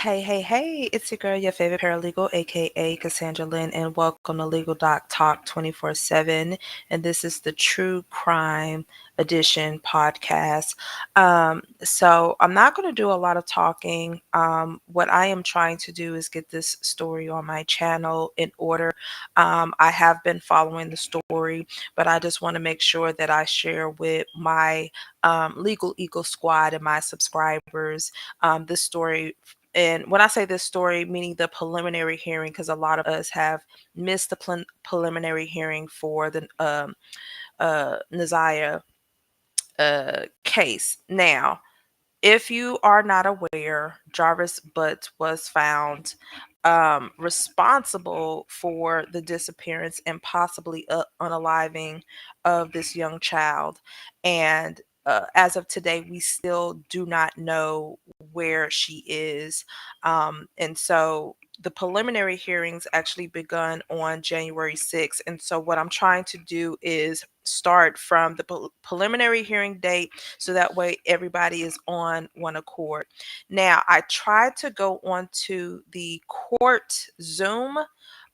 Hey, it's your girl, your favorite paralegal, aka Cassandra Lynn, and welcome to Legal Doc Talk 24/7. And this is the True Crime Edition podcast. So I'm not going to do a lot of talking. What I am trying to do is get this story on my channel in order. I have been following the story, but I just want to make sure that I share with my Legal Eagle squad and my subscribers this story. And when I say this story, meaning the preliminary hearing, because a lot of us have missed the preliminary hearing for the Naziah case. Now, if you are not aware, Jarvis Butt was found responsible for the disappearance and possibly unaliving of this young child. And as of today, we still do not know where she is. And so the preliminary hearings actually begun on January 6th. And so what I'm trying to do is start from the preliminary hearing date so that way everybody is on one accord. Now, I tried to go onto the court Zoom,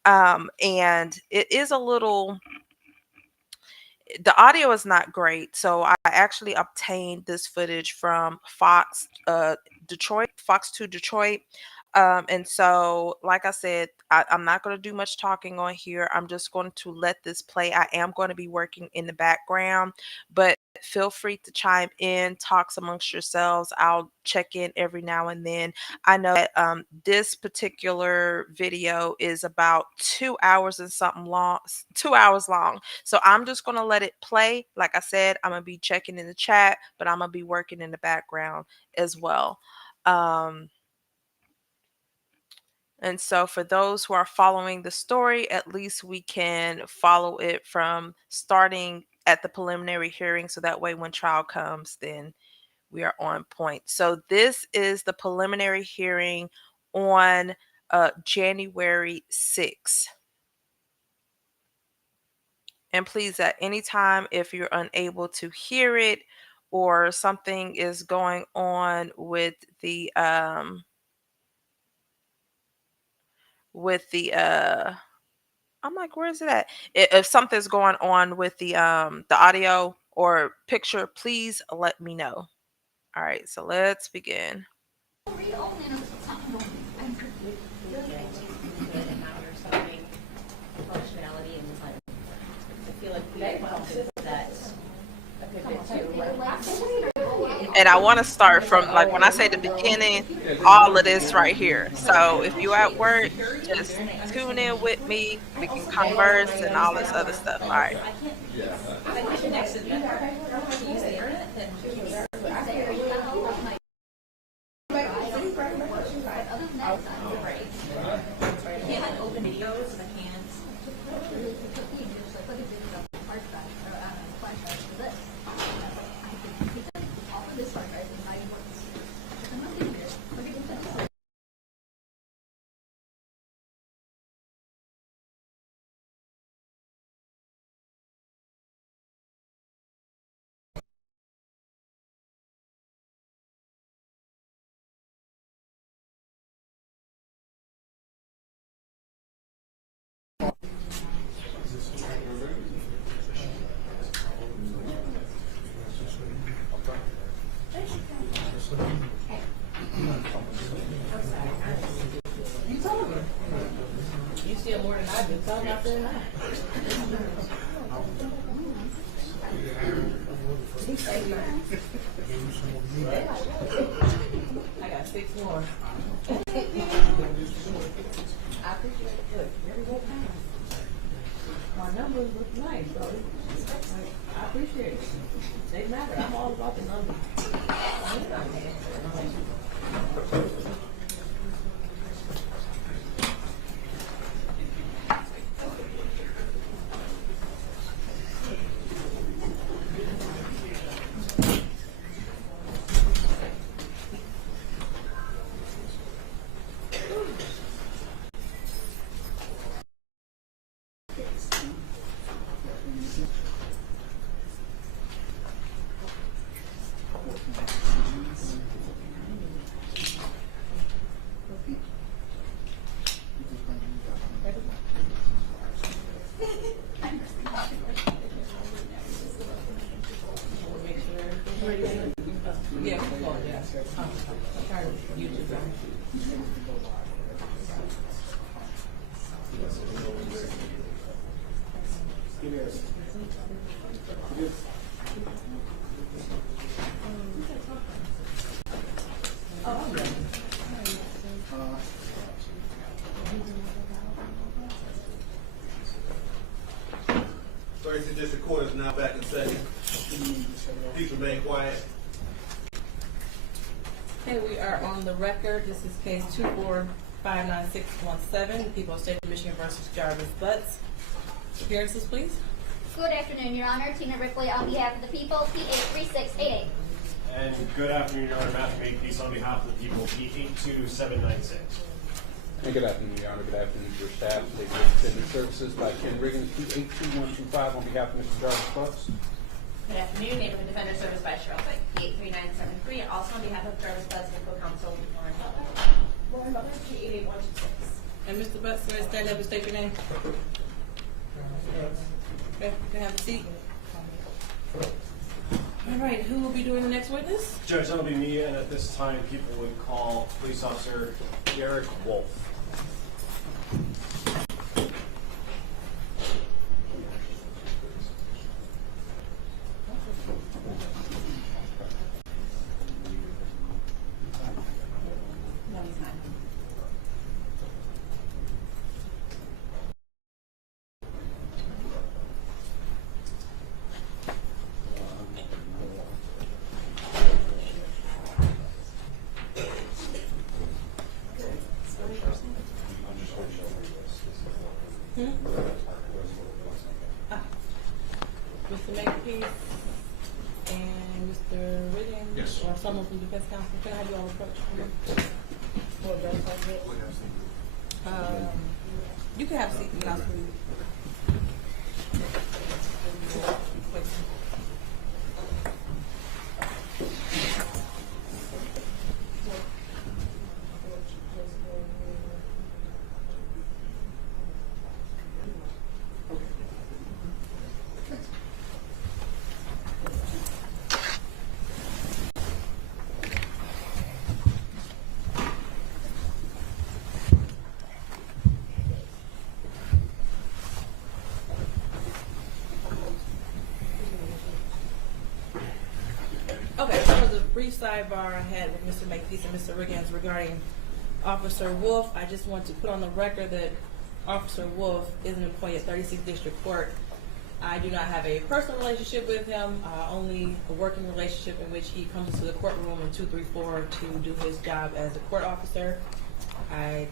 and it is a little, the audio is not great. So I actually obtained this footage from Fox Detroit, Fox 2 Detroit. And so, like I said, I'm not going to do much talking on here. I'm just going to let this play. I am going to be working in the background, but feel free to chime in, talks amongst yourselves. I'll check in every now and then. I know that this particular video is about 2 hours and something long, 2 hours long. So I'm just going to let it play. Like I said, I'm going to be checking in the chat, but I'm going to be working in the background as well. And so for those who are following the story, at least we can follow it from starting at the preliminary hearing. So that way when trial comes, then we are on point. So this is the preliminary hearing on January 6th. And please, at any time, if you're unable to hear it or something is going on with the I'm like, where is it at? If something's going on with the audio or picture, please let me know. All right, so let's begin. And I want to start from, like, when I say the beginning, all of this right here. So if you're at work, just tune in with me. We can converse and all this other stuff. All right. You see more than I do. Tell them out there now. I got 6 more. I appreciate it. Good. My numbers look nice, bro. I appreciate it. They matter. I'm all about the numbers. Yeah, well, yeah. I'm trying to YouTube them. Latrecia District Court is now back in session. Please remain quiet. Okay, we are on the record. This is case 2459617, the people of State of Michigan versus Jarvis Butts. Appearances, please. Good afternoon, Your Honor. Tina Ripley on behalf of the people, P83688. And good afternoon, Your Honor. Matthew Makepeace on behalf of the people, P82796. And good afternoon, Your Honor. Good afternoon to your staff. State Extended Services by Ken Riggins, P82125 on behalf of Mr. Jarvis Butts. Good afternoon, Neighborhood Defender Service by Cheryl White, P83973, and also on behalf of Jarvis Butts and co-counsel Lauren Butler, P88126. And Mr. Butts, sir, stand up and state your name. Okay, you can have a seat. All right, who will be doing the next witness? Judge, that'll be me, and at this time, people would call police officer Derrick Wolf. Mr. Makepeace and Mr. Riggins, Yes. or someone from defense counsel. Can I have you all approach? You can have a seat in the house, please. Okay, so there was a brief sidebar I had with Mr. Makepeace and Mr. Riggins regarding Officer Wolf. I just want to put on the record that Officer Wolf is an employee at 36th District Court. I do not have a personal relationship with him, only a working relationship in which he comes into the courtroom in 234 to do his job as a court officer. I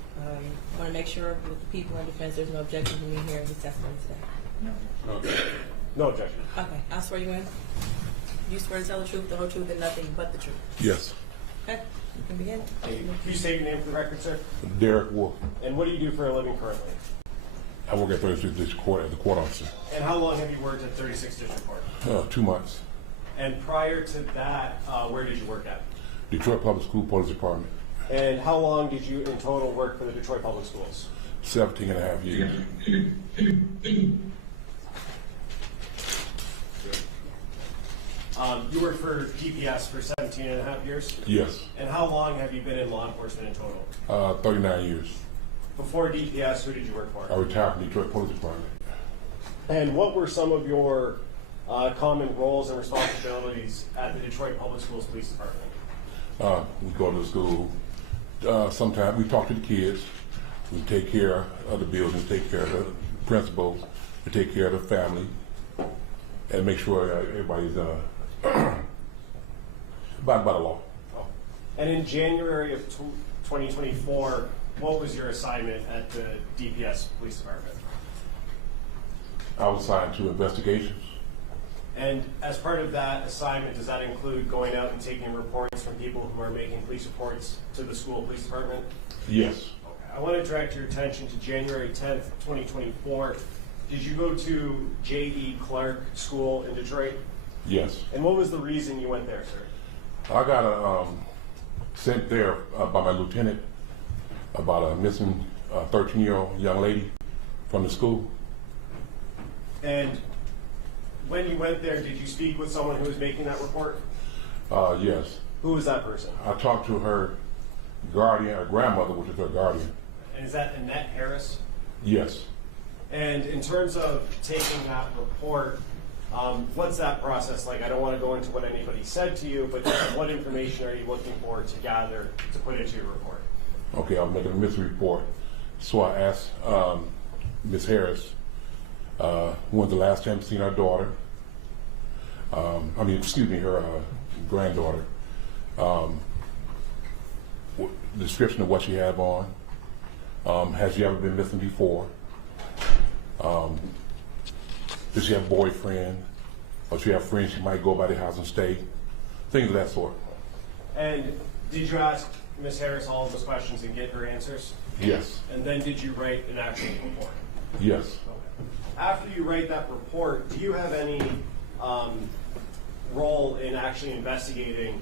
want to make sure with the people in defense there's no objection to me hearing his testimony today. No objection. Okay, I'll swear you in. You swear to tell the truth, the whole truth, and nothing but the truth. Yes. Okay, you can begin. Thank you. Can you state your name for the record, sir? Derrick Wolf. And what do you do for a living currently? I work at 36th District Court as a court officer. And how long have you worked at 36th District Court? 2 months. And prior to that, where did you work at? Detroit Public School Police Department. And how long did you in total work for the Detroit Public Schools? 17 and a half years. You worked for DPS for 17 and a half years? Yes. And how long have you been in law enforcement in total? 39 years. Before DPS, who did you work for? I retired from Detroit Police Department. And what were some of your common roles and responsibilities at the Detroit Public Schools Police Department? We go to the school. Sometimes we talk to the kids. We take care of the buildings, take care of the principals, we take care of the family, and make sure everybody's about the law. Oh. And in January of 2024, what was your assignment at the DPS Police Department? I was assigned to investigations. And as part of that assignment, does that include going out and taking reports from people who are making police reports to the school police department? Yes. Okay. I want to direct your attention to January 10th, 2024. Did you go to J.E. Clark School in Detroit? Yes. And what was the reason you went there, sir? I got sent there by my lieutenant about a missing 13-year-old young lady from the school. And when you went there, did you speak with someone who was making that report? Yes. Who was that person? I talked to her guardian, her grandmother, which is her guardian. And is that Annette Harris? Yes. And in terms of taking that report, what's that process like? I don't want to go into what anybody said to you, but what information are you looking for to gather to put into your report? Okay, I'm making a mystery report. So I asked Ms. Harris, when's the last time you seen her daughter? Her granddaughter. Description of what she had on. Has she ever been missing before? Does she have a boyfriend? Or she have friends she might go by the house and stay? Things of that sort. And did you ask Ms. Harris all of those questions and get her answers? Yes. And then did you write an actual report? Yes. Okay. After you write that report, do you have any role in actually investigating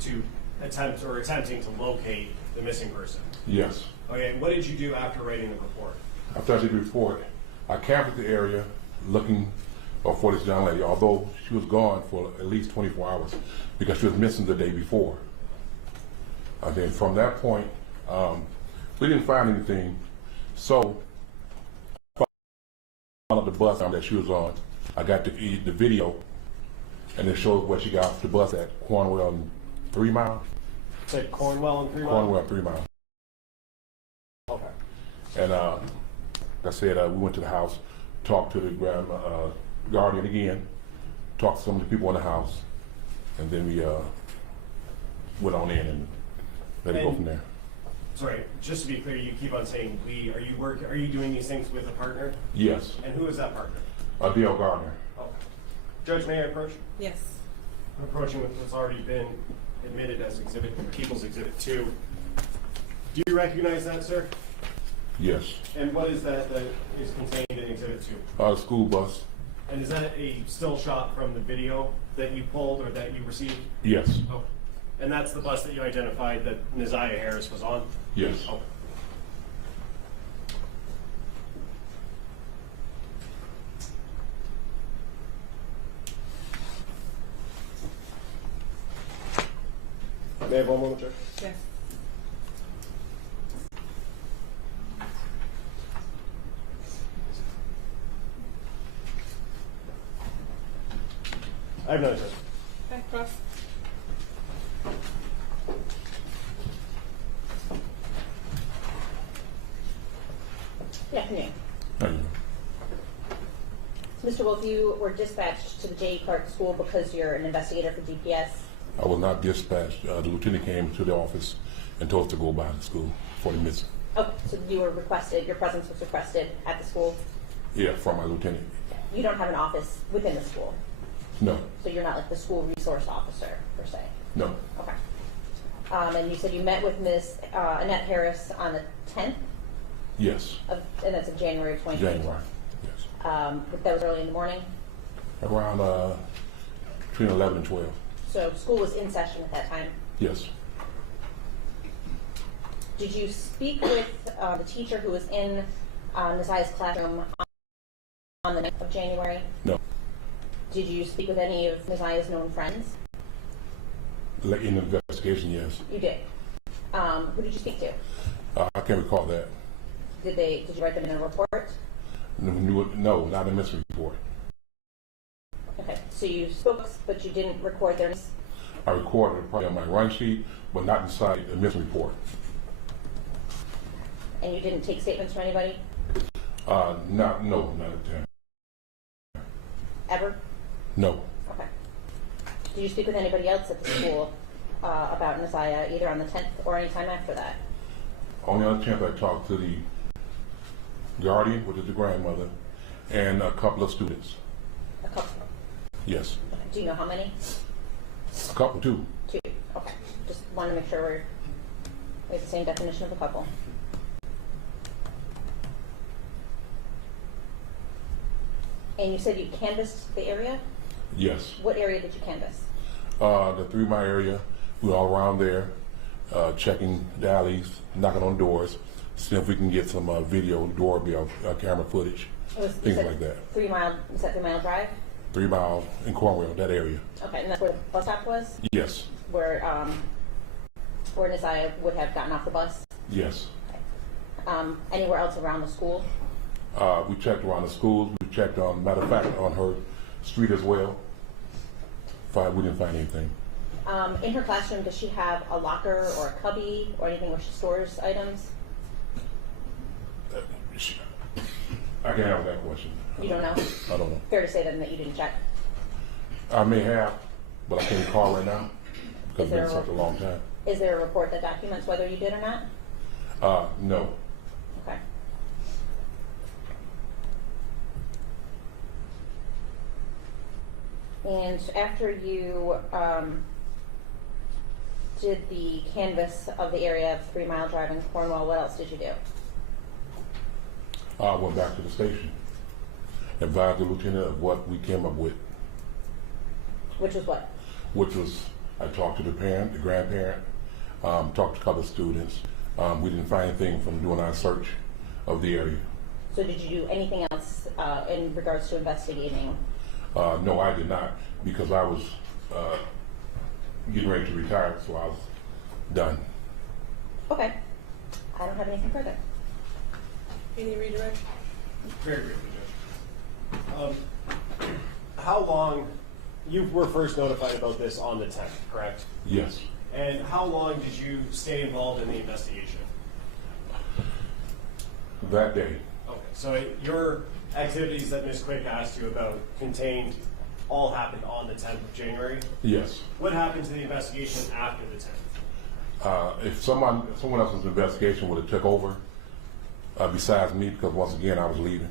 to attempting to locate the missing person? Yes. Okay, and what did you do after writing the report? After I did the report, I canvassed the area looking for this young lady, although she was gone for at least 24 hours because she was missing the day before. And then from that point, we didn't find anything. So I followed the bus that she was on. I got the video, and it shows where she got off the bus at Cornwell and 3 Mile. Said Cornwell and 3 Mile? Cornwell and 3 Mile. Okay. And like I said, we went to the house, talked to the guardian again, talked to some of the people in the house, and then we went on in and let it go from there. Sorry, just to be clear, you keep on saying we. Are you doing these things with a partner? Yes. And who is that partner? Dale Gardner. Okay. Judge, may I approach? Yes. I'm approaching with what's already been admitted as People's Exhibit 2. Do you recognize that, sir? Yes. And what is that is contained in Exhibit 2? The school bus. And is that a still shot from the video that you pulled or that you received? Yes. Oh. And that's the bus that you identified that Neziah Harris was on? Yes. Okay. May I have one moment, Judge? Yes. I have another judge. Okay, cross. Good afternoon. Thank you. Mr. Wolf, you were dispatched to the J. Clark School because you're an investigator for GPS. I was not dispatched. The lieutenant came to the office and told us to go by the school for the missing. Okay, so you were requested, your presence was requested at the school. Yeah, from my lieutenant. You don't have an office within the school, No. so you're not like the school resource officer, per se. No. Okay. And you said you met with Ms. Annette Harris on the 10th, Yes. and that's in January of 2024. January. Yes. That was early in the morning, Around between 11 and 12. so school was in session at that time. Yes. Did you speak with the teacher who was in Neziah's classroom on the 9th of January? No. Did you speak with any of Neziah's known friends? Like in the investigation, yes. You did. Who did you speak to? I can't recall that. Did you write them in a report? No, not a missing report. Okay, so you spoke, but you didn't record their names? I recorded it probably on my run sheet, but not inside the missing report. And you didn't take statements from anybody? No, not at the time. Ever? No. Okay. Did you speak with anybody else at the school about Neziah, either on the 10th or any time after that? Only other chance I talked to the guardian, which is the grandmother, and a couple of students. A couple. Yes. Okay. Do you know how many? A couple, too. 2. Okay. Just want to make sure we have the same definition of a couple. And you said you canvassed the area? Yes. What area did you canvass? The 3 Mile area, we were all around there, checking the alleys, knocking on doors, seeing if we can get some video, doorbell, camera footage, things like that. 3 Mile, is that 3 Mile Drive? 3 miles in Cornwall, that area. Okay, and that's where the bus stop was? Yes, Where Nasiah would have gotten off the bus? yes. Anywhere else around the school? We checked around the schools. We checked on, matter of fact, on her street as well. We didn't find anything. In her classroom, does she have a locker or a cubby or anything where she stores items? I can't answer that question. You don't know? I don't know. Fair to say then that you didn't check? I may have, but I can't recall right now because Is it's there been such a long time. Is there a report that documents whether you did or not? No. Okay. And after you did the canvass of the area of 3 Mile Drive in Cornwall, what else did you do? I went back to the station, advised the lieutenant of what we came up with, Which was what? which was I talked to the parent, the grandparent, talked to other students. We didn't find anything from doing our search of the area. So did you do anything else in regards to investigating? No, I did not, because I was getting ready to retire, so I was done. Okay. I don't have anything further. Any redirect? Very briefly, Judge. How long, you were first notified about this on the 10th, correct? Yes. And how long did you stay involved in the investigation? That day. Okay, so your activities that Ms. Quick asked you about all happened on the 10th of January? Yes. What happened to the investigation after the 10th? If someone else's investigation would have took over, besides me, because once again I was leaving.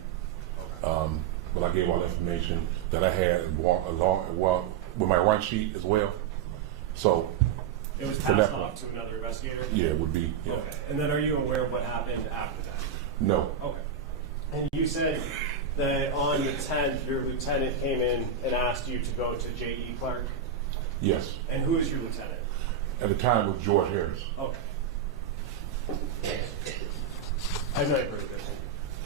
But I gave all the information that I had along with my run sheet as well. So It was for passed that off to another investigator? yeah, it would be. Yeah. Okay, and then are you aware of what happened after that? No. Okay. And you said that on the 10th, your lieutenant came in and asked you to go to J.E. Clark? Yes. And who is your lieutenant? At the time it was George Harris. Okay. I have no further questions.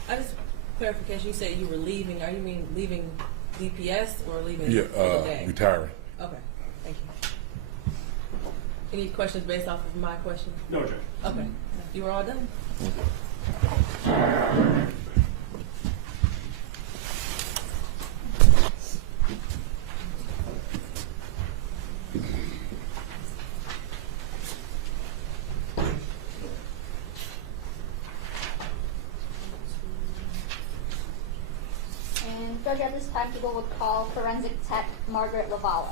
I just clarification. You said you were leaving. Are you mean leaving DPS or leaving Yeah, for the day? retiring. Okay, thank you. Any questions based off of my question? No, Judge. Okay, you were all done. And Judge, at this time, people would call forensic tech Margaret Lavala.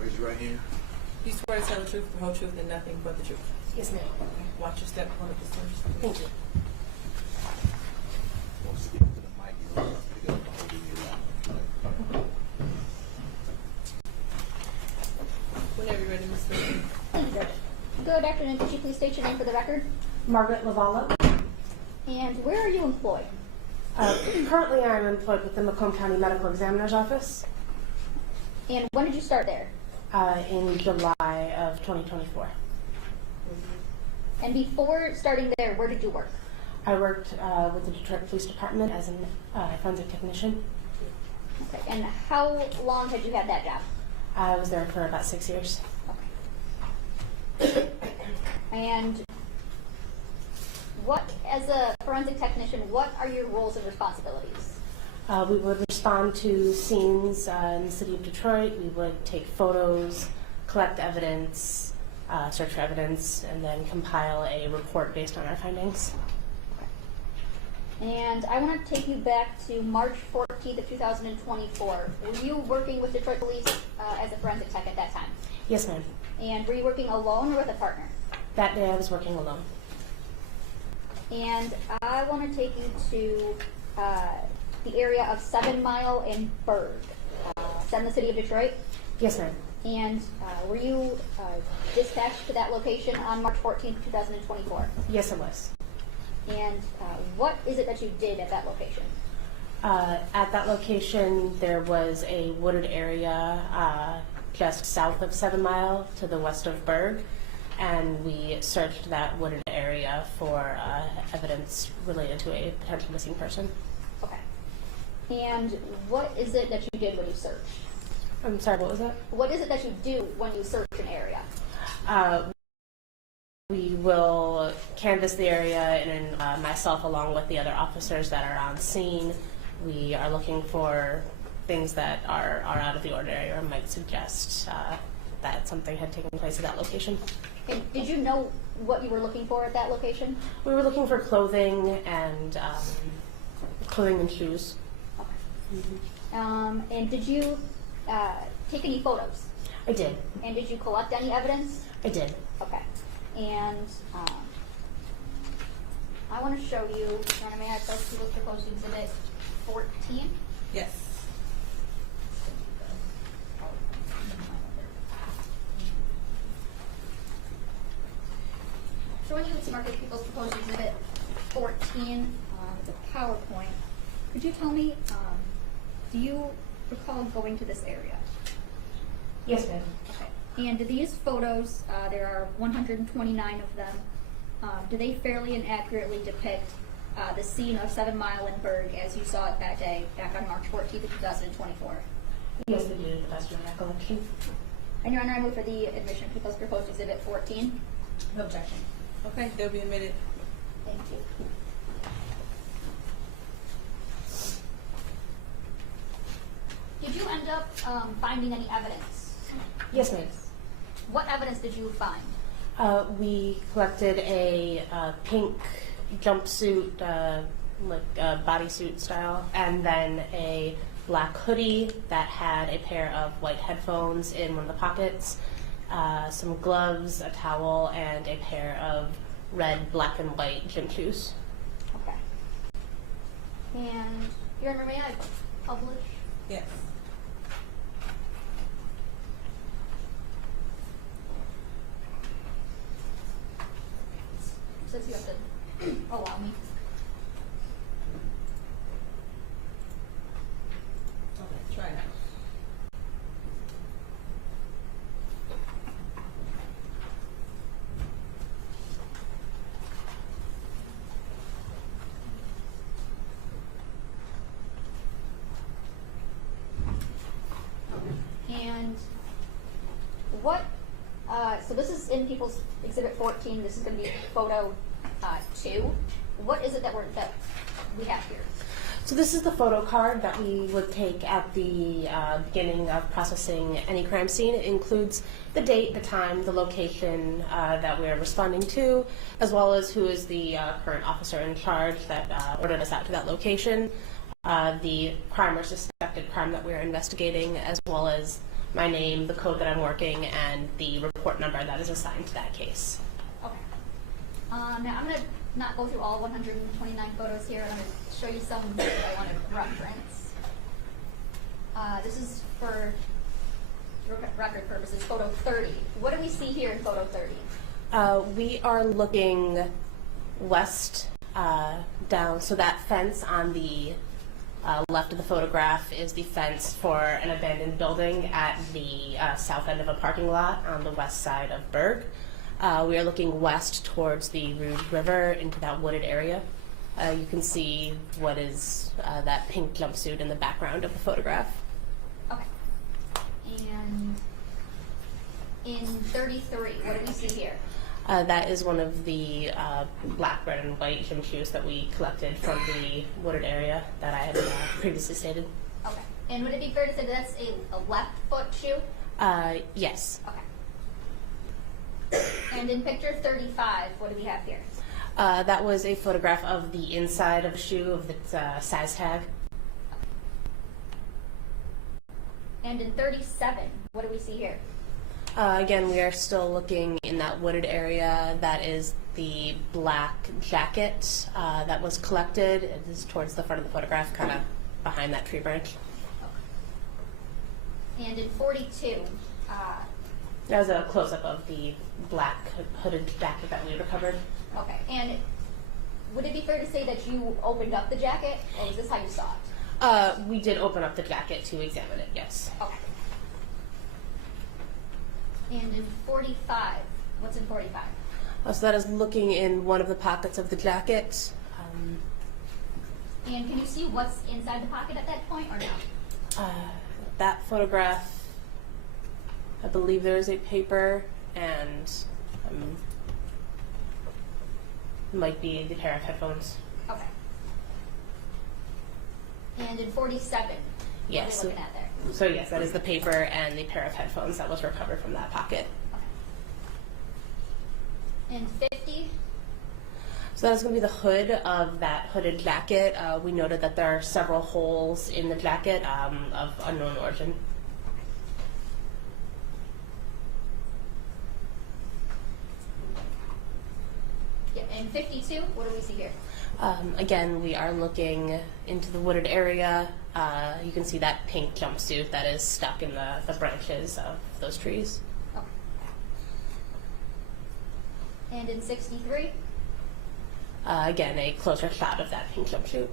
Raise your right hand. You swear to tell the truth, the whole truth, and nothing but the truth. Yes, ma'am. Okay. Watch your step. Hold up the stairs. Thank you. Don't speak to the mic. You don't have to pick up the whole video. Whenever you're ready, Ms. Smith. Thank you, Judge. Good afternoon. Could you please state your name for the record? Margaret Lavala. And where are you employed? Currently, I'm employed with the Macomb County Medical Examiner's Office And when did you start there? in July of 2024. And before starting there, where did you work? I worked with the Detroit Police Department as a forensic technician. Okay. And how long had you had that job? I was there for about 6 years. And what, as a forensic technician, what are your roles and responsibilities? We would respond to scenes in the city of Detroit. We would take photos, collect evidence, search for evidence, and then compile a report based on our findings. And I want to take you back to March 14th of 2024. Were you working with Detroit Police as a forensic tech at that time? Yes, ma'am. And were you working alone or with a partner? That day I was working alone. And I want to take you to the area of 7 Mile and Berg. Is that in the city of Detroit? Yes, ma'am. And were you dispatched to that location on March 14th, 2024? Yes, I was. And what is it that you did at that location? At that location, there was a wooded area just south of 7 Mile to the west of Berg, and we searched that wooded area for evidence related to a potential missing person. Okay. And what is it that you did when you searched? I'm sorry, what was that? What is it that you do when you search an area? We will canvass the area, and myself, along with the other officers that are on scene, we are looking for things that are out of the ordinary or might suggest that something had taken place at that location. And did you know what you were looking for at that location? We were looking for clothing and shoes. Okay. And did you take any photos? I did. And did you collect any evidence? I did. Okay. And I want to show you, may I post people's proposed exhibit 14? Yes. Showing you the Margaret People's Proposed Exhibit 14, it's a PowerPoint. Could you tell me, do you recall going to this area? Yes, ma'am. Okay. And do these photos, there are 129 of them, do they fairly and accurately depict the scene of 7 Mile and Berg as you saw it that day, back on March 14th of 2024? Yes, they do, to the best of my recollection. And Your Honor, I move for the admission of People's Proposed Exhibit 14. No objection. Okay, they'll be admitted. Thank you. Did you end up finding any evidence? Yes, ma'am. What evidence did you find? We collected a pink jumpsuit, like bodysuit style, and then a black hoodie that had a pair of white headphones in one of the pockets, some gloves, a towel, and a pair of red, black, and white gym shoes. Okay. And Your Honor, may I publish? Yes. Since you have to allow me. Okay, try that. And what, so this is in People's Exhibit 14, this is going to be photo 2. What is it that we have here? So this is the photo card that we would take at the beginning of processing any crime scene. It includes the date, the time, the location that we're responding to, as well as who is the current officer in charge that ordered us out to that location, the crime or suspected crime that we're investigating, as well as my name, the code that I'm working, and the report number that is assigned to that case. Okay. Now I'm going to not go through all 129 photos here. I'm going to show you some that I want to reference. This is for record purposes, photo 30. What do we see here in photo 30? We are looking west down, so that fence on the left of the photograph is the fence for an abandoned building at the south end of a parking lot on the west side of Berg. We are looking west towards the Rouge River into that wooded area. You can see what is that pink jumpsuit in the background of the photograph. Okay. And in 33, what do we see here? That is one of the black, red, and white gym shoes that we collected from the wooded area that I had previously stated. Okay. And would it be fair to say that that's a left foot shoe? Yes. Okay. And in picture 35, what do we have here? That was a photograph of the inside of the shoe, of the size tag. And in 37, what do we see here? Again, we are still looking in that wooded area. That is the black jacket that was collected. It is towards the front of the photograph, kind of behind that tree branch. And in 42, That was a close-up of the black hooded jacket that we recovered. okay. And would it be fair to say that you opened up the jacket, or was this how you saw it? We did open up the jacket to examine it, yes. Okay. And in 45, what's in 45? So that is looking in one of the pockets of the jacket. And can you see what's inside the pocket at that point, or no? That photograph, I believe there is a paper and might be the pair of headphones. Okay. And in 47, Yes. what are we looking at there? So yes, that is the paper and the pair of headphones that was recovered from that pocket. Okay. And 50, So that is going to be the hood of that hooded jacket. We noted that there are several holes in the jacket of unknown origin. yeah, and 52, what do we see here? Again, we are looking into the wooded area. You can see that pink jumpsuit that is stuck in the branches of those trees. Okay. And in 63, Again, a closer shot of that pink jumpsuit.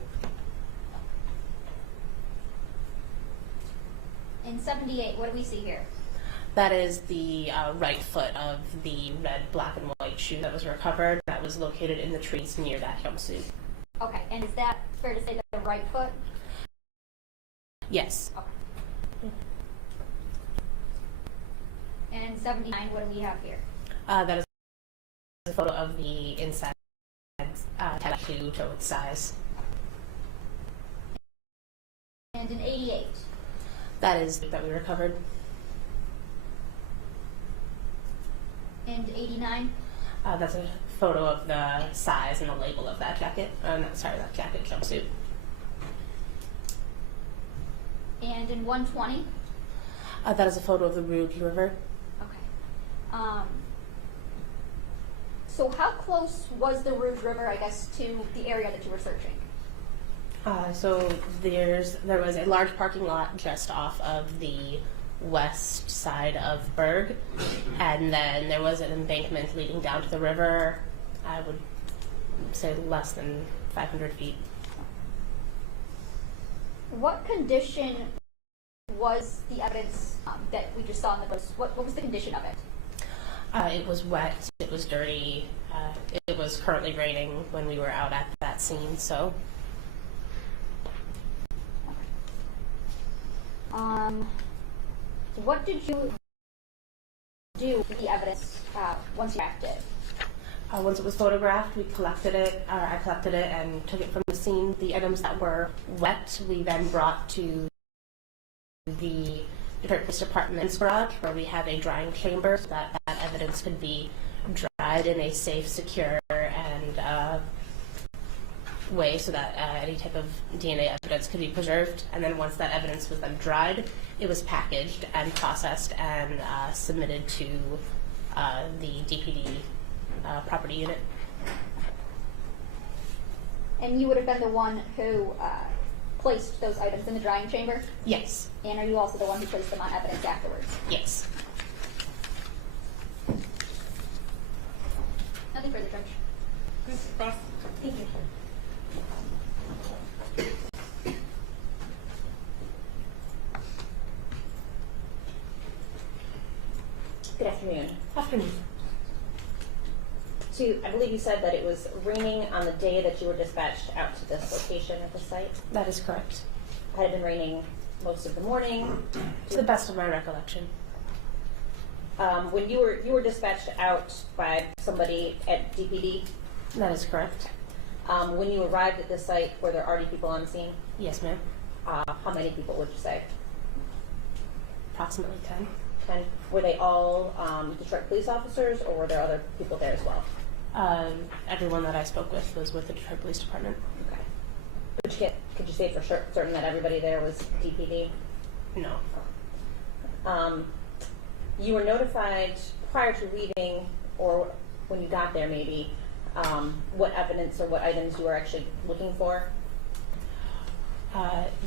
in 78, what do we see here? That is the right foot of the red, black, and white shoe that was recovered. That was located in the trees near that jumpsuit. Okay, and is that fair to say that the right foot? Yes. Okay. And in 79, what do we have here? That is a photo of the inside tattoo to its size. And in 88, That is that we recovered. and 89, That's a photo of the size and the label of that jacket. That jacket jumpsuit. and in 120. That is a photo of the Rouge River. Okay. So how close was the Rouge River, I guess, to the area that you were searching? So there was a large parking lot just off of the west side of Berg, and then there was an embankment leading down to the river. I would say less than 500 feet. What condition was the evidence that we just saw in the post? What was the condition of it? It was wet, it was dirty, it was currently raining when we were out at that scene, so. What did you do with the evidence once you tracked it? Once it was photographed, we collected it, or I collected it and took it from the scene. The items that were wet, we then brought to the Detroit Police Department's garage, where we have a drying chamber so that that evidence could be dried in a safe, secure, and way so that any type of DNA evidence could be preserved. And then once that evidence was then dried, it was packaged and processed and submitted to the DPD property unit. And you would have been the one who placed those items in the drying chamber? Yes. And are you also the one who placed them on evidence afterwards? Yes. Nothing further, Judge. Mr. Frost? Thank you. Good afternoon. Afternoon. I believe you said that it was raining on the day that you were dispatched out to this location at the site. That is correct. Had it been raining most of the morning? To the best of my recollection. When you were dispatched out by somebody at DPD, That is correct. when you arrived at the site, were there already people on scene? Yes, ma'am. How many people would you say? Approximately 10. 10. Were they all Detroit police officers, or were there other people there as well? Everyone that I spoke with was with the Detroit Police Department. Okay. Could you say for certain that everybody there was DPD? No. You were notified prior to leaving, or when you got there maybe, what evidence or what items you were actually looking for?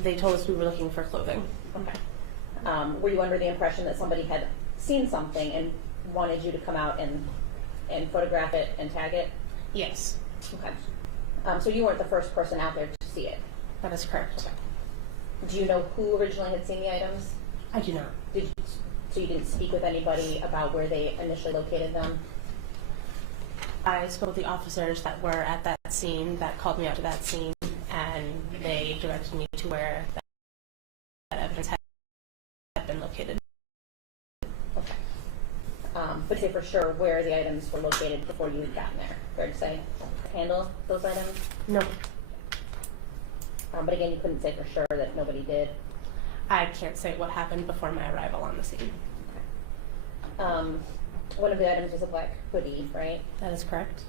They told us we were looking for clothing. Okay. Were you under the impression that somebody had seen something and wanted you to come out and photograph it and tag it? Yes. Okay. So you weren't the first person out there to see it? That is correct. Okay. Do you know who originally had seen the items? I do not. So you didn't speak with anybody about where they initially located them? I spoke with the officers that were at that scene, that called me out to that scene, and they directed me to where that evidence had been located. Okay. But say for sure where the items were located before you had gotten there. Fair to say? Handle those items? No. But again, you couldn't say for sure that nobody did. I can't say what happened before my arrival on the scene. Okay. One of the items was a black hoodie, right? That is correct.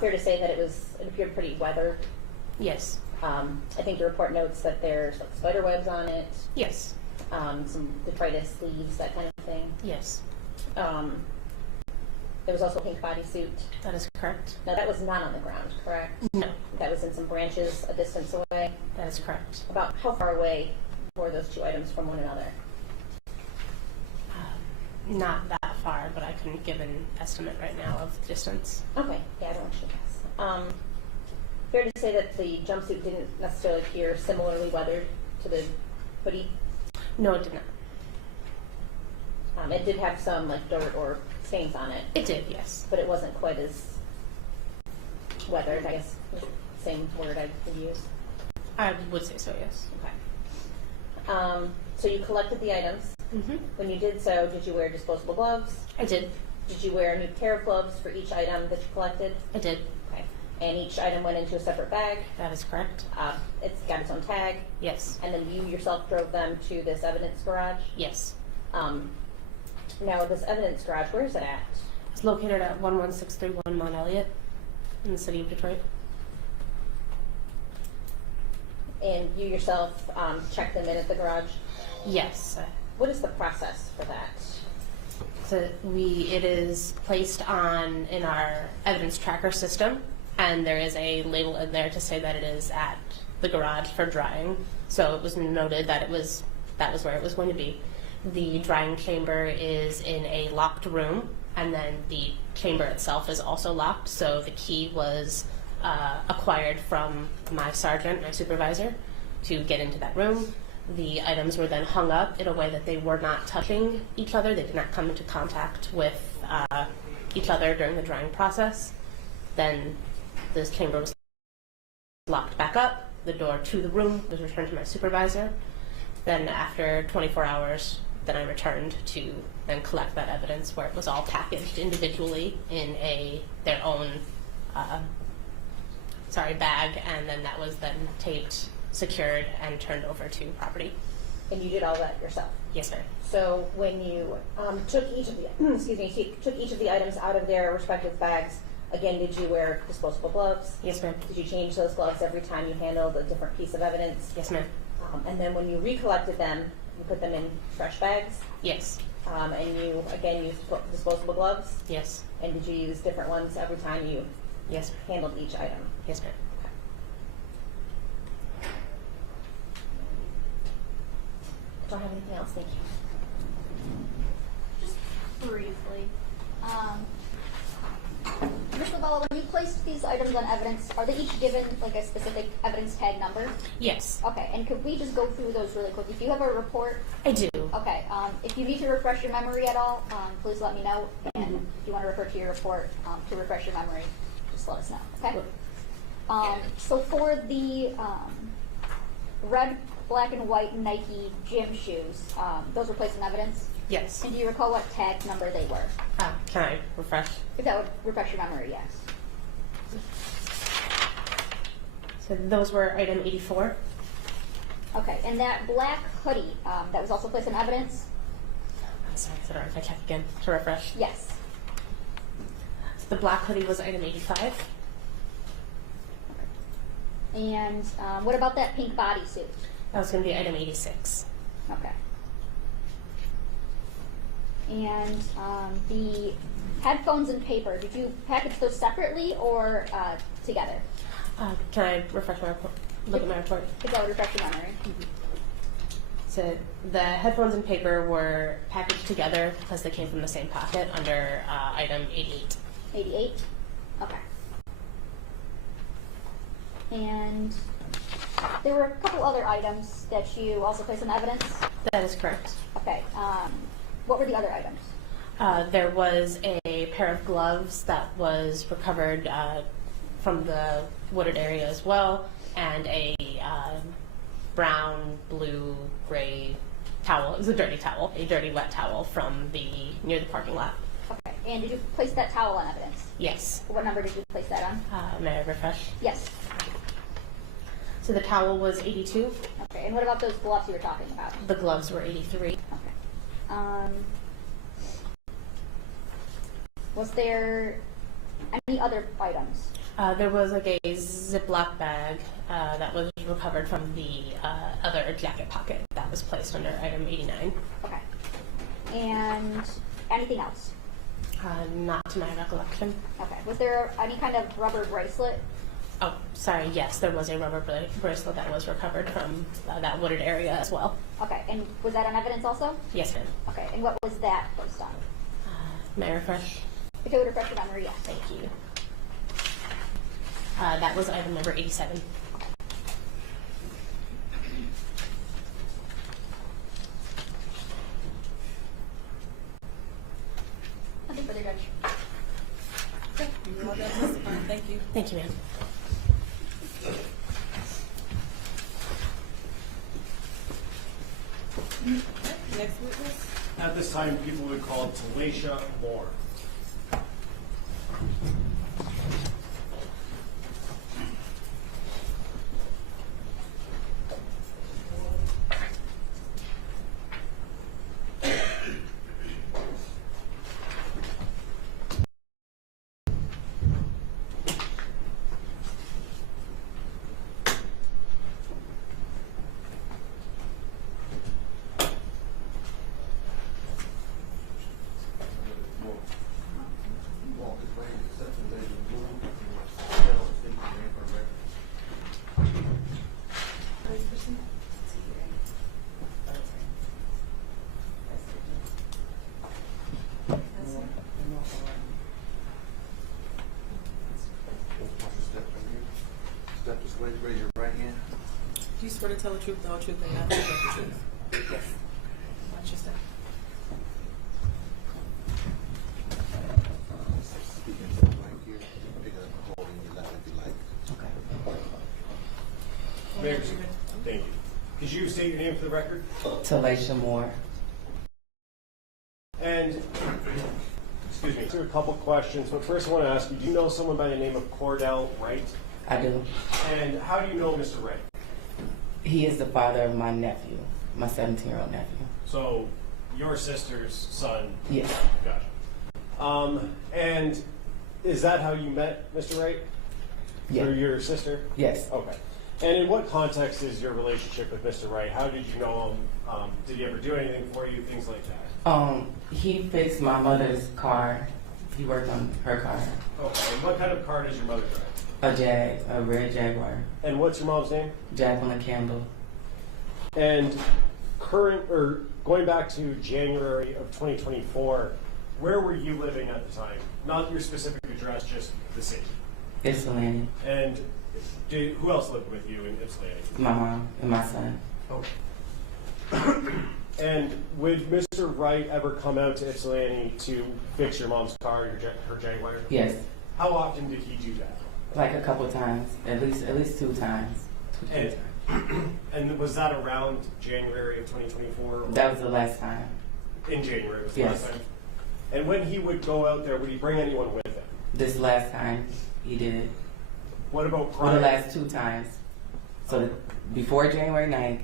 Fair to say that it appeared pretty weathered. Yes. I think the report notes that there's like spider webs on it, Yes. some detritus leaves, that kind of thing. Yes. There was also a pink bodysuit. That is correct. Now that was not on the ground, correct? No. That was in some branches a distance away. That is correct. About how far away were those two items from one another? Not that far, but I couldn't give an estimate right now of the distance. Okay, yeah, I don't want you to guess. Fair to say that the jumpsuit didn't necessarily appear similarly weathered to the hoodie? No, it did not. It did have some like dirt or stains on it, It did, yes. but it wasn't quite as weathered, I guess, same word I would use. I would say so, yes. Okay. So you collected the items. Mm-hmm. When you did so, did you wear disposable gloves? I did. Did you wear a new pair of gloves for each item that you collected? I did. Okay. And each item went into a separate bag. That is correct. It's got its own tag. Yes. And then you yourself drove them to this evidence garage. Yes. Now, this evidence garage, where is it at? It's located at 11631 Mount Elliott in the city of Detroit. And you yourself checked them in at the garage? Yes. What is the process for that? So it is placed in our evidence tracker system, and there is a label in there to say that it is at the garage for drying. So it was noted that that was where it was going to be. The drying chamber is in a locked room, and then the chamber itself is also locked. So the key was acquired from my sergeant, my supervisor, to get into that room. The items were then hung up in a way that they were not touching each other. They did not come into contact with each other during the drying process. Then this chamber was locked back up. The door to the room was returned to my supervisor. Then after 24 hours, then I returned to then collect that evidence, where it was all packaged individually in their own bag, and then that was then taped, secured, and turned over to property. And you did all that yourself? Yes, ma'am. So when you took each of the items out of their respective bags, again, did you wear disposable gloves? Yes, ma'am. Did you change those gloves every time you handled a different piece of evidence? Yes, ma'am. And then when you recollected them, you put them in fresh bags? Yes. And you, again, used disposable gloves? Yes. And did you use different ones every time you Yes. handled each item? Yes, ma'am. Don't have anything else, thank you. Just briefly. Ms. Lavella, when you placed these items on evidence, are they each given like a specific evidence tag number? Yes. Okay, and could we just go through those really quickly? Do you have a report? I do. Okay, if you need to refresh your memory at all, please let me know. And if you want to refer to your report to refresh your memory, just let us know, okay? So for the red, black, and white Nike gym shoes, those were placed in evidence? Yes. And do you recall what tag number they were? Can I refresh? If that would refresh your memory, yes. So those were item 84. Okay, and that black hoodie, that was also placed in evidence? I'm sorry, if I check again to refresh. Yes. The black hoodie was item 85. And what about that pink bodysuit? That was going to be item 86. Okay. And the headphones and paper, did you package those separately or together? Can I refresh my report? Look at my report. If that would refresh your memory. So the headphones and paper were packaged together because they came from the same pocket under item 88. 88? Okay. And there were a couple other items that you also placed in evidence. That is correct. Okay. What were the other items? There was a pair of gloves that was recovered from the wooded area as well, and a brown, blue, gray towel. It was a dirty towel, a dirty wet towel from near the parking lot. Okay. And did you place that towel on evidence? Yes. What number did you place that on? May I refresh? Yes. So the towel was 82. Okay. And what about those gloves you were talking about? The gloves were 83. Okay. Was there any other items? There was like a Ziploc bag that was recovered from the other jacket pocket that was placed under item 89. Okay. And anything else? Not to my recollection. Okay. Was there any kind of rubber bracelet? Oh, sorry. Yes, there was a rubber bracelet that was recovered from that wooded area as well. Okay. And was that on evidence also? Yes, ma'am. Okay. And what was that placed on? May I refresh? If it would refresh your memory, yes. Thank you. That was item number 87. Nothing further, Judge. Okay, you all done testifying. Thank you. Thank you, ma'am. Next witness. At this time, people would call Tilasha Moore. Raise your right hand. Do you swear to tell the truth, the whole truth, and nothing but the truth? Yes. Watch your step. Speak into the mic here. Pick it up and hold it in your lap if you like. Okay. Mayor, thank you. Could you state your name for the record? Tilasha Moore. And, excuse me, a couple questions, but first I want to ask you, do you know someone by the name of Cordell Wright? I do. And how do you know Mr. Wright? He is the father of my nephew, my 17-year-old nephew. So, your sister's son? Yes. Gotcha. And is that how you met Mr. Wright? Yes. Through your sister? Yes. Okay. And in what context is your relationship with Mr. Wright? How did you know him? Did he ever do anything for you? Things like that? He fixed my mother's car. He worked on her car. Okay. And what kind of car does your mother drive? A red Jaguar. And what's your mom's name? Jacqueline Campbell. And going back to January of 2024, where were you living at the time? Not your specific address, just the city. Ypsilanti. And who else lived with you in Ypsilanti? My mom and my son. And would Mr. Wright ever come out to Ypsilanti to fix your mom's car, her Jaguar? Yes. How often did he do that? Like a couple times, at least 2 times. And was that around January of 2024? That was the last time. In January was the Yes. last time? And when he would go out there, would he bring anyone with him? This last time he did it. What about For prior? the last 2 times. So before January 9th,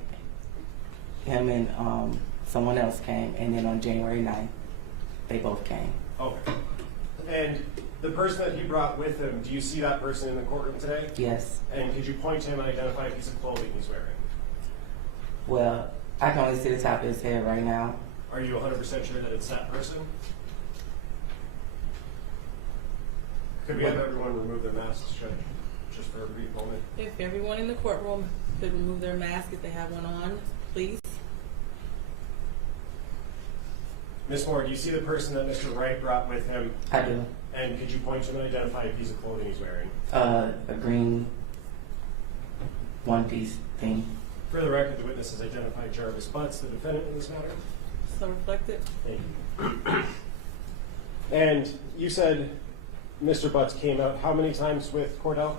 him and someone else came, and then on January 9th, they both came. Okay. And the person that he brought with him, do you see that person in the courtroom today? Yes. And could you point to him and identify a piece of clothing he's wearing? Well, I can only see the top of his head right now. Are you 100% sure that it's that person? Could we have everyone remove their masks, Judge, just for a brief moment? If everyone in the courtroom could remove their mask if they have one on, please. Ms. Moore, do you see the person that Mr. Wright brought with him? I do. And could you point to him and identify a piece of clothing he's wearing? A green one-piece thing. For the record, the witness has identified Jarvis Butts, the defendant in this matter. So reflected. Thank you. And you said Mr. Butts came out how many times with Cordell?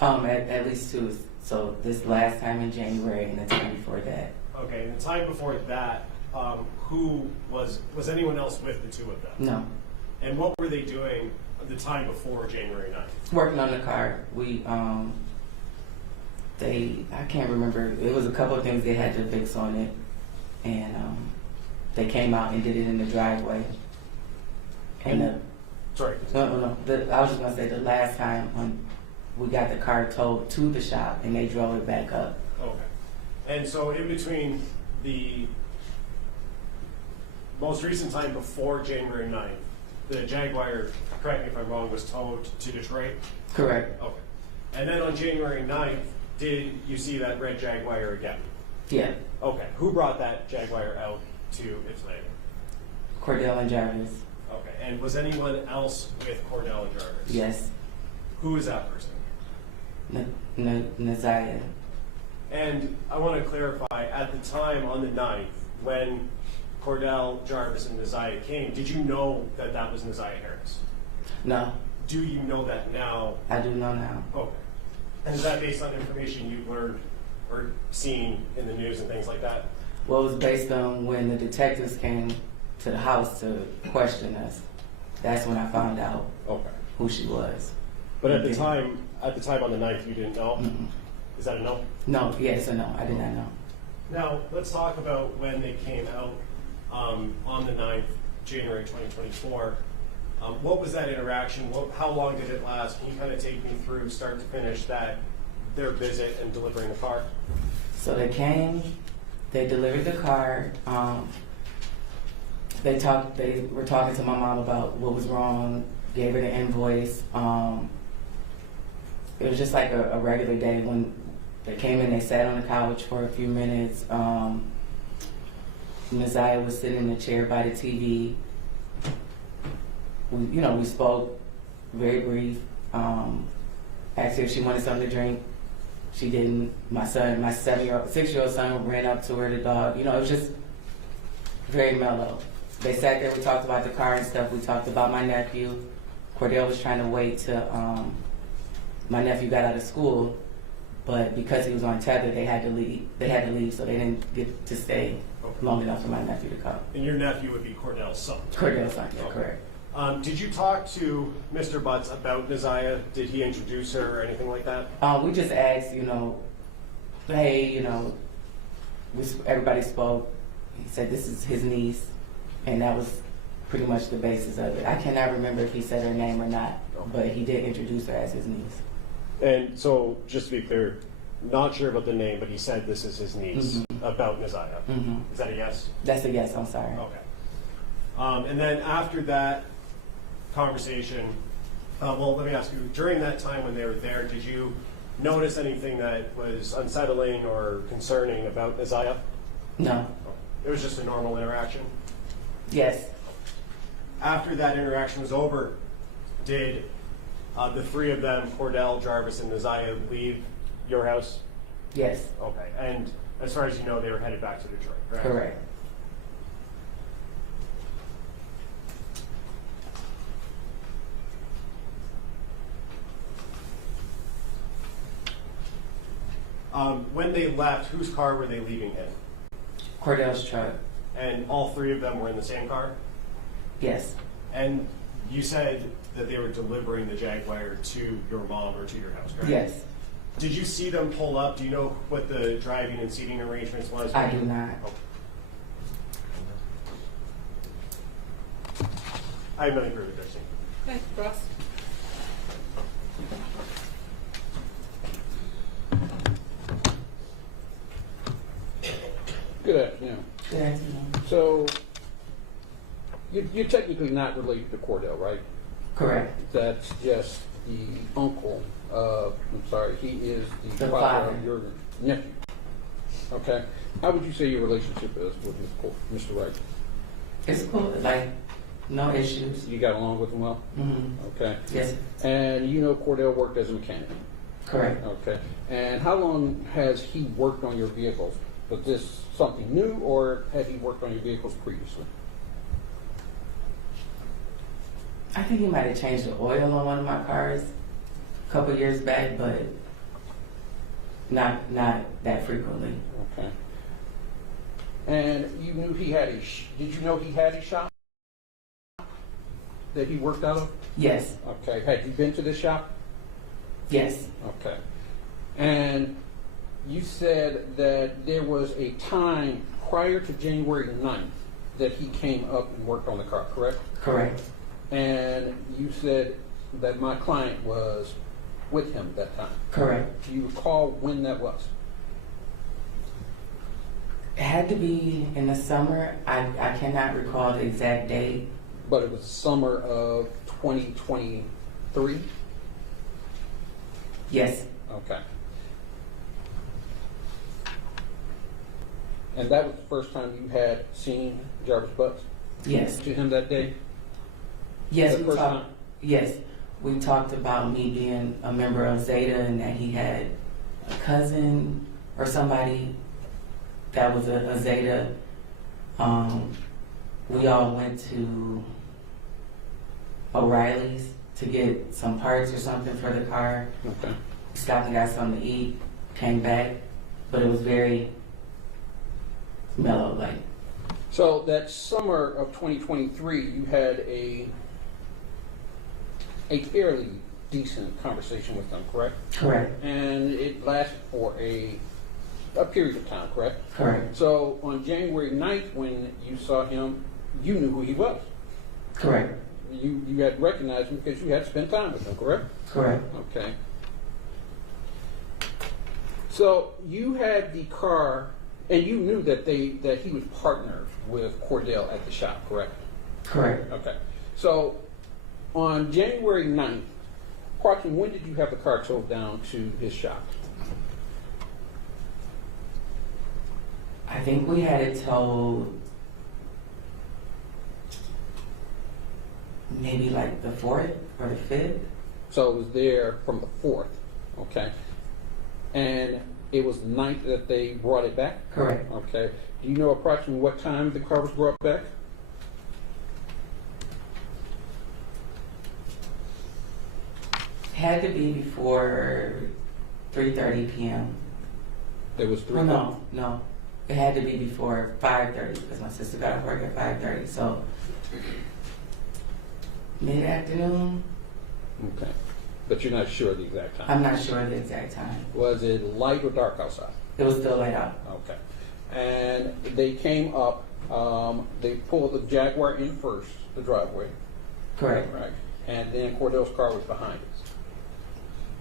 At least 2. So this last time in January and the time before that. Okay, and the time before that, who was anyone else with the two of them? No. And what were they doing the time before January 9th? Working on the car. I can't remember. It was a couple of things they had to fix on it. And they came out and did it in the driveway. Sorry. No. I was just going to say the last time we got the car towed to the shop and they drove it back up. Okay. And so in between the most recent time before January 9th, the Jaguar, correct me if I'm wrong, was towed to Detroit? Correct. Okay. And then on January 9th, did you see that red Jaguar again? Yeah. Okay. Who brought that Jaguar out to its land? Cordell and Jarvis. Okay. And was anyone else with Cordell and Jarvis? Yes. Who is that person? Naziah. And I want to clarify, at the time on the 9th, when Cordell, Jarvis, and Naziah came, did you know that that was Naziah Harris? No. Do you know that now? I do know now. Okay. And is that based on information you've learned or seen in the news and things like that? Well, it was based on when the detectives came to the house to question us. That's when I found out who she was. But at the time on the 9th, you didn't know? Mm-mm. Is that a no? No, yes or no. I did not know. Now, let's talk about when they came out on the 9th, January 2024. What was that interaction? How long did it last? Can you kind of take me through, start to finish, their visit and delivering the car? So they came, they delivered the car. They were talking to my mom about what was wrong, gave her the invoice. It was just like a regular day. When they came in, they sat on the couch for a few minutes. Naziah was sitting in the chair by the TV. We spoke, very brief. Asked her if she wanted something to drink. She didn't. My 6-year-old son ran up to her, the dog. It was just very mellow. They sat there, we talked about the car and stuff. We talked about my nephew. Cordell was trying to wait till my nephew got out of school, but because he was on tether, they had to leave, so they didn't get to stay long enough for my nephew to come. And your nephew would be Cordell's son? Cordell's son, yeah, correct. Did you talk to Mr. Butts about Naziah? Did he introduce her or anything like that? We just asked, hey, everybody spoke. He said this is his niece, and that was pretty much the basis of it. I cannot remember if he said her name or not, but he did introduce her as his niece. And so, just to be clear, not sure about the name, but he said this is his niece about Naziah. Mm-hmm. Is that a yes? That's a yes, I'm sorry. Okay. And then after that conversation, let me ask you, during that time when they were there, did you notice anything that was unsettling or concerning about Naziah? No. It was just a normal interaction? Yes. After that interaction was over, did the three of them, Cordell, Jarvis, and Naziah, leave your house? Yes. Okay. And as far as you know, they were headed back to Detroit, correct? Correct. When they left, whose car were they leaving in? Cordell's truck. And all three of them were in the same car? Yes. And you said that they were delivering the Jaguar to your mom or to your house, correct? Yes. Did you see them pull up? Do you know what the driving and seating arrangements was? I do not. I have nothing further to say. Okay, Ross? Good afternoon. Good afternoon. So, you're technically not related to Cordell, right? Correct. That's just the uncle of, I'm sorry, he is the The father father. of your nephew. Okay. How would you say your relationship is with Mr. Wright? It's cool. Like, no issues. You got along with him well? Mm-hmm. Okay. Yes. And you know Cordell worked as a mechanic? Correct. Okay. And how long has he worked on your vehicles? Was this something new, or had he worked on your vehicles previously? I think he might have changed the oil on one of my cars a couple years back, but not that frequently. Okay. And you knew he had did you know he had a shop that he worked out of? Yes. Okay. Had you been to this shop? Yes. Okay. And you said that there was a time prior to January 9th that he came up and worked on the car, correct? Correct. And you said that my client was with him at that time. Correct. Do you recall when that was? It had to be in the summer. I cannot recall the exact date. But it was summer of 2023? Yes. Okay. And that was the first time you had seen Jarvis Butts? Yes. To him that day? Yes, The we first talked. time? Yes, we talked about me being a member of Zeta and that he had a cousin or somebody that was a Zeta. We all went to O'Reilly's to get some parts or something for the car. Okay. Stopped and got something to eat. Came back, but it was very mellow, like. So that summer of 2023, you had a fairly decent conversation with them, correct? Correct. And it lasted for a period of time, correct? Correct. So on January 9th, when you saw him, you knew who he was. Correct. You had recognized him because you had spent time with him, correct? Correct. Okay. So you had the car, and you knew that he was partnered with Cordell at the shop, correct? Correct. Okay. So on January 9th, approximately when did you have the car towed down to his shop? I think we had it towed maybe like the 4th or the 5th. So it was there from the 4th, okay? And it was the 9th that they brought it back? Correct. Okay. Do you know approximately what time the car was brought back? Had to be before 3:30 p.m. There was 3. Well, no. It had to be before 5:30 because my sister got off work at 5:30. So mid-afternoon. Okay. But you're not sure the exact time? I'm not sure the exact time. Was it light or dark outside? It was still light out. Okay. And they came up, they pulled the Jaguar in first, the driveway. Correct. Right. And then Cordell's car was behind us.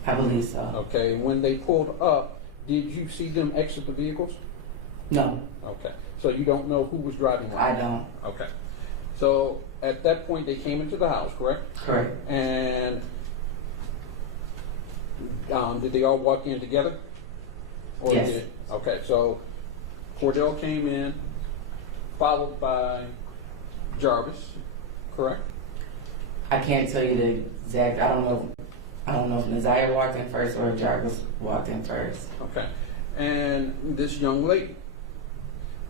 I believe so. Okay. When they pulled up, did you see them exit the vehicles? No, Okay. So you don't know who was driving what? I don't. Okay. So at that point, they came into the house, correct? Correct. And did they all walk in together? Or Yes. Okay, so Cordell came in, followed by Jarvis, correct? I can't tell you the exact. I don't know if Naziah walked in first or Jarvis walked in first. Okay. And this young lady.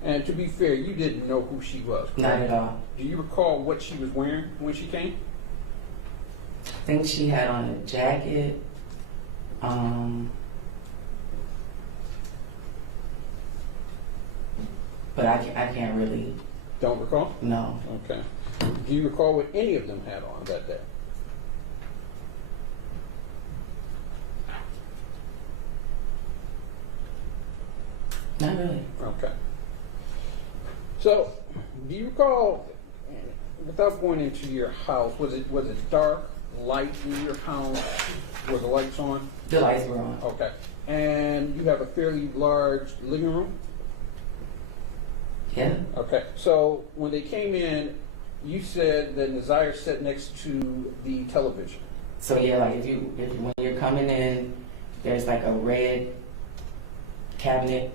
And to be fair, you didn't know who she was, correct? Not at all. Do you recall what she was wearing when she came? I think she had on a jacket. But I can't really. Don't recall? No. Okay. Do you recall what any of them had on that day? Not really. Okay. So, do you recall without going into your house, was it dark, light in your house? Were the lights on? The lights were on. Okay. And you have a fairly large living room? Yeah. Okay. So when they came in, you said that Nazir sat next to the television. So yeah, like if when you're coming in, there's like a red cabinet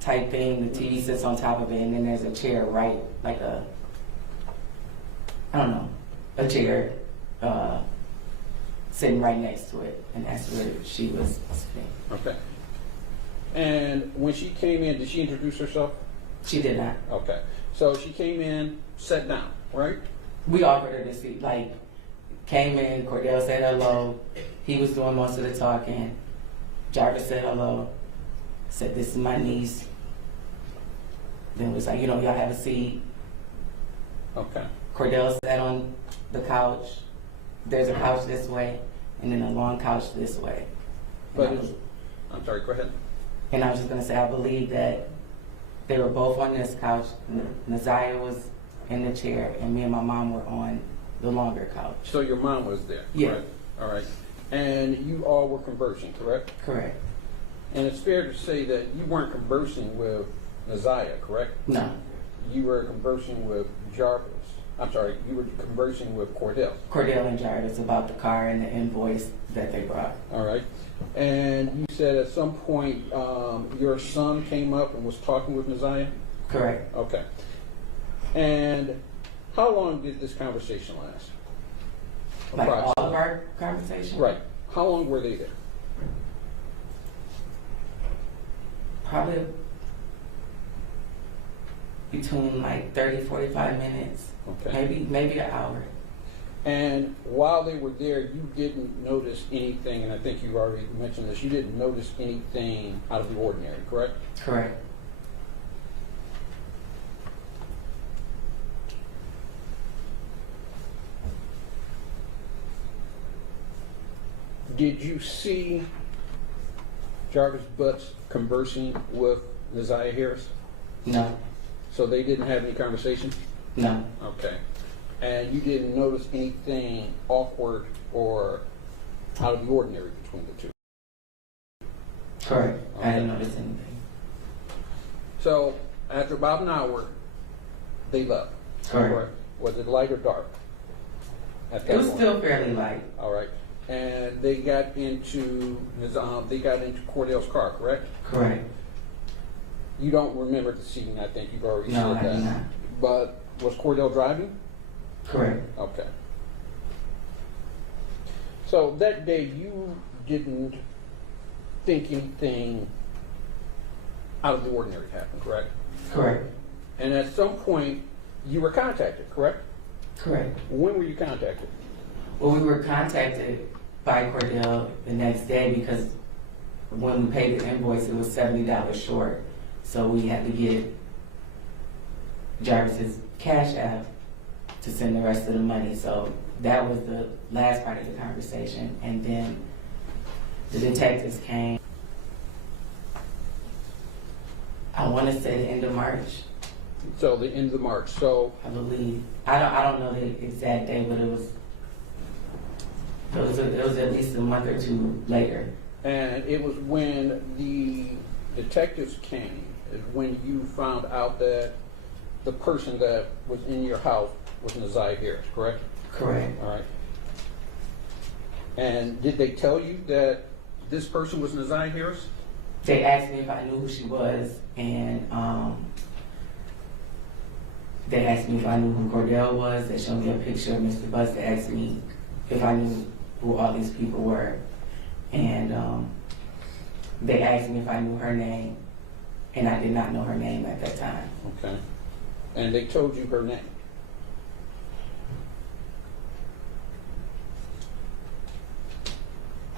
type thing. The TV sits on top of it, and then there's a chair right, like a chair sitting right next to it, and that's where she was sitting. Okay. And when she came in, did she introduce herself? She did not. Okay. So she came in, sat down, right? We offered her to see, like, came in, Cordell said hello. He was doing most of the talking. Jarvis said hello. Said, this is my niece. Then it was like, y'all have a seat. Okay. Cordell sat on the couch. There's a couch this way, and then a long couch this way. I'm sorry, go ahead. And I was just going to say, I believe that they were both on this couch. Nazir was in the chair, and me and my mom were on the longer couch. So your mom was there? Yeah. Correct? All right. And you all were conversing, correct? Correct. And it's fair to say that you weren't conversing with Nazir, correct? No. You were conversing with Jarvis. I'm sorry, you were conversing with Cordell. Cordell and Jarvis about the car and the invoice that they brought. All right. And you said at some point your son came up and was talking with Nazir? Correct. Okay. And how long did this conversation last? Like all of our conversation? Right. How long were they there? Probably between like 30, 45 minutes. Okay. Maybe an hour. And while they were there, you didn't notice anything, and I think you already mentioned this, you didn't notice anything out of the ordinary, correct? Correct. Did you see Jarvis Butts conversing with Nazir Harris? No. So they didn't have any conversation? No. Okay. And you didn't notice anything awkward or out of the ordinary between the two? Correct. Okay. I didn't notice anything. So after about an hour, they left? Correct. Was it light or dark? At that It was point? still fairly light. All right. And they got into Cordell's car, correct? Correct. You don't remember the scene, I think you've already No, said I that. do not. But was Cordell driving? Correct. Okay. So that day you didn't think anything out of the ordinary happened, correct? Correct. And at some point you were contacted, correct? Correct. When were you contacted? Well, we were contacted by Cordell the next day because when we paid the invoice, it was $70 short. So we had to get Jarvis's cash app to send the rest of the money. So that was the last part of the conversation. And then the detectives came, I want to say the end of March. So the end of March. So I believe. I don't know the exact day, but it was at least a month or two later. and it was when the detectives came, is when you found out that the person that was in your house was Nazir Harris, correct? Correct. All right. And did they tell you that this person was Nazir Harris? They asked me if I knew who she was, and they asked me if I knew who Cordell was. They showed me a picture of Mr. Butts. They asked me if I knew who all these people were, and they asked me if I knew her name, and I did not know her name at that time. Okay. And they told you her name?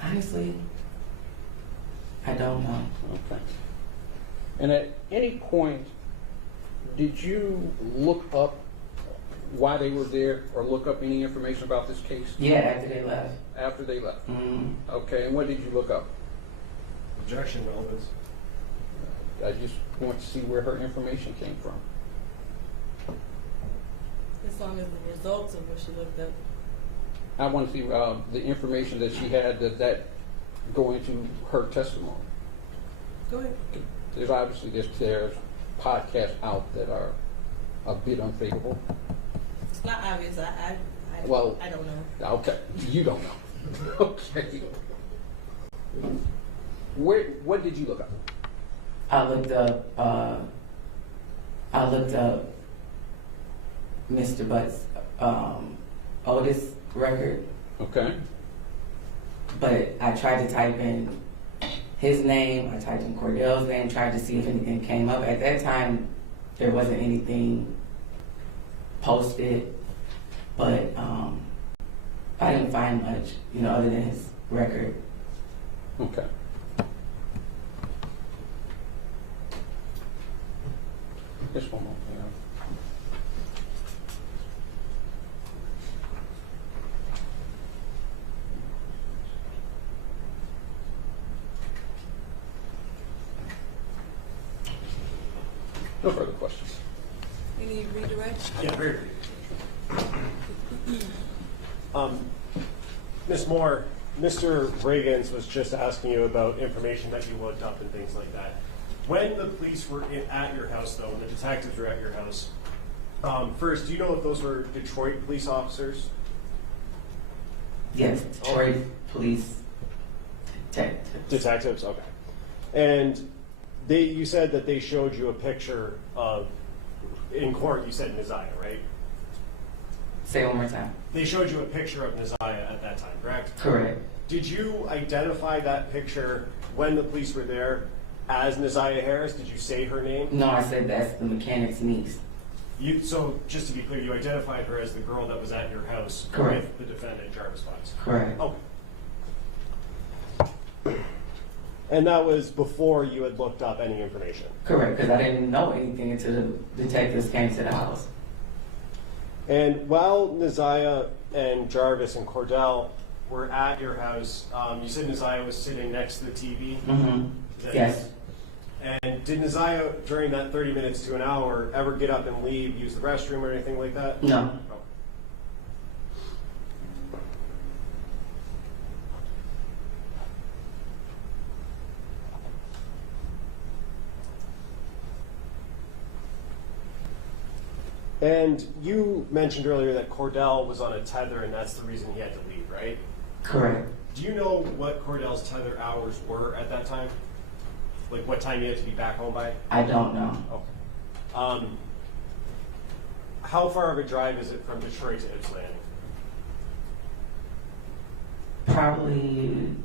Honestly, I don't know. Okay. And at any point, did you look up why they were there or look up any information about this case? Yeah, after they left. After they left? Mm-hmm. Okay, and what did you look up? Objection, relevance. I just want to see where her information came from. This some of the results of what she looked up. I want to see the information that she had that go into her testimony. Go ahead. There's obviously there's podcasts out that are a bit unfavorable. It's not obvious. I don't know. Okay, you don't know. Okay. What did you look up? I looked up Mr. Butt's oldest record, Okay. but I tried to type in his name, I typed in Cordell's name, tried to see if anything came up. At that time, there wasn't anything posted, but I didn't find much, other than his record. Okay. Just one more. No further questions. Any redirect? Yeah, very brief. Ms. Moore, Mr. Reagans was just asking you about information that you looked up and things like that. When the police were at your house, though, and the detectives were at your house, first, do you know if those were Detroit police officers? Yes, Detroit police detectives. Detectives, okay. And you said that they showed you a picture of, in court, you said Neziah, right? Say it one more time. They showed you a picture of Neziah at that time, correct? Correct. Did you identify that picture when the police were there as Neziah Harris? Did you say her name? No, I said that's the mechanic's niece. So, just to be clear, you identified her as the girl that was at your house Correct. with the defendant, Jarvis Potts? Correct. Okay. And that was before you had looked up any information? Correct, because I didn't know anything until the detectives came to the house. And while Neziah and Jarvis and Cordell were at your house, you said Neziah was sitting next to the TV? Mm-hmm. Yes. And did Neziah, during that 30 minutes to an hour, ever get up and leave, use the restroom or anything like that? No. Oh. And you mentioned earlier that Cordell was on a tether and that's the reason he had to leave, right? Correct. Do you know what Cordell's tether hours were at that time? Like what time he had to be back home by? I don't know. Okay. How far of a drive is it from Detroit to Ypsilanti? Probably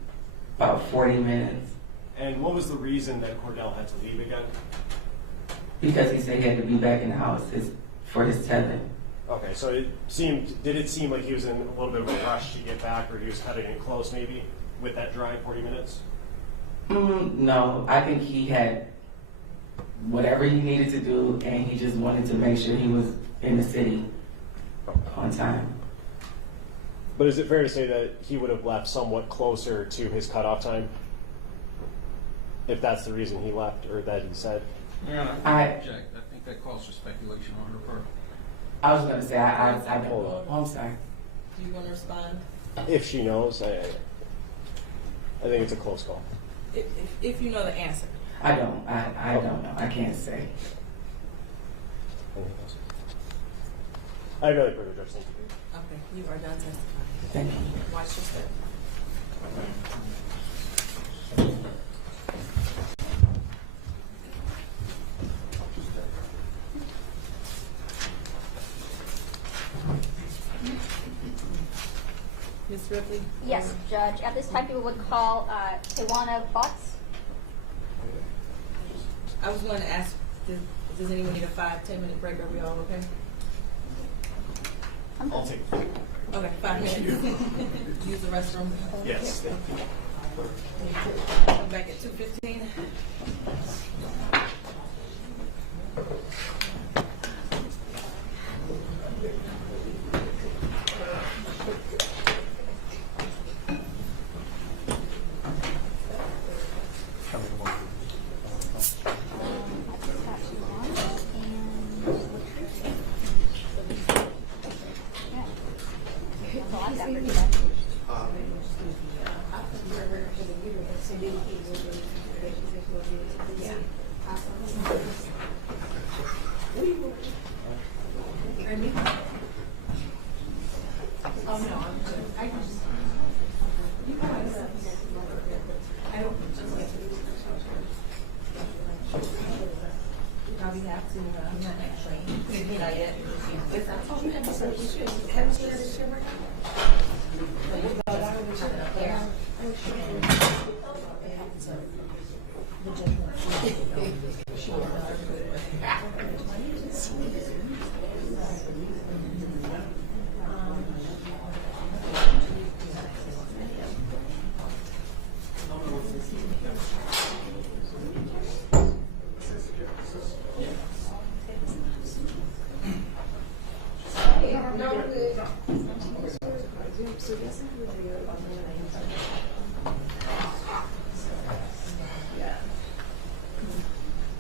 about 40 minutes. And what was the reason that Cordell had to leave again? Because he said he had to be back in the house for his tether. Okay, so did it seem like he was in a little bit of a rush to get back, or he was cutting it close maybe with that drive, 40 minutes? No, I think he had whatever he needed to do, and he just wanted to make sure he was in the city on time. But is it fair to say that he would have left somewhat closer to his cutoff time? If that's the reason he left, or that he said? Yeah, I object. I think that calls for speculation on her part. I was going to say, I don't know. Oh, I'm sorry. Do you want to respond? If she knows, I think it's a close call. If you know the answer. I don't. I don't know. I can't say. Anything else? I have other further addressing to do. Okay, you are done testifying. Thank you. Watch your step. Ms. Ripley? Yes, Judge. At this time, people would call Tijuana Butts. I was going to ask, does anyone need a 5-10 minute break? Are we all okay? I'll take it. Okay, 5 minutes. Use the restroom. Yes. Come back at 2:15. Amy? Oh, no, I'm good. I can just. You guys. I don't. Probably have to, not actually. Not yet. If that's all you have to say, you should. Haven't seen it shimmer? There.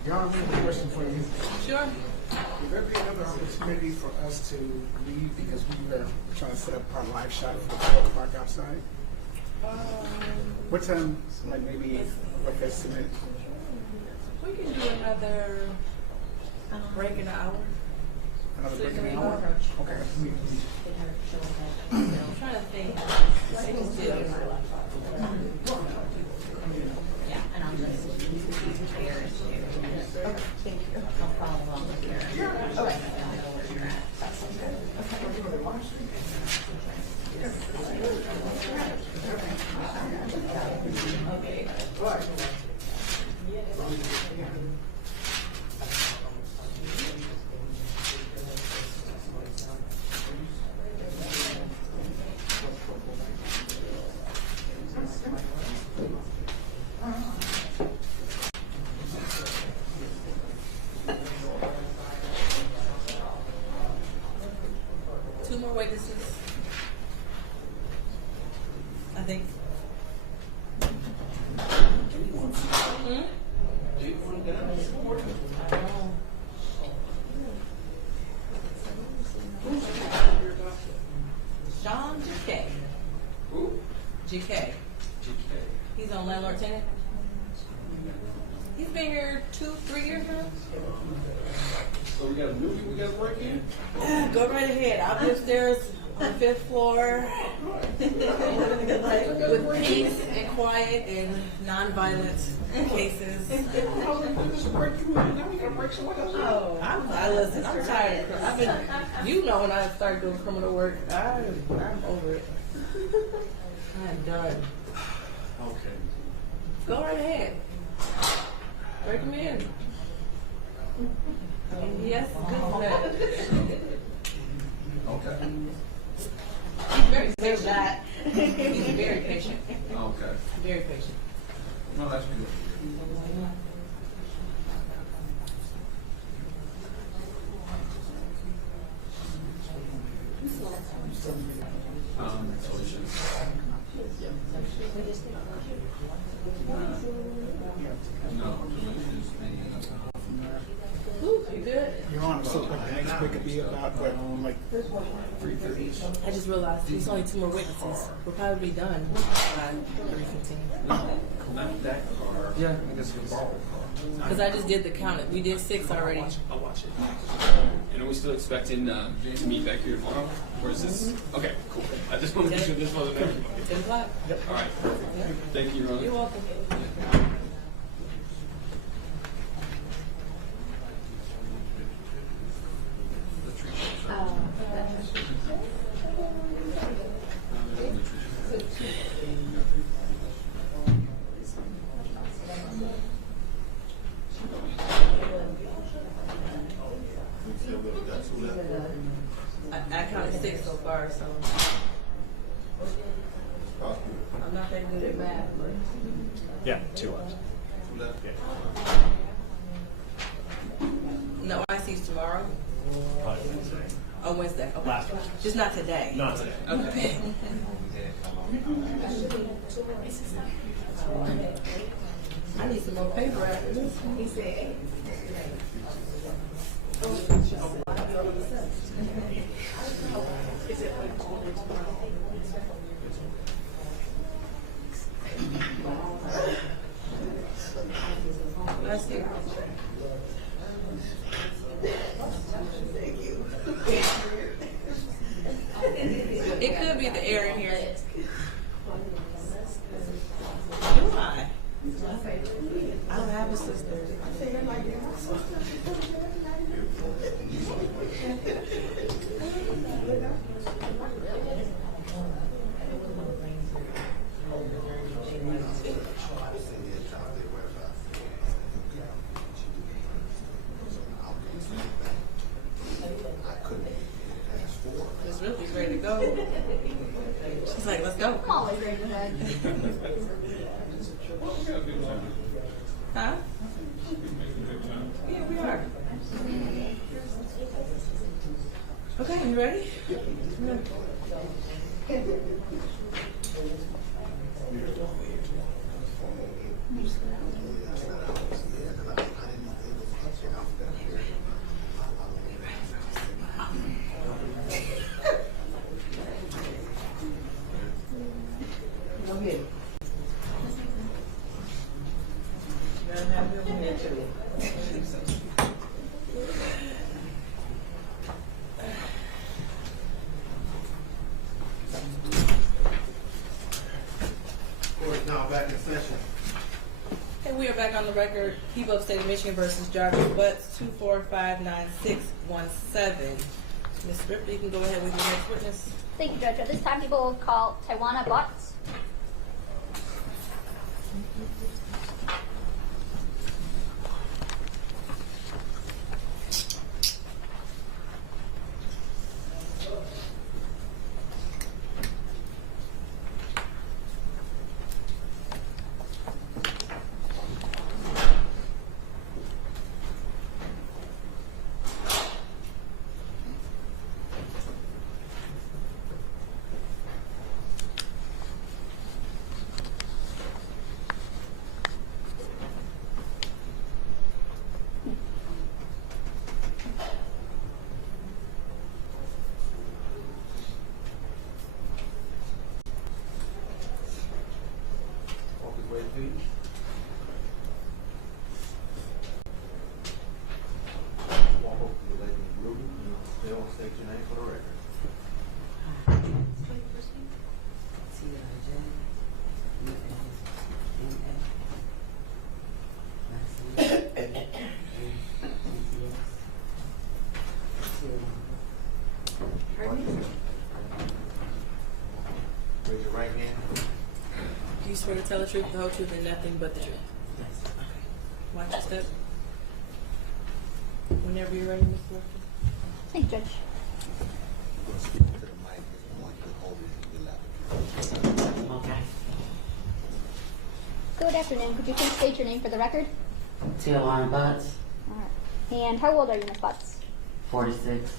Y'all, I have a question for you. Sure. Would there be another opportunity for us to leave because we were trying to set up our live shot for the 12 o'clock outside? What time, like maybe, like estimate? We can do another break in an hour. Another break in an hour? Okay. I'm trying to think. They can do it. Yeah, and I'm just prepared to. Okay, thank you. I'll follow along with your. Okay. Two more witnesses. I think. Sean GK. Who? GK. He's on landlord tenant. He's been here 2-3 years now. So we got a newbie we got to break in? Go right ahead. I'll be upstairs on the 5th floor with peace and quiet and non-violent cases. Oh, I listen. I'm tired. I've been, you know, when I started doing criminal work, I'm over it. I'm done. Okay. Go right ahead. Break him in. Yes, good for that. Okay. He's very patient. He's very patient. Okay. Very patient. No, that's good. You good? You're on, so like the next break could be about, what, like 3:30? I just realized there's only 2 more witnesses. We'll probably be done by 3:15. Not that car. Yeah, I guess it's borrowed car. Because I just did the count. We did 6 already. I'll watch it. And are we still expecting to meet back here tomorrow? Or is this? Okay, cool. I just want to make sure this wasn't everybody. 10 o'clock. All right. Thank you, Ron. You're welcome. I counted 6 so far, so I'm not that good at math. But Yeah, 2 left. no, I see tomorrow. Oh, Wednesday. Okay. Last one. Just not today. Not today. Okay. I need some more paper after this. He said. Bless you. Thank you. It could be the air in here. Do I? I don't have a sister. Miss Ripley's ready to go. She's like, let's go. I'm always ready to bed. Huh? Yeah, we are. Okay, you ready? Go ahead. Court is now back in session. And we are back on the record. People of State of Michigan versus Jarvis Butts, 2459617. Ms. Ripley, you can go ahead with your next witness. Thank you, Judge. At this time, people will call Tijuana Butts. Walk his way, please. Walk over to the lady in blue. They'll state your name for the record. Raise your right hand. Do you swear to tell the truth, the whole truth, and nothing but the truth? Yes. Okay. Watch your step. Whenever you're ready, Ms. Ripley. Thank you, Judge. You're gonna speak to the mic, it's going to hold it in your lap. Okay. Good afternoon. Could you please state your name for the record? Tijuana Butts, All right. And how old are you, Ms. Butts? 46.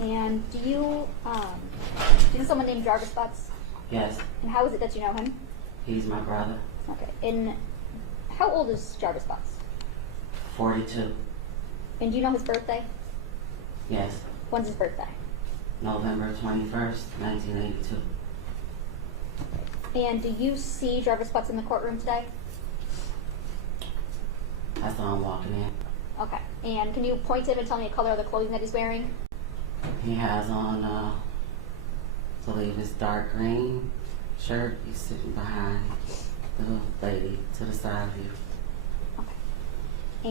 And do you know someone named Jarvis Butts? Yes, And how is it that you know him? he's my brother. Okay. And how old is Jarvis Butts? 42. And do you know his birthday? Yes, When's his birthday? November 21st, 1982. And do you see Jarvis Butts in the courtroom today? I saw him walking in. Okay. And can you point to him and tell me the color of the clothing that he's wearing? He has on, I believe it's dark green shirt. He's sitting behind the lady to the side of you. Okay.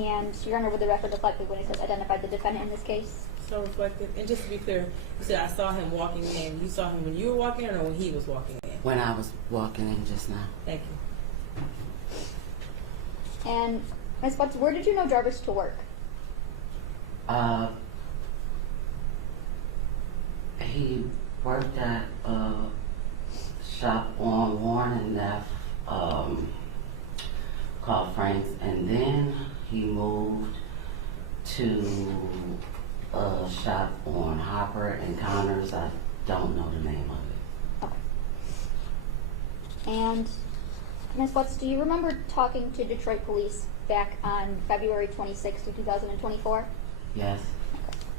And Your Honor, would the record reflect when it says identified the defendant in this case? So reflective. And just to be clear, you said I saw him walking in. You saw him when you were walking in or when he was walking in? When I was walking in just now. Thank you. And Ms. Butts, where did you know Jarvis to work? He worked at a shop on Warren and F called Frank's, and then he moved to a shop on Hopper and Connors. I don't know the name of it. Okay. And Ms. Butts, do you remember talking to Detroit police back on February 26, 2024? Yes.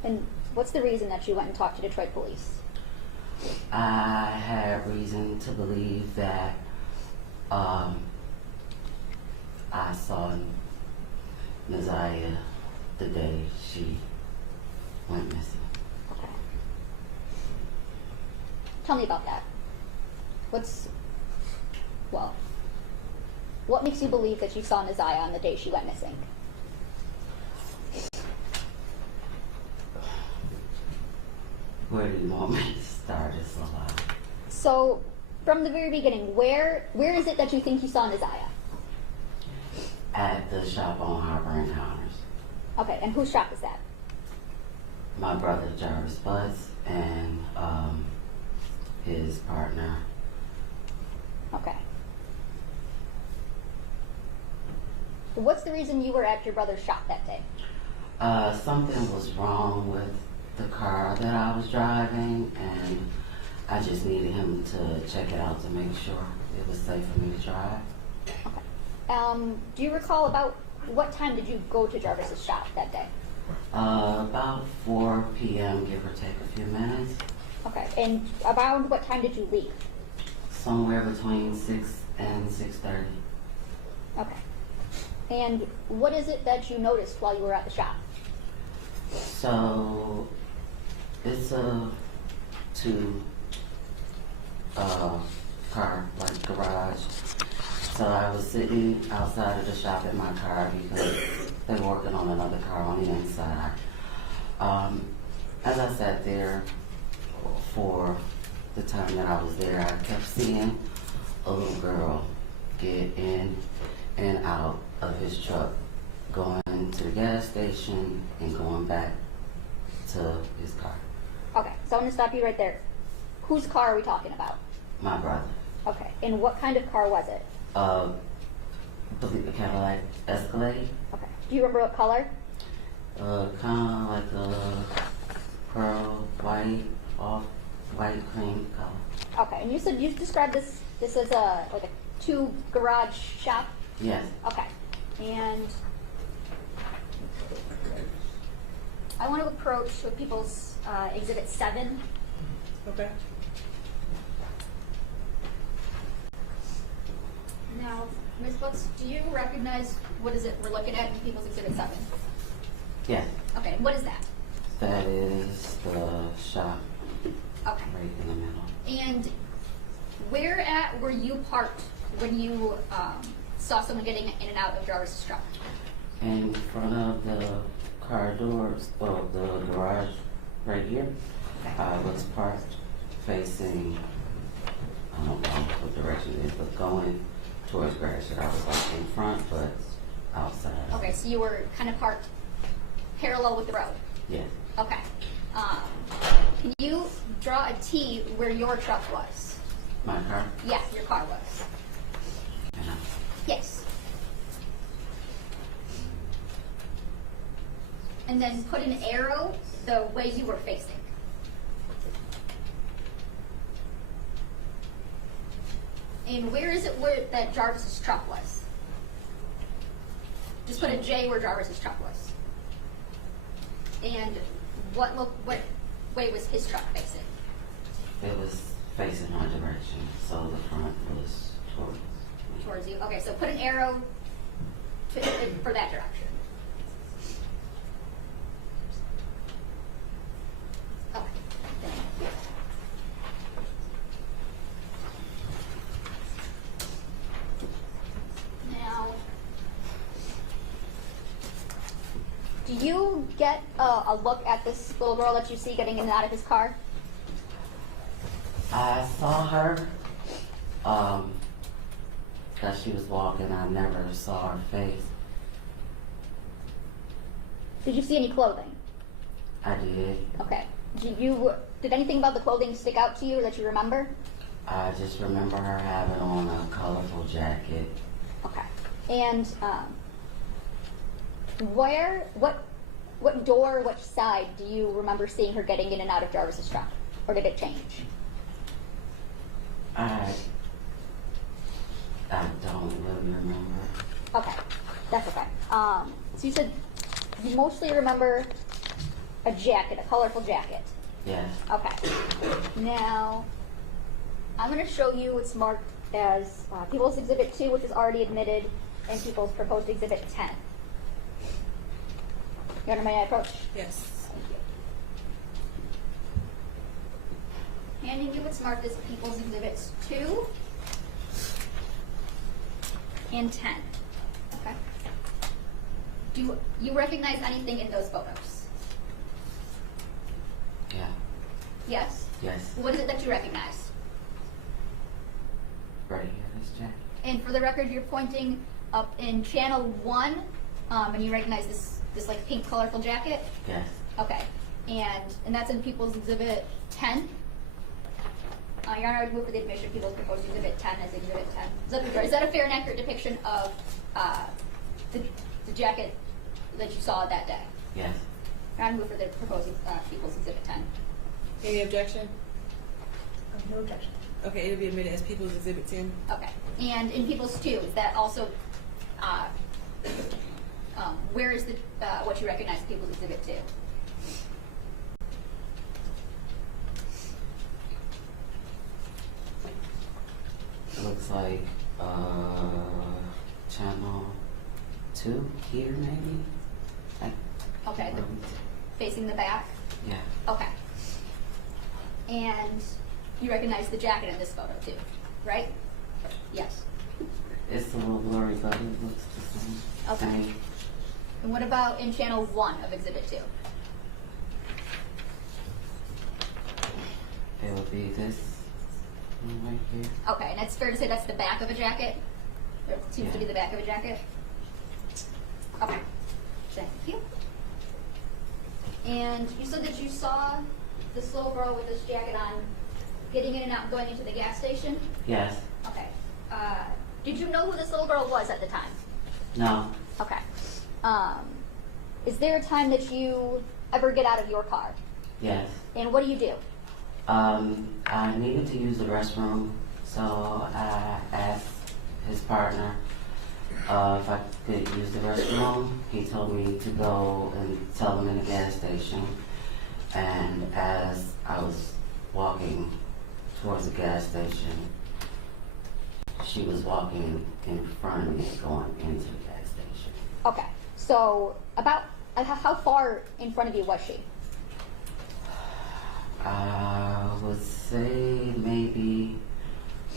And what's the reason that you went and talked to Detroit police? I had reason to believe that I saw Messiah the day she went missing. tell me about that. What makes you believe that you saw Naziah on the day she went missing? Where do you want me to start this a lot? So, from the very beginning, where is it that you think you saw Naziah? At the shop on Harbor Encounters. Okay, and whose shop is that? My brother Jarvis Butts and his partner. Okay. What's the reason you were at your brother's shop that day? Something was wrong with the car that I was driving, and I just needed him to check it out to make sure it was safe for me to drive. Okay. Do you recall about what time did you go to Jarvis's shop that day? About 4 p.m., give or take a few minutes. Okay. And around what time did you leave? Somewhere between 6 and 6:30. Okay. And what is it that you noticed while you were at the shop? So it's a car, like garage. So I was sitting outside of the shop in my car because they were working on another car on the inside. As I sat there for the time that I was there, I kept seeing a little girl get in and out of his truck, going to the gas station and going back to his car. Okay, so I'm going to stop you right there. Whose car are we talking about? My brother. Okay, and what kind of car was it? Believe a Cadillac Escalade. Okay. Do you remember what color? Kind of like a pearl white, off white cream color. Okay, and you said you described this as a 2 garage shop? Yes. Okay. And I want to approach with people's Exhibit 7. Okay. Now, Ms. Books, do you recognize what is it we're looking at in People's Exhibit 7? Yes. Okay, what is that? That is the shop. Okay. Right in the middle. And where at were you parked when you saw someone getting in and out of Jarvis's truck? In front of the car doors of the garage right here. Okay. I was parked facing, I don't know what direction it is, but going towards Gratiot. I was like in front, but outside. Okay, so you were kind of parked parallel with the road? Yes. Okay. Can you draw a T where your truck was? My car? Yeah, your car was. Yeah. Yes. And then put an arrow the way you were facing. And where is it where that Jarvis's truck was? Just put a J where Jarvis's truck was. And what way was his truck facing? It was facing my direction, so the front was Towards you. Okay, so put an arrow for that direction. Okay. Thank you. Now, do you get a look at this little girl that you see getting in and out of his car? I saw her, as she was walking. I never saw her face. Did you see any clothing? I did. Okay. Did anything about the clothing stick out to you that you remember? I just remember her having on a colorful jacket. Okay. And what door, which side do you remember seeing her getting in and out of Jarvis's truck? Or did it change? I don't really remember. Okay. That's okay. So you said you mostly remember a jacket, a colorful jacket. Yes. Okay. Now, I'm going to show you what's marked as People's Exhibit 2, which is already admitted, and People's Proposed Exhibit 10. You understand my approach? Yes. Thank handing you, it's marked as People's Exhibits 2 and 10. Okay. Do you recognize anything in those photos? Yeah. Yes? Yes. What is it that you recognize? Right here, this jacket. And for the record, you're pointing up in channel 1, and you recognize this like pink colorful jacket? Yes. Okay. And that's in People's Exhibit 10? Your Honor, I would move for the admission of People's Proposed Exhibit 10 as Exhibit 10. Is that a fair and accurate depiction of the jacket that you saw that day? Yes. Your Honor, I move for the proposed People's Exhibit 10. Any objection? No objection. Okay, it'll be admitted as People's Exhibit 10. Okay. And in People's 2, is that also, where is the what you recognize People's Exhibit 2? It looks like channel 2 here, maybe. Okay, facing the back? Yeah. Okay. And you recognize the jacket in this photo too, right? Yes. It's a little blurry, but it looks the same. Okay. And what about in channel 1 of Exhibit 2? It would be this one right here. Okay, and it's fair to say that's the back of a jacket? It seems to be the back of a jacket? Okay. Thank you. And you said that you saw this little girl with this jacket on getting in and out and going into the gas station? Yes. Okay. Did you know who this little girl was at the time? No. Okay. Is there a time that you ever get out of your car? Yes. And what do you do? I needed to use the restroom, so I asked his partner if I could use the restroom. He told me to go and tell him in the gas station. And as I was walking towards the gas station, she was walking in front of me going into the gas station. Okay. So about how far in front of you was she? I would say maybe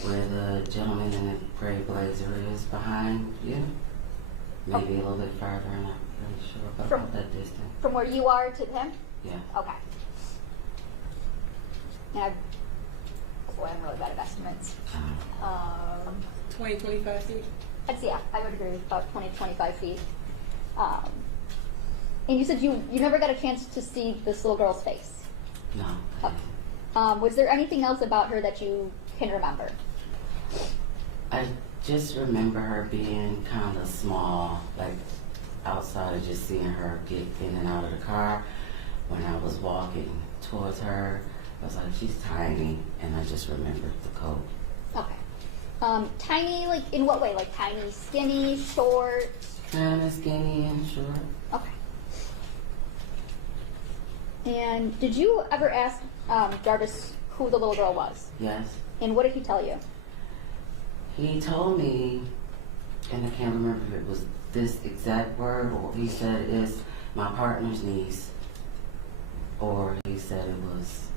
where the gentleman in the gray blazer is behind you. Maybe a little bit farther, I'm not really sure about that distance. From where you are to him? Yeah. Okay. And I'm really bad at estimates. 20, 25 feet? Yeah, I would agree with about 20, 25 feet. And you said you never got a chance to see this little girl's face? No. Was there anything else about her that you can remember? I just remember her being kind of small, like outside of just seeing her get in and out of the car. When I was walking towards her, I was like, she's tiny, and I just remembered the coat. Okay. Tiny, like in what way? Like tiny, skinny, short? Kind of skinny and short. Okay. And did you ever ask Jarvis who the little girl was? Yes. And what did he tell you? He told me, and I can't remember if it was this exact word, or he said it's my partner's niece, or he said it was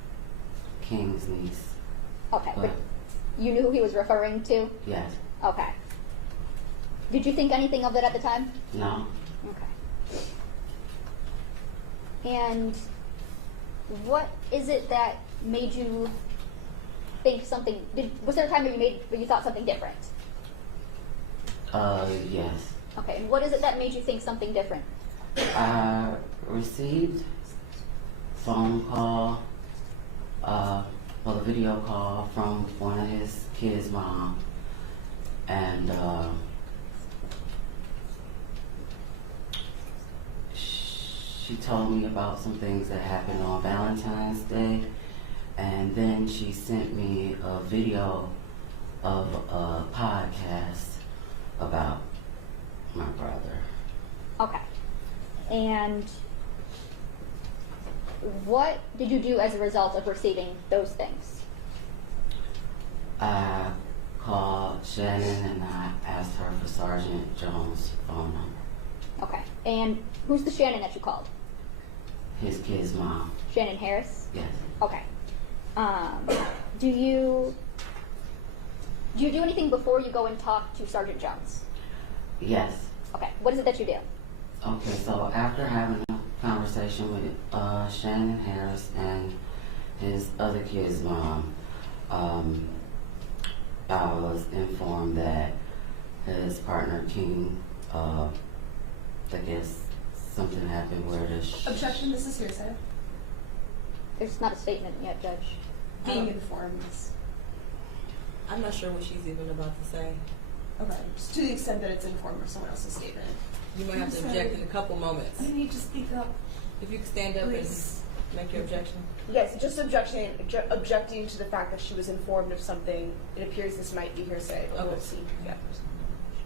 King's niece. Okay, but you knew who he was referring to? Yes. Okay. Did you think anything of it at the time? No. Okay. And what is it that made you think something? Was there a time where you thought something different? Yes. Okay. And what is it that made you think something different? I received phone call, a video call from one of his kids' mom, and she told me about some things that happened on Valentine's Day, and then she sent me a video of a podcast about my brother. Okay. And what did you do as a result of receiving those things? I called Shannon and I asked her for Sergeant Jones' phone number. Okay. And who's the Shannon that you called? His kid's mom. Shannon Harris? Yes. Okay. do you do anything before you go and talk to Sergeant Jones? Yes. Okay. What is it that you do? Okay, so after having a conversation with Shannon Harris and his other kid's mom, I was informed that his partner King, I guess something happened where the Objection, this is hearsay. There's not a statement yet, Judge. Being informed. I'm not sure what she's even about to say. Okay, just to the extent that it's informed of someone else's statement. You might have to object in a couple moments. You need to speak up. If you could stand up Please. and make your objection. Yes, just objecting to the fact that she was informed of something. It appears this might be hearsay, but we'll Okay. see. Yeah.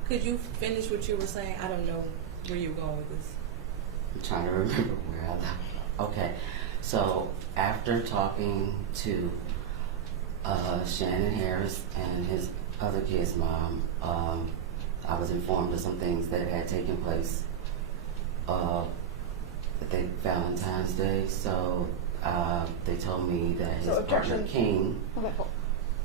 Could you finish what you were saying? I don't know where you were going with this. I'm trying to remember where I left. Okay, so after talking to Shannon Harris and his other kid's mom, I was informed of some things that had taken place, I think Valentine's Day. So they told me that his partner King. Okay, cool.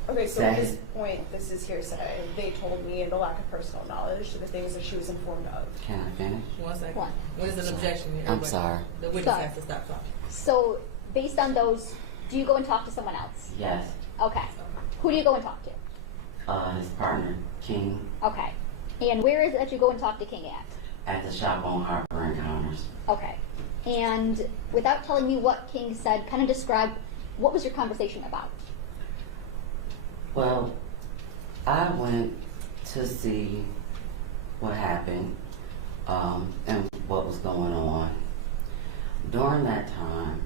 Okay, so That at is- this point, this is hearsay. They told me, and the lack of personal knowledge, the things that she was informed of. Can I finish? 1 second. One. What is an Sorry. objection? I'm Everybody- sorry. The witness Sorry. has to stop talking. So, based on those, do you go and talk to someone else? Yes. Okay. Who do you go and talk to? His partner King Okay. And where is it that you go and talk to King at? at the shop on Harper Encounters. Okay. And without telling me what King said, kind of describe what was your conversation about? Well, I went to see what happened and what was going on. During that time,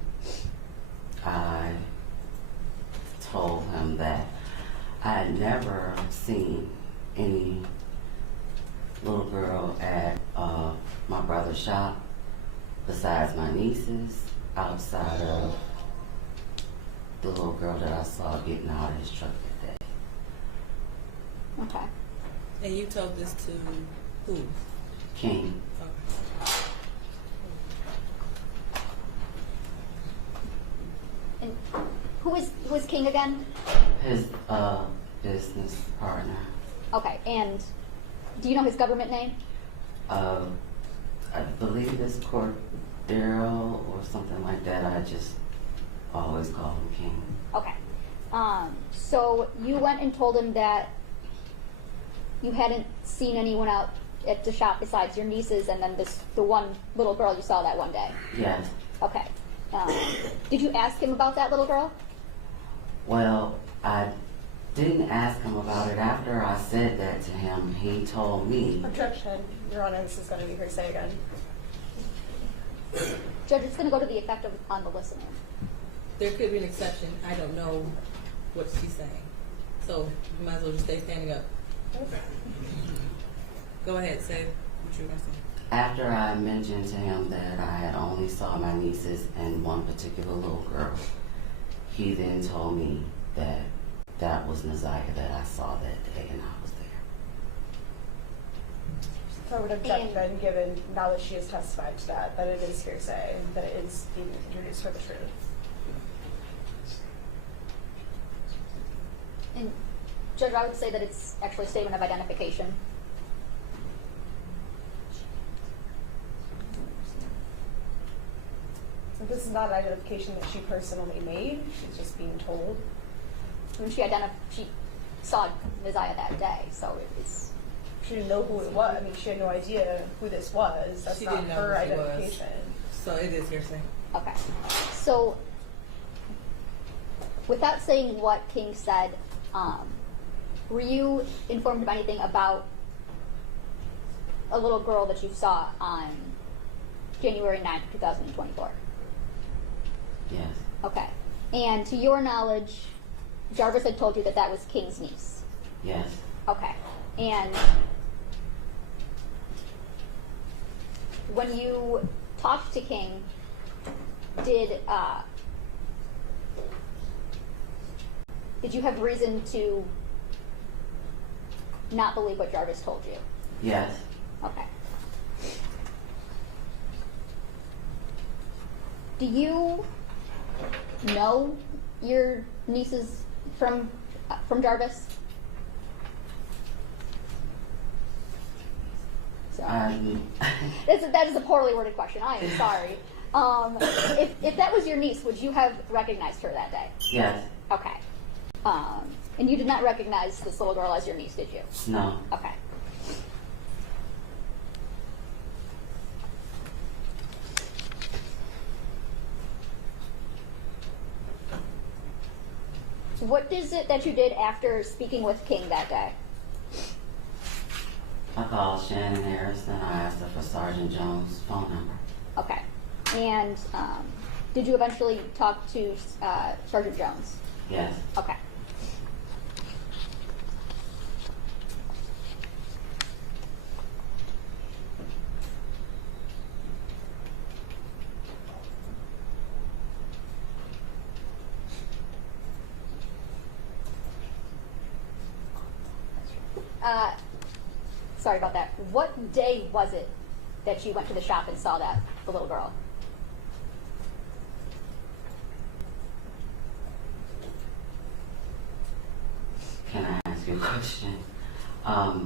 I told him that I had never seen any little girl at my brother's shop besides my nieces, outside of the little girl that I saw getting out of his truck that day. Okay. And you told this to who? King. Okay. And who is King again? His business partner. Okay. And do you know his government name? I believe it's Cordell or something like that. I just always call him King. Okay. So you went and told him that you hadn't seen anyone out at the shop besides your nieces and then the one little girl you saw that one day. Yes. Okay. Did you ask him about that little girl? Well, I didn't ask him about it. After I said that to him, he told me. Objection, Your Honor, this is going to be hearsay again. Judge, it's going to go to the effect on the listener. There could be an exception. I don't know what she's saying. So you might as well just stay standing up. Go ahead, say what you were going to say. After I mentioned to him that I had only saw my nieces and one particular little girl, he then told me that that was Naziah that I saw that day and I was there. So I would object then, given now that she has testified to that it is hearsay, that it is being introduced for the truth. And Judge, I would say that it's actually a statement of identification. So this is not an identification that she personally made, she's just being told. I mean, she saw Naziah that day, so it's. She didn't know who it was. I mean, she had no idea who this was. That's She not didn't know her who she was. identification. So it is hearsay. Okay. So, without saying what King said, were you informed of anything about a little girl that you saw on January 9th, 2024? Yes. Okay. And to your knowledge, Jarvis had told you that that was King's niece? Yes. Okay. And when you talked to King, did you have reason to not believe what Jarvis told you? Yes. Okay. Do you know your niece's from Jarvis? Sorry. That is a poorly worded question. I am sorry. If that was your niece, would you have recognized her that day? Yes. Okay. And you did not recognize this little girl as your niece, did you? No. Okay. What is it that you did after speaking with King that day? I called Shannon Harris and I asked her for Sergeant Jones' phone number. Okay. And did you eventually talk to Sergeant Jones? Yes. Okay. Sorry about that. What day was it that you went to the shop and saw the little girl? Can I ask you a question? I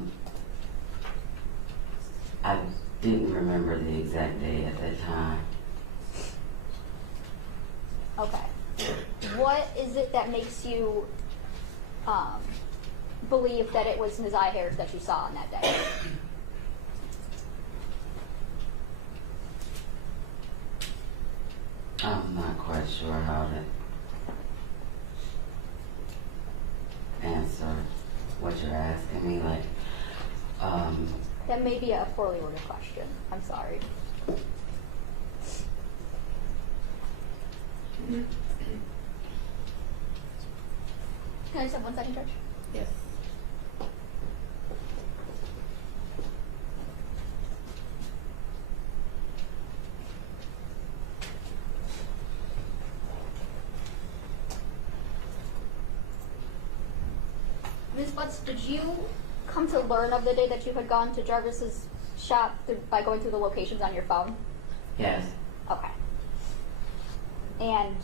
didn't remember the exact day at that time. Okay. What is it that makes you believe that it was Nazai Harris that you saw on that day? I'm not quite sure how to answer what you're asking me. Like, That may be a poorly worded question. I'm sorry. Can I just have 1 second, Judge? Yes. Ms. Butts, did you come to learn of the day that you had gone to Jarvis's shop by going through the locations on your phone? yes, Okay. And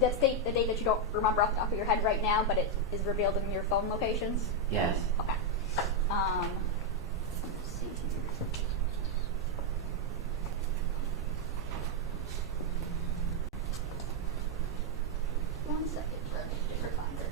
that's the day that you don't remember off the top of your head right now, but it is revealed in your phone locations? yes. Okay. Let's see here. One second, Judge. Find her.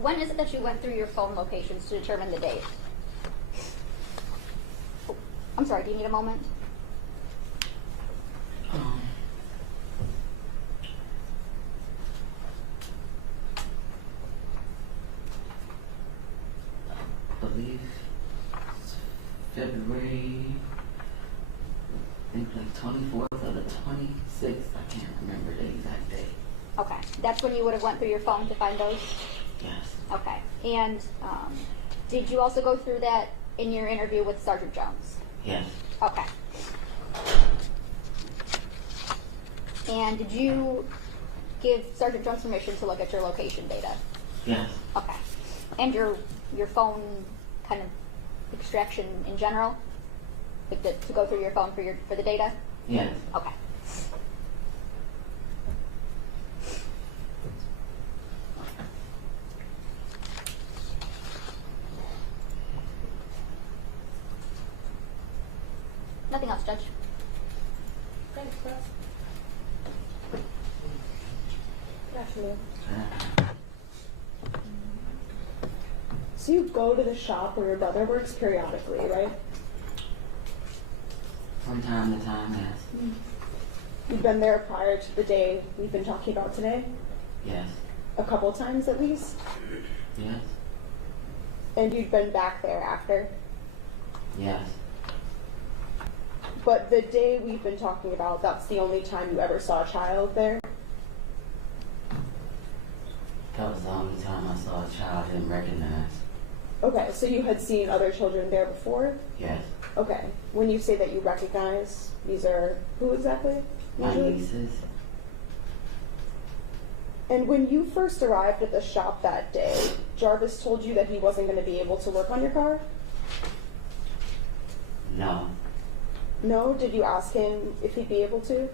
When is it that you went through your phone locations to determine the date? Oh, I'm sorry, do you need a moment? I believe it's February, I think like 24th or the 26th. I can't remember the exact date. Okay, that's when you would have went through your phone to find those? Yes. Okay, and did you also go through that in your interview with Sergeant Jones? Yes. Okay. And did you give Sergeant Jones permission to look at your location data? Yes. Okay. And your phone kind of extraction in general? Like to go through your phone for the data? Yes. Okay. Nothing else, Judge. Thanks, Chris. Good afternoon. So you go to the shop where your brother works periodically, right? From time to time, yes. You've been there prior to the day we've been talking about today? Yes. A couple times at least? Yes. And you'd been back there after? Yes. But the day we've been talking about, that's the only time you ever saw a child there? That was the only time I saw a child I didn't recognize. Okay, so you had seen other children there before? Yes. Okay. When you say that you recognize, these are who exactly? My Usually? nieces. And when you first arrived at the shop that day, Jarvis told you that he wasn't going to be able to work on your car? No. No? Did you ask him if he'd be able to?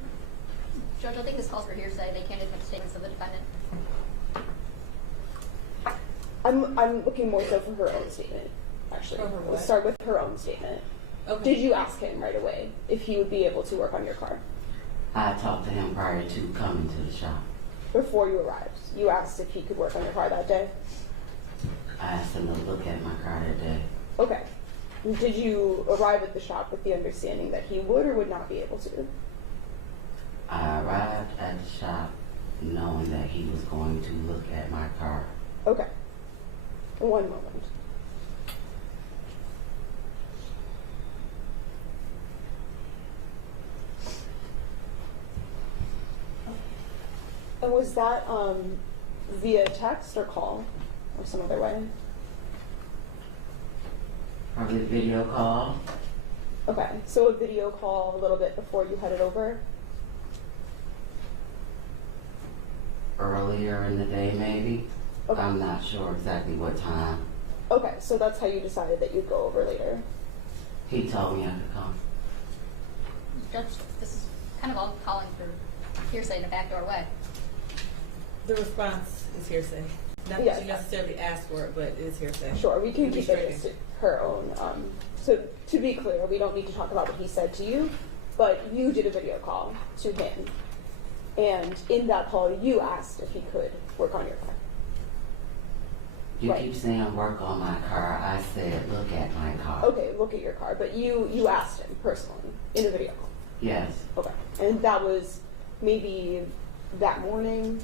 Judge, I think this calls for hearsay. They can't admit statements of the defendant. I'm looking more so for her own statement, actually. For her what? Let's start with her own statement. Okay. Did you ask him right away if he would be able to work on your car? I talked to him prior to coming to the shop. Before you arrived, you asked if he could work on your car that day? I asked him to look at my car that day. Okay. Did you arrive at the shop with the understanding that he would or would not be able to? I arrived at the shop knowing that he was going to look at my car. Okay. One moment. And was that via text or call or some other way? Probably a video call. Okay, so a video call a little bit before you headed over? Earlier in the day, maybe. Okay. I'm not sure exactly what time. Okay, so that's how you decided that you'd go over later. He told me I could come. Judge, this is kind of all calling for hearsay in a backdoor way. The response is hearsay. Not that Yes. you necessarily asked for it, but it is hearsay. Sure, we can It'd be keep it stricken. as her own. So to be clear, we don't need to talk about what he said to you, but you did a video call to him. And in that call, you asked if he could work on your car. You Right. keep saying work on my car. I said look at my car. Okay, look at your car, but you asked him personally in a video call. Yes. Okay, and that was maybe that morning?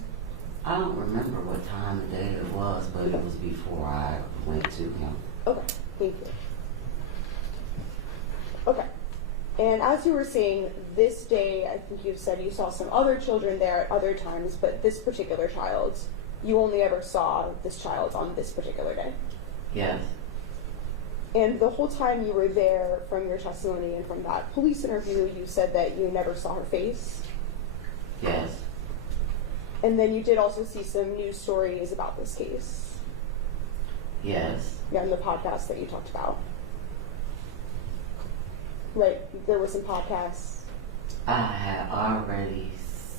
I don't remember what time of day it was, but it was before I went to him. Okay, thank you. Okay, and as you were saying, this day, I think you've said you saw some other children there at other times, but this particular child, you only ever saw this child on this particular day. Yes. And the whole time you were there, from your testimony and from that police interview, you said that you never saw her face. Yes. And then you did also see some news stories about this case. Yes. Yeah, in the podcast that you talked about. Right, there were some podcasts. I had already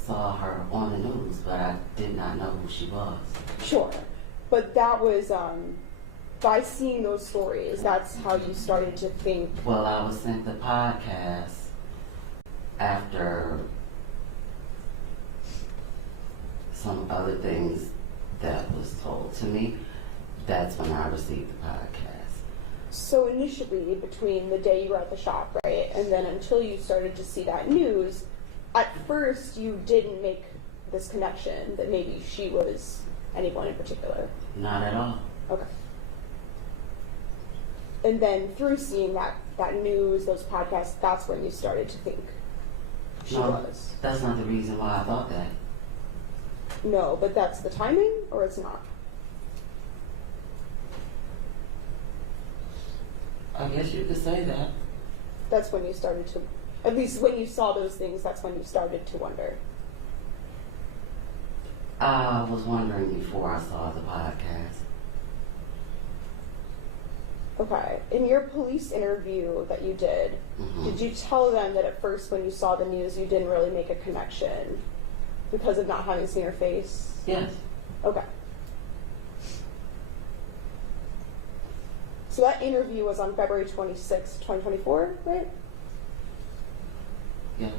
saw her on the news, but I did not know who she was. Sure, but that was, by seeing those stories, that's how you started to think. Well, I was sent the podcast after some other things that was told to me. That's when I received the podcast. So initially, between the day you were at the shop, right, and then until you started to see that news, at first you didn't make this connection that maybe she was anyone in particular. Not at all. Okay. And then through seeing that news, those podcasts, that's when you started to think she No, was. that's not the reason why I thought that. No, but that's the timing, or it's not? I guess you could say that. That's when you started to, at least when you saw those things, that's when you started to wonder. I was wondering before I saw the podcast. Okay. In your police interview that you did, did you tell them that at first when you saw the news you didn't really make a connection because of not having seen her face? Yes. Okay. So that interview was on February 26, 2024, right? Yes.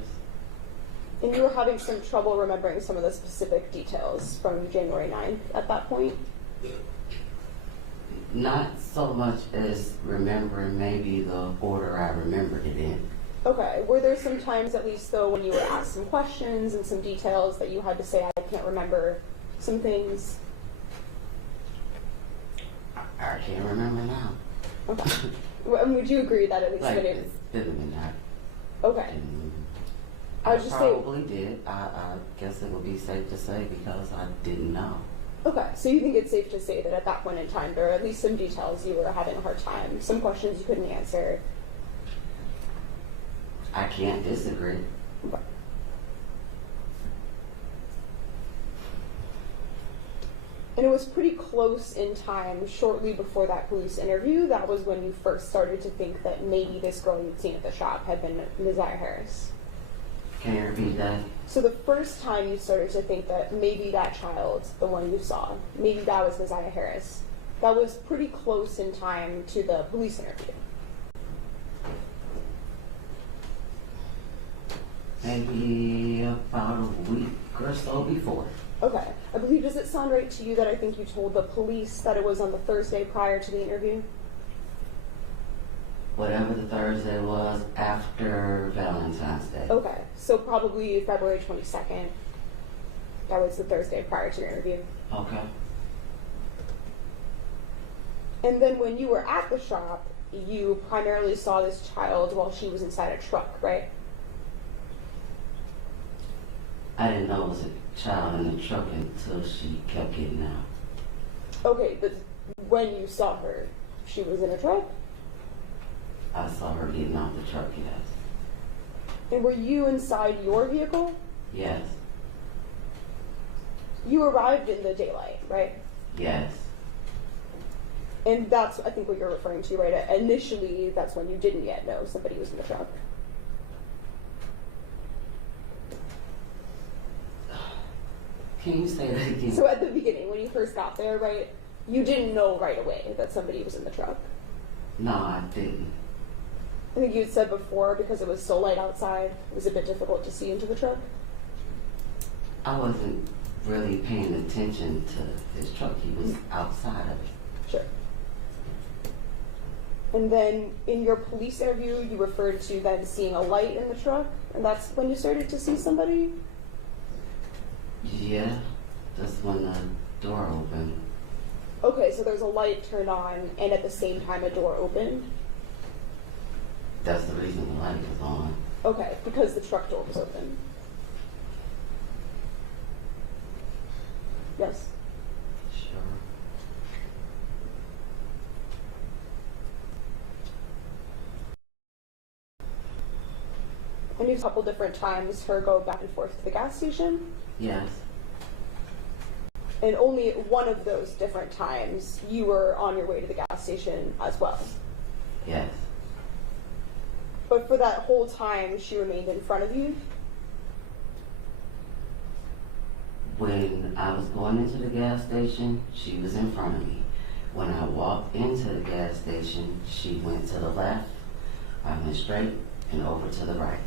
And you were having some trouble remembering some of the specific details from January 9th at that point? Not so much as remembering maybe the order I remembered it in. Okay. Were there some times, at least though, when you were asked some questions and some details that you had to say, I can't remember some things? I can't remember now. Okay. Would you agree that at least Like, when it could have been that. Okay. I was just probably did. I guess it would be safe to say because I didn't know. Okay, so you think it's safe to say that at that point in time, there are at least some details you were having a hard time, some questions you couldn't answer. I can't disagree. Okay. And it was pretty close in time, shortly before that police interview, that was when you first started to think that maybe this girl you'd seen at the shop had been Messiah Harris. Can you repeat that? So the first time you started to think that maybe that child, the one you saw, maybe that was Messiah Harris, that was pretty close in time to the police interview. Maybe about a week or so before. Okay. I believe, does it sound right to you that I think you told the police that it was on the Thursday prior to the interview? Whatever the Thursday was after Valentine's Day. Okay. So probably February 22nd. That was the Thursday prior to your interview. Okay. And then when you were at the shop, you primarily saw this child while she was inside a truck, right? I didn't know it was a child in the truck until she kept getting out. Okay, but when you saw her, she was in a truck? I saw her getting out the truck, yes. And were you inside your vehicle? Yes. You arrived in the daylight, right? Yes. And that's, I think, what you're referring to, right? Initially, that's when you didn't yet know somebody was in the truck. Can you say that again? So at the beginning, when you first got there, right, you didn't know right away that somebody was in the truck. No, I didn't. I think you had said before, because it was so light outside, it was a bit difficult to see into the truck. I wasn't really paying attention to his truck. He was outside of it. Sure. And then in your police interview, you referred to then seeing a light in the truck, and that's when you started to see somebody? Yeah, that's when the door opened. Okay, so there's a light turned on, and at the same time a door opened? That's the reason the light was on. Okay, because the truck door was open. Yes? Sure. And you a couple different times her go back and forth to the gas station? Yes. And only at one of those different times you were on your way to the gas station as well? Yes. But for that whole time, she remained in front of you? When I was going into the gas station, she was in front of me. When I walked into the gas station, she went to the left, I went straight, and over to the right.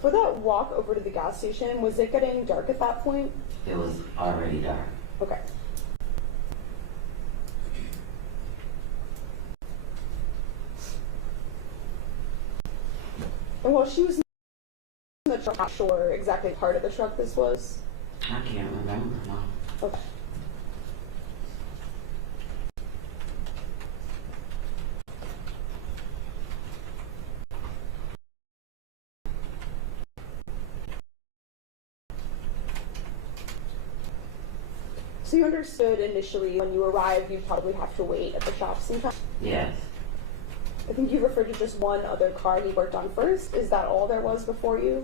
For that walk over to the gas station, was it getting dark at that point? It was already dark. Okay. And while she was in the truck, I'm not sure exactly part of the truck this was? I can't remember, no. Okay. So you understood initially when you arrived you'd probably have to wait at the shop sometime? Yes. I think you referred to just one other car he worked on first. Is that all there was before you?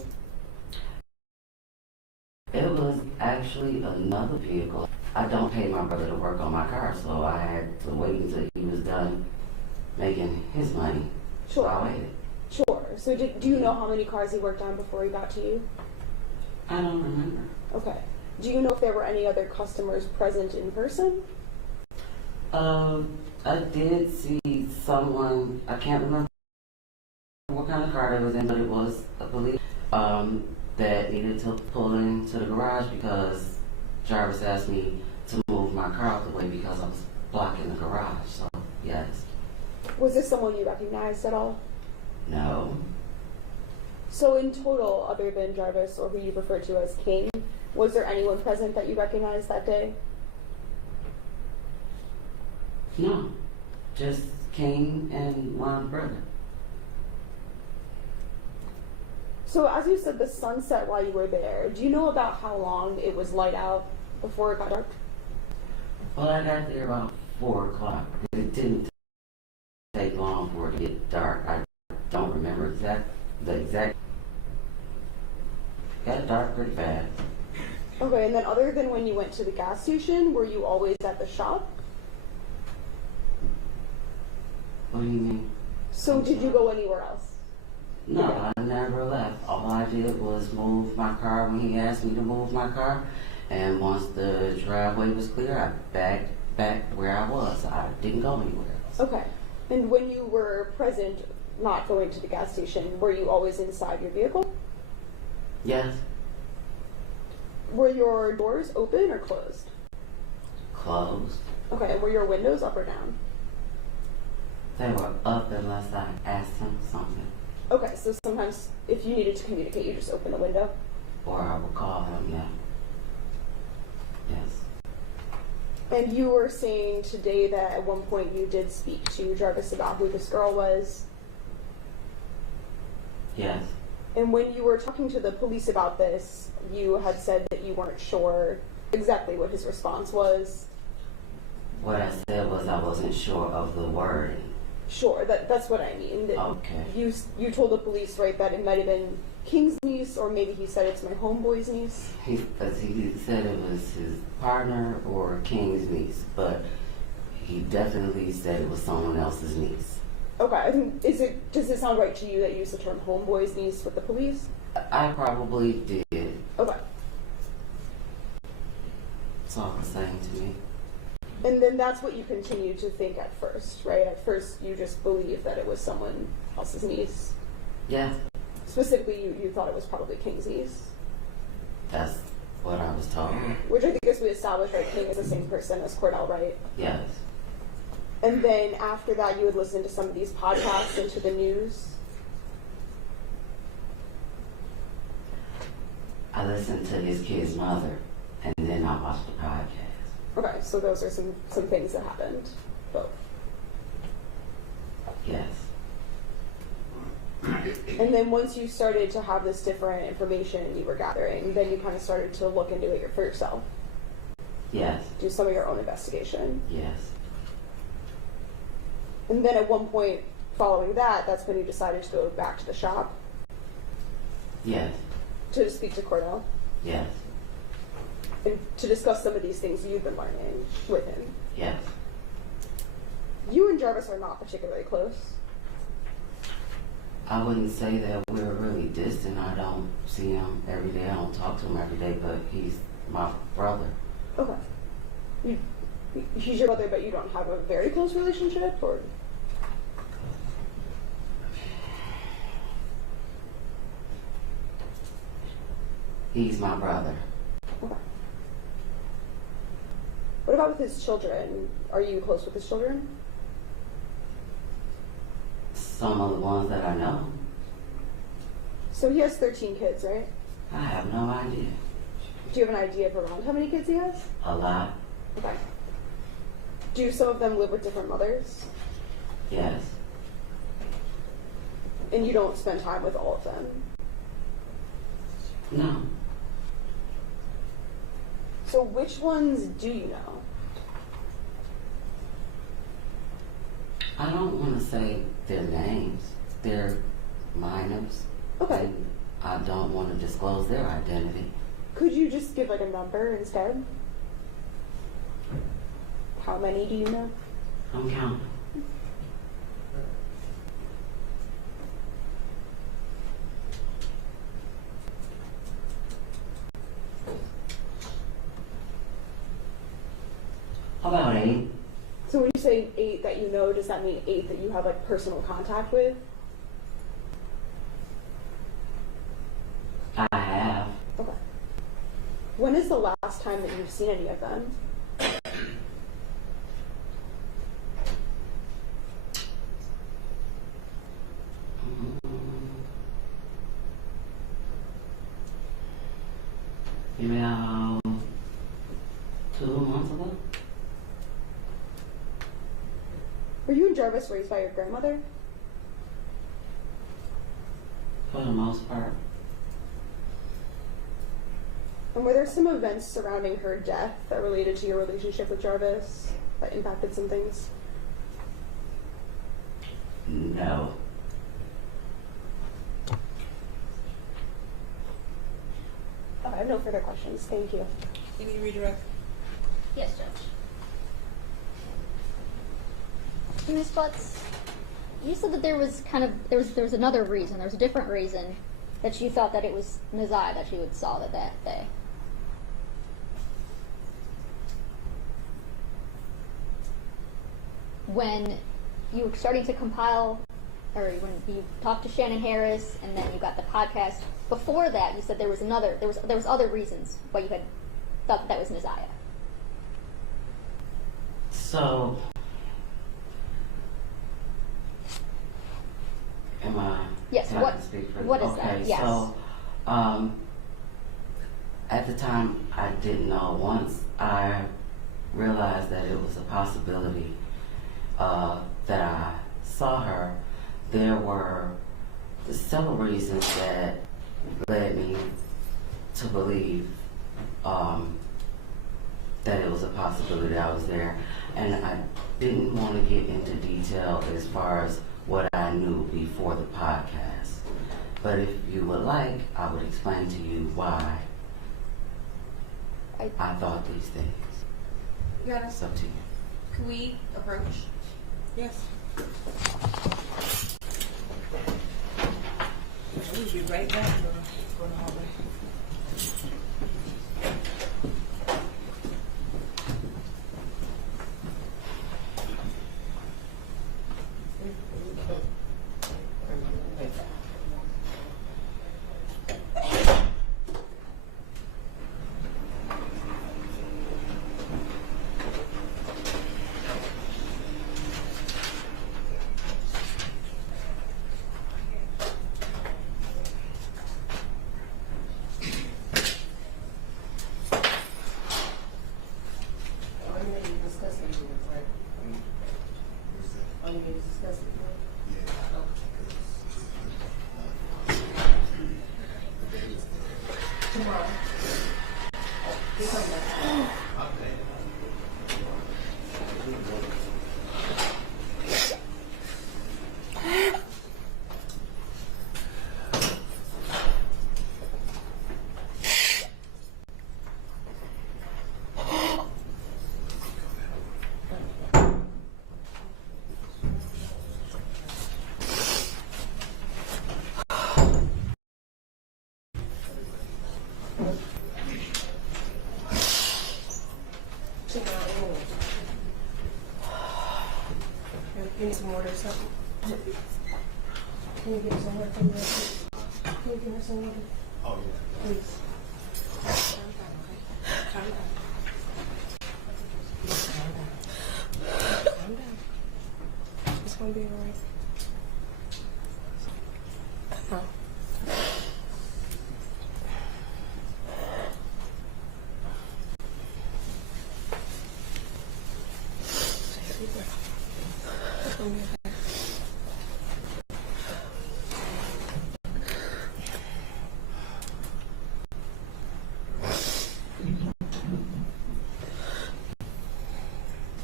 It was actually another vehicle. I don't pay my brother to work on my car, so I had to wait until he was done making his money. Sure. So I waited. Sure. So do you know how many cars he worked on before he got to you? I don't remember. Okay. Do you know if there were any other customers present in person? I did see someone, I can't remember what kind of car it was in, but it was, I believe, that needed to pull into the garage because Jarvis asked me to move my car out the way because I was blocking the garage. So, yes. Was this someone you recognized at all? No. So in total, other than Jarvis, or who you refer to as King, was there anyone present that you recognized that day? No. Just King and my brother. So as you said, the sun set while you were there. Do you know about how long it was light out before it got dark? Well, I got there about 4 o'clock. It didn't take long for it to get dark. I don't remember the exact. It got dark pretty fast. Okay, and then other than when you went to the gas station, were you always at the shop? What do you mean? So did you go anywhere else? No, I never left. All I did was move my car when he asked me to move my car. And once the driveway was clear, I backed back where I was. I didn't go anywhere else. Okay. And when you were present, not going to the gas station, were you always inside your vehicle? Yes. Were your doors open or closed? Closed. Okay, and were your windows up or down? They were up unless I asked him something. Okay, so sometimes if you needed to communicate, you just open the window? Or I would call him, yeah. Yes. And you were saying today that at one point you did speak to Jarvis about who this girl was. Yes. And when you were talking to the police about this, you had said that you weren't sure exactly what his response was. What I said was I wasn't sure of the wording. Sure, that's what I mean. That Okay. You told the police, right, that it might have been King's niece, or maybe he said it's my homeboy's niece. He said it was his partner or King's niece, but he definitely said it was someone else's niece. Okay, I think, does it sound right to you that you used the term homeboy's niece with the police? I probably did. Okay. It's all the same to me. And then that's what you continued to think at first, right? At first you just believed that it was someone else's niece. Yeah. Specifically, you thought it was probably King's niece. That's what I was told. Which I think, as we established, right, King is the same person as Cordell, right? Yes. And then after that, you would listen to some of these podcasts and to the news. I listened to his kid's mother, and then I watched the podcast. Okay, so those are some things that happened. Both. Yes. And then once you started to have this different information you were gathering, then you kind of started to look into it for yourself. Yes. Do some of your own investigation. Yes. And then at one point following that, that's when you decided to go back to the shop. Yes. To speak to Cordell. Yes. And to discuss some of these things you've been learning with him. Yes. You and Jarvis are not particularly close. I wouldn't say that we're really distant. I don't see him every day. I don't talk to him every day, but he's my brother. Okay. He's your brother, but you don't have a very close relationship, or? He's my brother. Okay. What about with his children? Are you close with his children? Some of the ones that I know. So he has 13 kids, right? I have no idea. Do you have an idea of around how many kids he has? A lot. Okay. Do some of them live with different mothers? Yes. And you don't spend time with all of them? No. So which ones do you know? I don't want to say their names. They're minors. Okay. And I don't want to disclose their identity. Could you just give like a number instead? How many do you know? I'm counting. About 8. So when you say 8 that you know, does that mean 8 that you have like personal contact with? When is the last time that you've seen any of them? About 2 months ago. Were you and Jarvis raised by your grandmother? For the most part. And were there some events surrounding her death that related to your relationship with Jarvis that impacted some things? No. Oh, I have no further questions. Thank you. You need to redirect. Yes, Judge. Ms. Butts, you said that there was another reason, there was a different reason that you thought that it was Nazai that you had saw that day. When you were starting to compile, or when you talked to Shannon Harris, and then you got the podcast. Before that, you said there was other reasons why you had thought that was Nazaya. So, am I? Yes. Can I speak for What is okay, that? Yes. So, at the time, I didn't know. Once I realized that it was a possibility that I saw her, there were several reasons that led me to believe that it was a possibility I was there. And I didn't want to get into detail as far as what I knew before the podcast. But if you would like, I would explain to you why I thought these things. Your Honor, It's up to you. can we approach? Yes. We'll be right back. Go in the hallway. You need some water or something? Can you get some water from there? Can you give her some water? Oh, yeah. Please. Calm down. Calm down. It's gonna be alright. Come on. Take a deep breath. It's gonna be okay.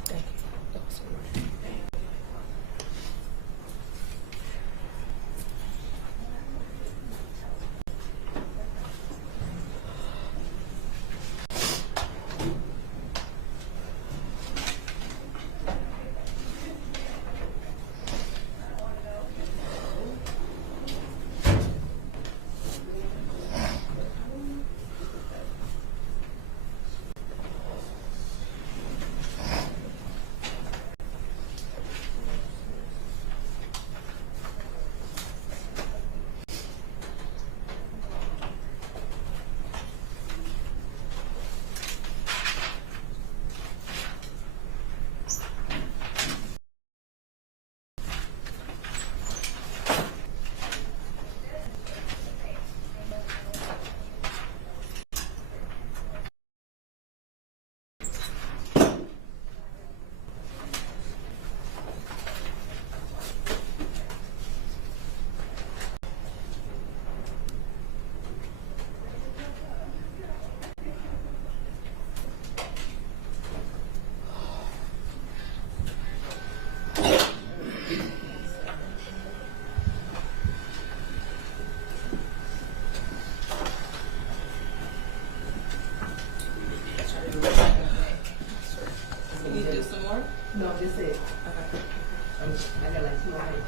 Thank you. That was so much. more? No, just it. Okay. I got like 2 more minutes.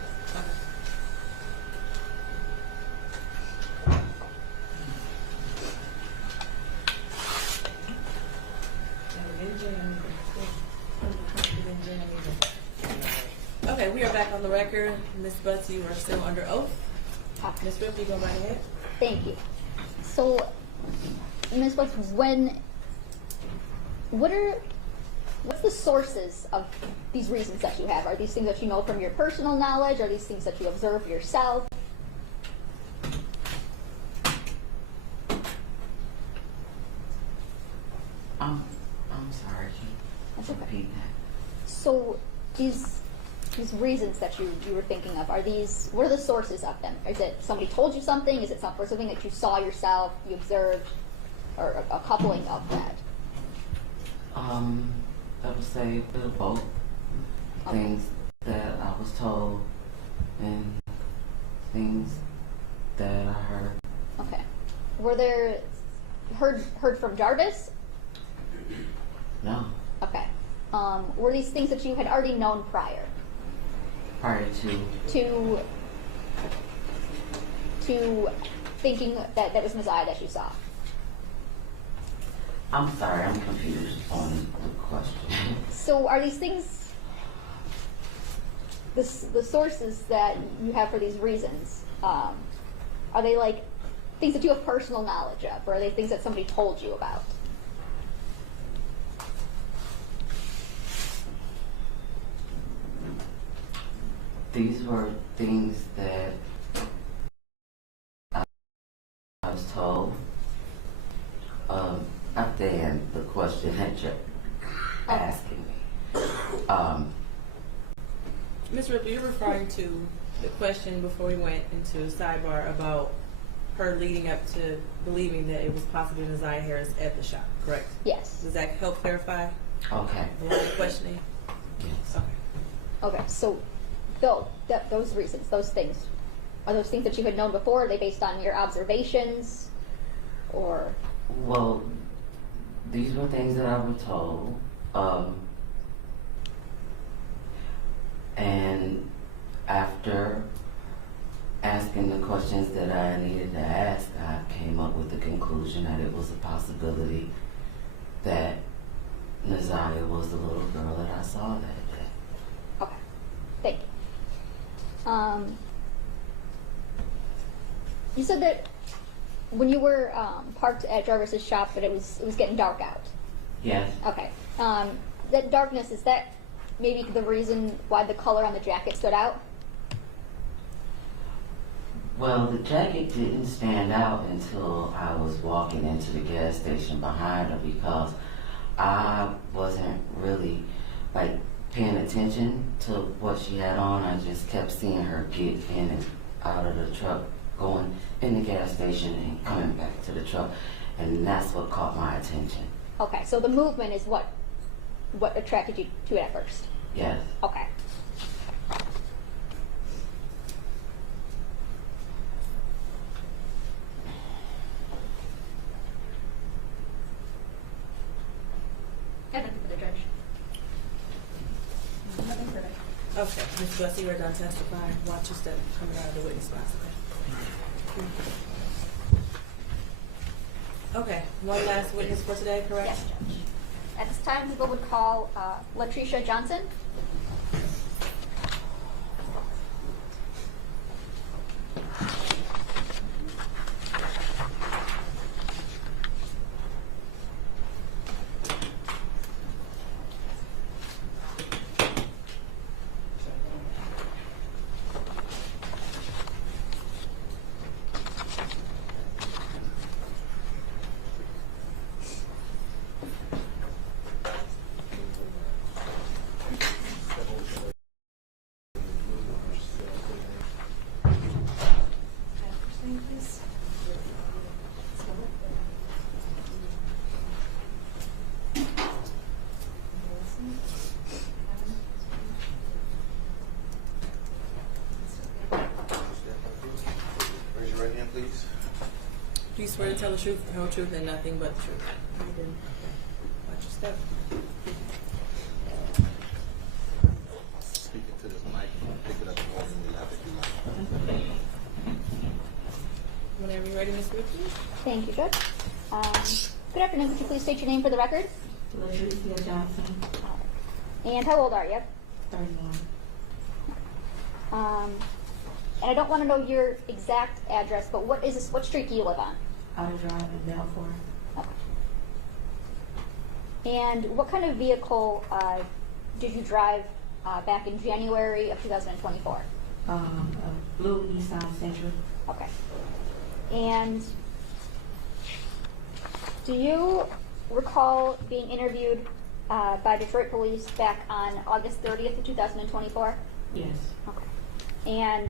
Okay, we are back on the record. Ms. Butts, you are still under oath. Ms. Swift, you go right ahead. Thank you. So, Ms. West, what's the sources of these reasons that you have? Are these things that you know from your personal knowledge? Are these things that you observe yourself? I'm sorry. That's okay. Repeat that. So, these reasons that you were thinking of, what are the sources of them? Is it somebody told you something? Is it something that you saw yourself, you observed, or a coupling of that? I would say a bit of both. Okay. Things that I was told and things that I heard. Okay. Were there heard from Jarvis? No. Okay. Were these things that you had already known prior? Prior to thinking that that was Messiah that you saw? I'm sorry, I'm confused on the question. So are these things, the sources that you have for these reasons, are they like things that you have personal knowledge of, or are they things that somebody told you about? These were things that I was told. Then the question that you're asking me. Ms. Ripley, you're referring to the question before we went into sidebar about her leading up to believing that it was possibly Messiah Harris at the shop, correct? Yes. Does that help clarify Okay. the line of questioning? Yes. Okay. Okay, so those reasons, those things, are those things that you had known before? Are they based on your observations, or? Well, these were things that I was told. And after asking the questions that I needed to ask, I came up with the conclusion that it was a possibility that Nazaria was the little girl that I saw that day. Okay, thank you. You said that when you were parked at Jarvis's shop, that it was getting dark out. Yes. Okay. That darkness, is that maybe the reason why the color on the jacket stood out? Well, the jacket didn't stand out until I was walking into the gas station behind her, because I wasn't really paying attention to what she had on. I just kept seeing her get in and out of the truck, going in the gas station and coming back to the truck, and that's what caught my attention. Okay, so the movement is what attracted you to it at first? Yes. Okay. Nothing for the judge. Nothing further. Okay, Ms. Bussey, we're done testifying. Watch your step coming out of the witness box. Okay, one last witness for today, correct? Yes, Judge. At this time, people would call Latrecia Johnson. Raise your right hand, please. Do you swear to tell the truth, the whole truth, and nothing but the truth? Watch your step. Whenever you're ready, Ms. Ripley. Thank you, Judge. Good afternoon. Could you please state your name for the record? Latrecia Johnson, And how old are you? 31. And I don't want to know your exact address, but what street do you live on? Outer Drive in Belfort. And what kind of vehicle did you drive back in January of 2024? A blue Nissan Sentra. Okay. And do you recall being interviewed by Detroit police back on August 30th of 2024? Yes. Okay. And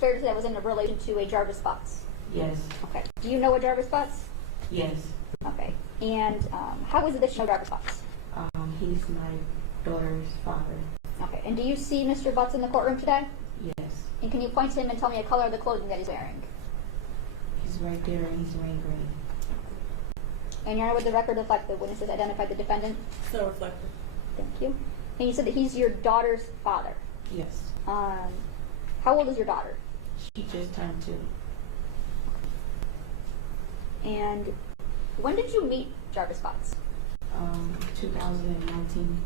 fair to say that was in relation to a Jarvis Butts? Yes. Okay. Do you know a Jarvis Butts? Yes. Okay. And how is it that you know Jarvis Butts? He's my daughter's father. Okay. And do you see Mr. Butts in the courtroom today? Yes. And can you point to him and tell me the color of the clothing that he's wearing? He's right there and he's wearing green. And Your Honor, would the record reflect the witnesses identified the defendant? So reflective. Thank you. And you said that he's your daughter's father. Yes. How old is your daughter? She just turned 2. And when did you meet Jarvis Butts? 2019.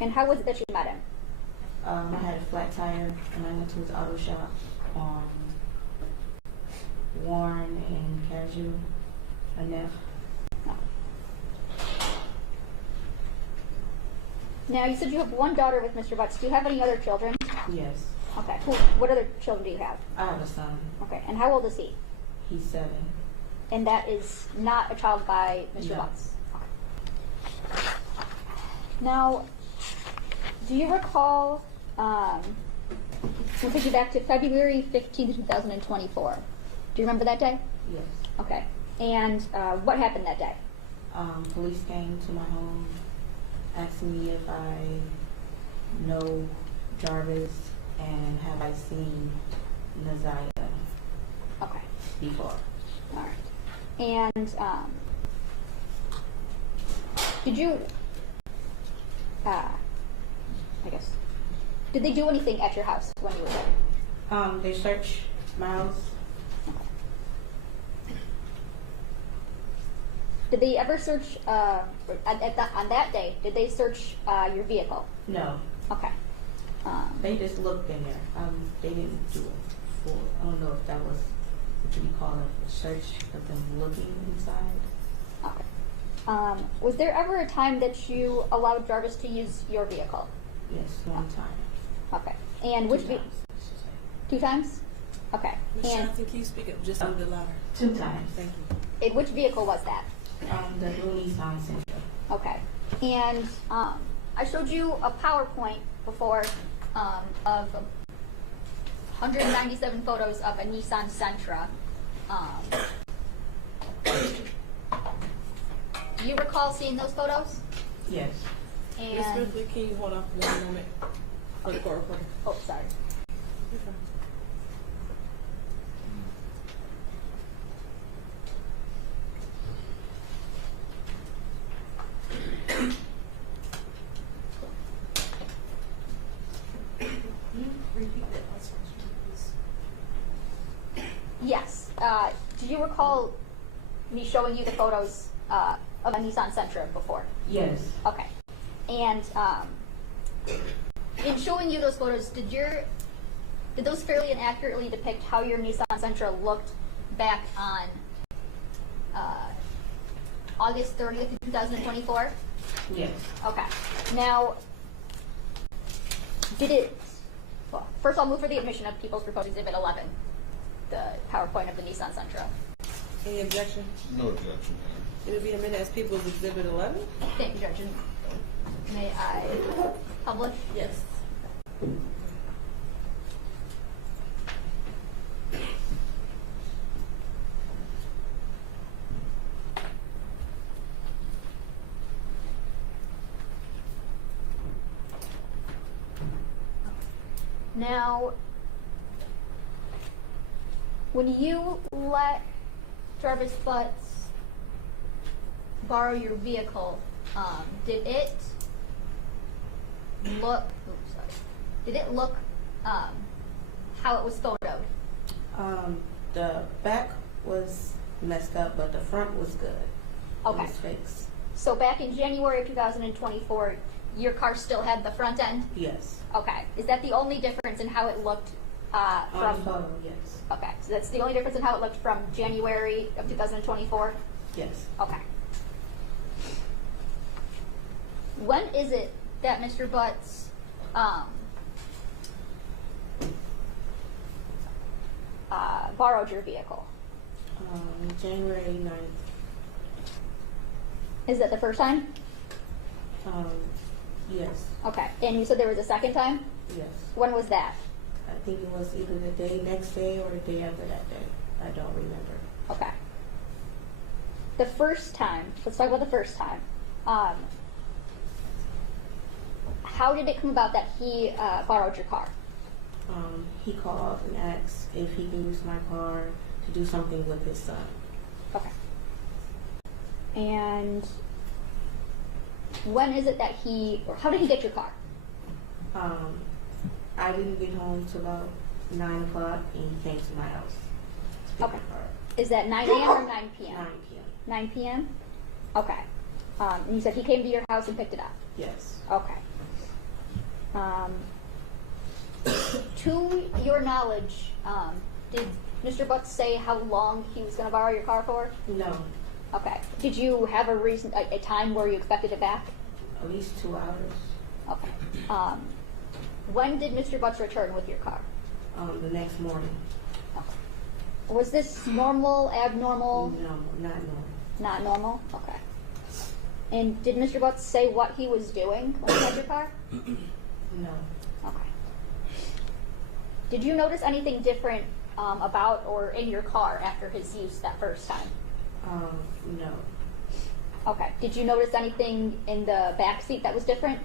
And how was it that you met him? I had a flat tire and I went to his auto shop on Warren and Casual, a Neff. Now, you said you have one daughter with Mr. Butts. Do you have any other children? Yes. Okay. What other children do you have? I have a son. Okay. And how old is he? He's 7. And that is not a child by Mr. No. Butts? Okay. Now, do you recall, we'll take you back to February 15th, 2024. Do you remember that day? Yes. Okay. And what happened that day? Police came to my home, asked me if I know Jarvis and have I seen Naziah before. All right. And did you, did they do anything at your house when you were there? They searched my house. Did they ever search, on that day, did they search your vehicle? No. Okay. They just looked in there. They didn't do it for, I don't know if that was what you call a search of them looking inside. Okay. Was there ever a time that you allowed Jarvis to use your vehicle? Yes, one time. Okay. And which 2 times, I should say. 2 times? Okay. Ms. And Johnson, can you speak up just a little bit louder? 2 times. Thank you. in which vehicle was that? The blue Nissan Sentra. Okay. And I showed you a PowerPoint before of 197 photos of a Nissan Sentra. Do you recall seeing those photos? Yes. Ms. And Ripley, can you hold off for 1 moment for the court reporter? oh, sorry. Yes. Do you recall me showing you the photos of a Nissan Sentra before? Yes. Okay. And in showing you those photos, did those fairly and accurately depict how your Nissan Sentra looked back on August 30th, 2024? Yes. Okay. Now, well, first I'll move for the admission of People's Proposed Exhibit 11, the PowerPoint of the Nissan Sentra. Any objection? No objection. It will be admitted as People's Exhibit 11? Thank you, Judge. And may I publish? Yes. Now, when you let Jarvis Butts borrow your vehicle, did it look? Did it look how it was photoed? The back was messed up, but the front was good. Okay. It was fixed. So back in January of 2024, your car still had the front end? Yes. Okay. Is that the only difference in how it looked On from? the photo, yes. Okay. So that's the only difference in how it looked from January of 2024? Yes. Okay. When is it that Mr. Butts borrowed your vehicle? January 9th. Is that the first time? Yes. Okay. And you said there was a second time? Yes. When was that? I think it was either the day next day or the day after that day. I don't remember. Okay. The first time, let's talk about the first time. How did it come about that he borrowed your car? He called and asked if he can use my car to do something with his son. Okay. And when is it that or how did he get your car? I didn't get home till about 9 o'clock, and he came to my house to pick Okay. my car. Is that 9 a.m. or 9 p.m.? 9 p.m. 9 p.m.? Okay. And you said he came to your house and picked it up? Yes. Okay. To your knowledge, did Mr. Butts say how long he was going to borrow your car for? No. Okay. Did you have a time where you expected it back? At least 2 hours. Okay. When did Mr. Butts return with your car? The next morning. Okay. Was this normal, abnormal? No, not normal. Not normal? Okay. And did Mr. Butts say what he was doing when he had your car? No. Okay. Did you notice anything different about or in your car after his use that first time? No. Okay. Did you notice anything in the back seat that was different?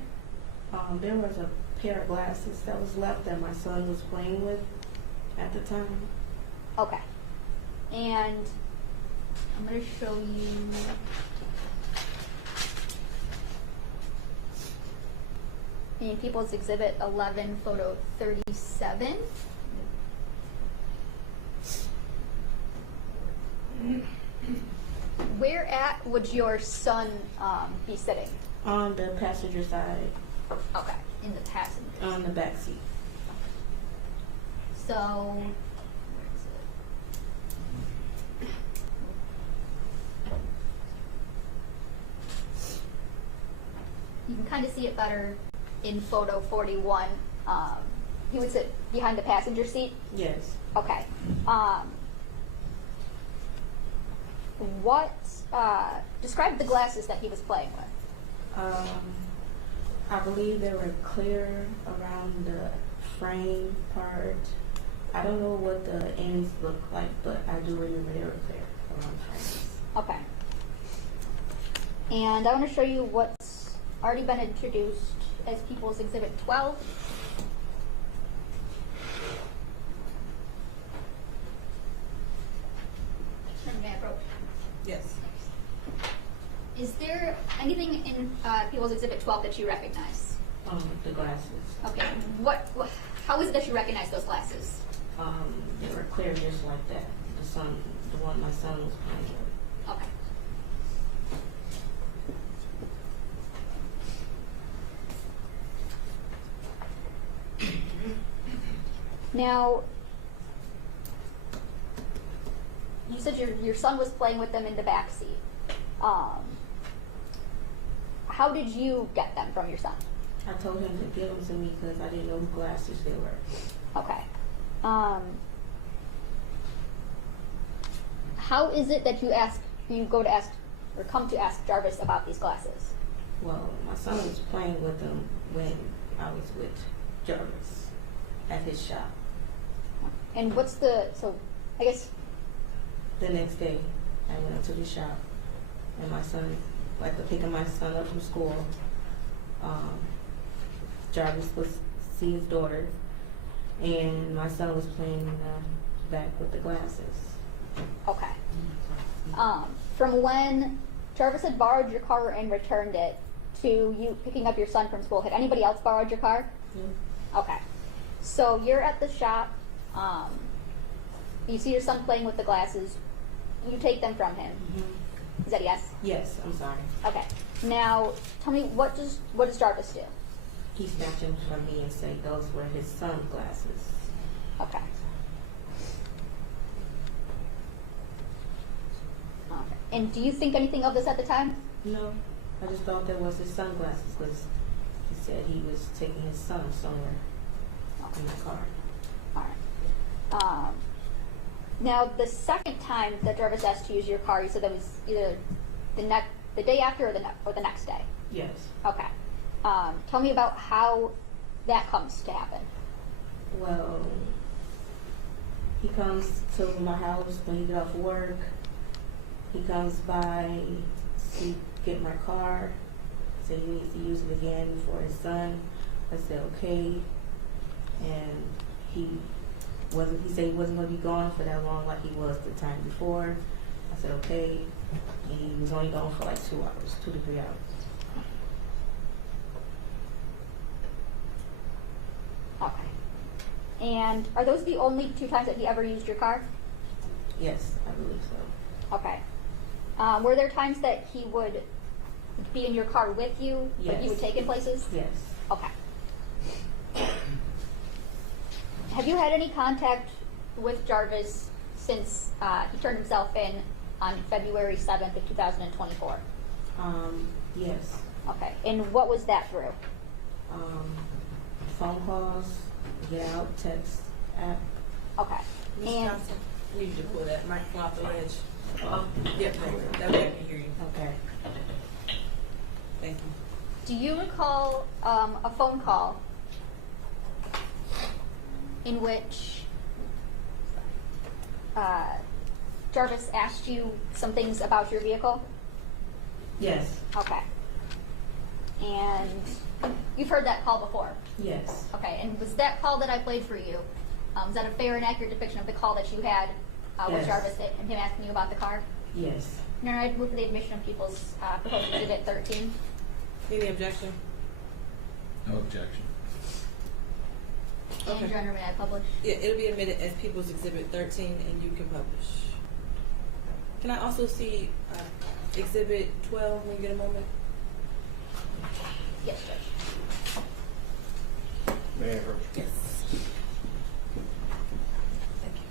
There was a pair of glasses that was left that my son was playing with at the time. Okay. And I'm going to show you. In People's Exhibit 11, photo 37. Where at would your son be sitting? On the passenger side. Okay, in the passenger. On the back seat. So, where is it? You can kind of see it better in photo 41. He would sit behind the passenger seat? Yes. Okay. Describe the glasses that he was playing with. I believe they were clear around the frame part. I don't know what the ends look like, but I do remember they were clear around the frames. Okay. And I want to show you what's already been introduced as People's Exhibit 12. May I approach? Yes. Is there anything in People's Exhibit 12 that you recognize? The glasses. Okay. How is it that you recognize those glasses? They were clear just like that. The one my son was playing with. Okay. Now, you said your son was playing with them in the back seat. How did you get them from your son? I told him to give them to me because I didn't know whose glasses they were. Okay. How is it that you come to ask Jarvis about these glasses? Well, my son was playing with them when I was with Jarvis at his shop. And I guess The next day, I went up to the shop, and my son, like picking my son up from school, Jarvis was see his daughter, and my son was playing in the back with the glasses. okay. From when Jarvis had borrowed your car and returned it to you picking up your son from school, had anybody else borrowed your car? Mm-hmm. Okay. So you're at the shop. You see your son playing with the glasses. You take them from him. Is that a yes? Yes, I'm sorry. Okay. Now, tell me, what does Jarvis do? He snatched them from me and said those were his sunglasses. Okay. Okay. And do you think anything of this at the time? No, I just thought that was his sunglasses because he said he was taking his son somewhere in the car. All right. Now, the second time that Jarvis asked to use your car, you said that was either the day after or the next day. Yes. Okay. Tell me about how that comes to happen. Well, he comes to my house when he get off work. He comes by to get my car. Said he needs to use it again for his son. I said okay, and he said he wasn't going to be gone for that long like he was the time before. I said okay, and he was only gone for like 2 hours, 2 to 3 hours. Okay. And are those the only 2 times that he ever used your car? Yes, I believe so. Okay. Were there times that he would be in your car with you? Yes. Like you would take him places? Yes. Okay. Have you had any contact with Jarvis since he turned himself in on February 7th of 2024? Yes. Okay. And what was that through? Phone calls, get out, text, app. Okay. Ms. And Johnson, you need to pull that microphone off the ledge. Yep, that way I can hear you. Okay. Thank you. do you recall a phone call in which Jarvis asked you some things about your vehicle? Yes. Okay. And you've heard that call before? Yes. Okay, and was that call that I played for you, is that a fair and accurate depiction of the call that you had with Yes. Jarvis and him asking you about the car? Yes. And I'd move for the admission of people's proposed exhibit 13. Any objection? No objection. And Your Honor, may I publish? Yeah, it'll be admitted as People's Exhibit 13, and you can publish. Can I also see Exhibit 12 when you get a moment? Yes, Judge. May I approach? Yes. Thank you.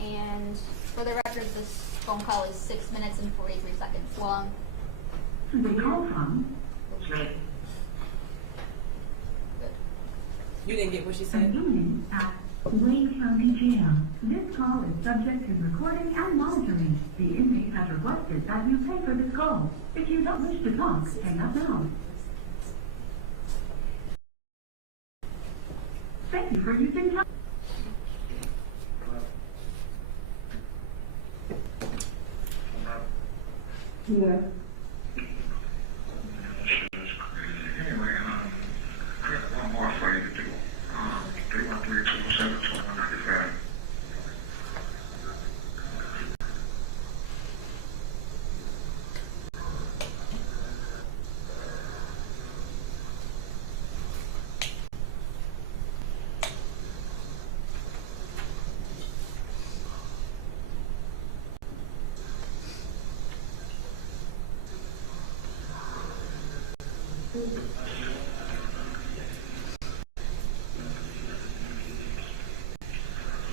And for the record, this phone call is 6 minutes and 43 seconds long. The call from You didn't get what she an said? inmate at Wayne County Jail. This call is subject to recording and monitoring. The inmate has requested that you pay for this call. If you don't wish to talk, hang up now. Thank you for using time. Yeah. Anyway, I got one more for you to do. 313-207-2195.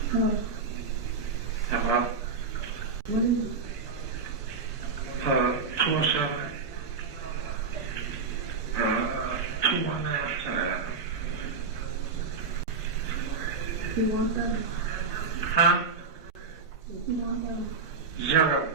Hello. Hello? What is it? 207. 219. You want that? Huh? You want that? 0.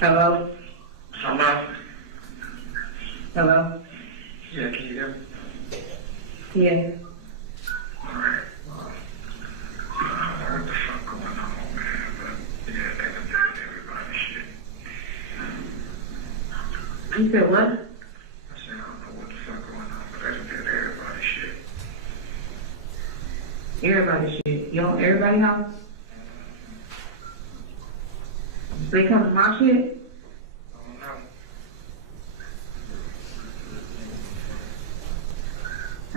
Hello? Hello? Yeah. Alright, well, I don't know what the fuck going on, man, but yeah, they done did everybody shit. You said what? I said, I don't know what the fuck going on, but they done did everybody shit. Everybody shit. You on everybody house? They come to my shit? I don't know.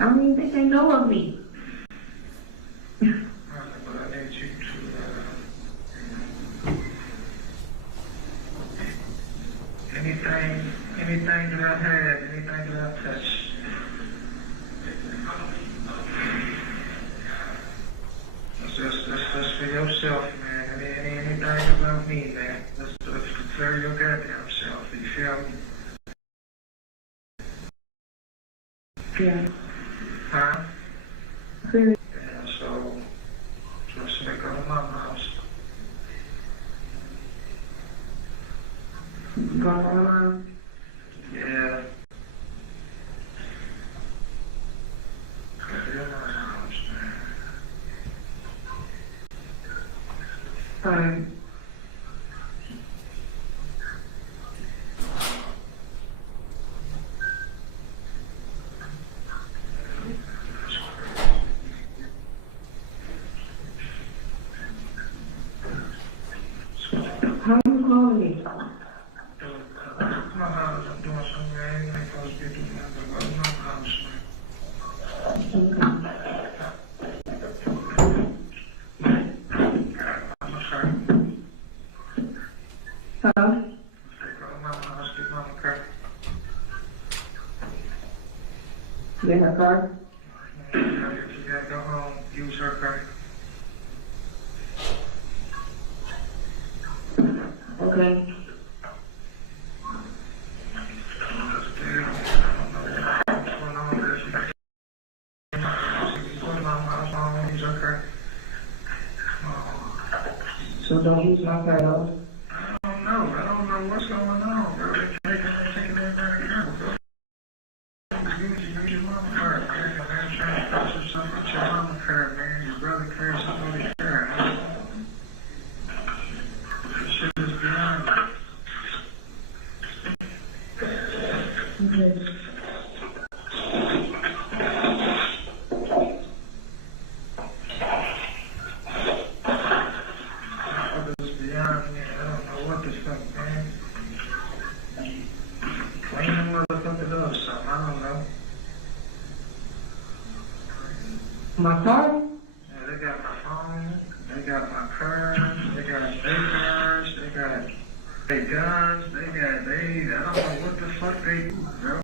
I don't even think they know of me. But I need you to, anything that I had, anything that I touched, that's for yourself, man. Anything about me, man. That's for your goddamn self. You feel me? Yeah. Huh? Clearly. Yeah, so just make go to mama's house. Go on. Yeah. Go to your mama's house, man. Alright. How you calling me? My house, I'm doing something I ain't supposed to be doing nothing. Go to my house, man. I'm sorry. Huh? Go to my house, get mama car. You in her car? You gotta go home, use her car. Okay. So don't use my car though. I don't know what's going on, bro. They're taking everybody out, bro. Use your mama car, man. They're trying to process something with your mama car, man. Your brother carries somebody's car. This shit is beyond me. Okay. This is beyond me. I don't know what the fuck, man. Clean them motherfuckers up, something. I don't know. My car? Yeah, they got my phone, they got my purse, they got their cars, they got their guns, I don't know what the fuck they do, bro.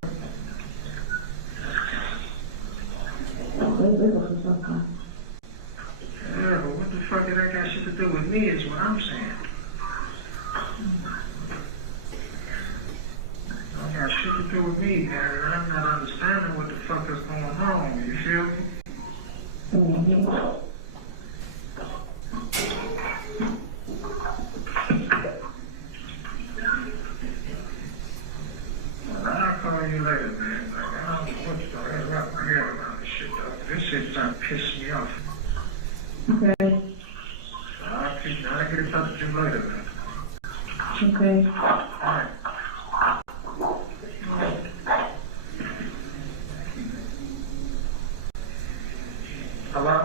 Yeah, but what the fuck did that got shit to do with me is what I'm saying. That got shit to do with me, man, and I'm not understanding what the fuck is going on, you feel me? I'll call you later, man. Like, I don't know what's going on. Wrap my head around this shit, though. This shit's trying to piss me off. Okay. I'll get in touch with you later, man. Okay. Alright. Hello?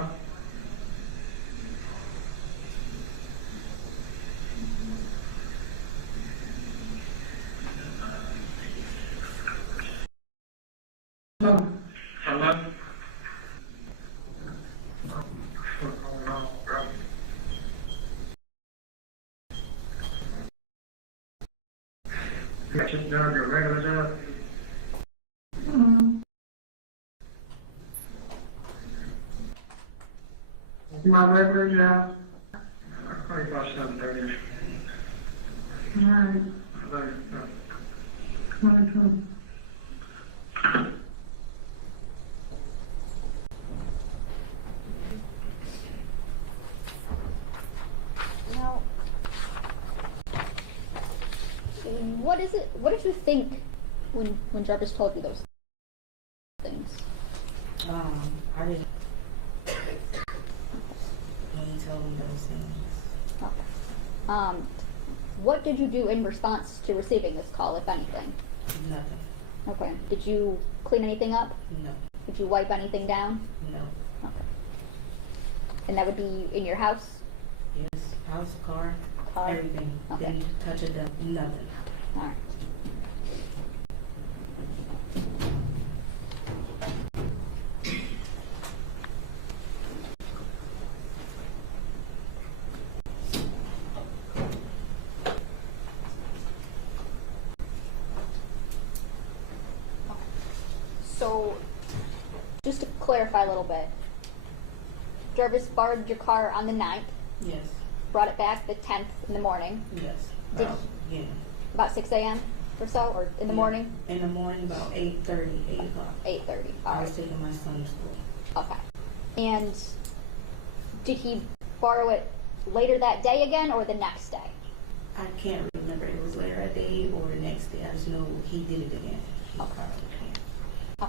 Hello? What's going on, bro? You just done your regular job? My regular job. I'll call you about 7:30. Alright. I love you. Alright. Now, what did you think when Jarvis told you those things? I didn't. When he told me those things. Okay. What did you do in response to receiving this call, if anything? Nothing. Okay. Did you clean anything up? No. Did you wipe anything down? No. Okay. And that would be in your house? Yes. House, car, everything. Okay. Didn't touch it, nothing. All right. So, just to clarify a little bit, Jarvis borrowed your car on the 9th, Yes. brought it back the 10th in the morning, Yes. Did- Yeah. about 6 a.m. or so, or in the morning? In the morning, about 8:30, 8 o'clock. 8:30. All I right. was taking my son to school. Okay. And did he borrow it later that day again, or the next day? I can't remember if it was later that day or the next day. I just know he did it again. Okay. Okay.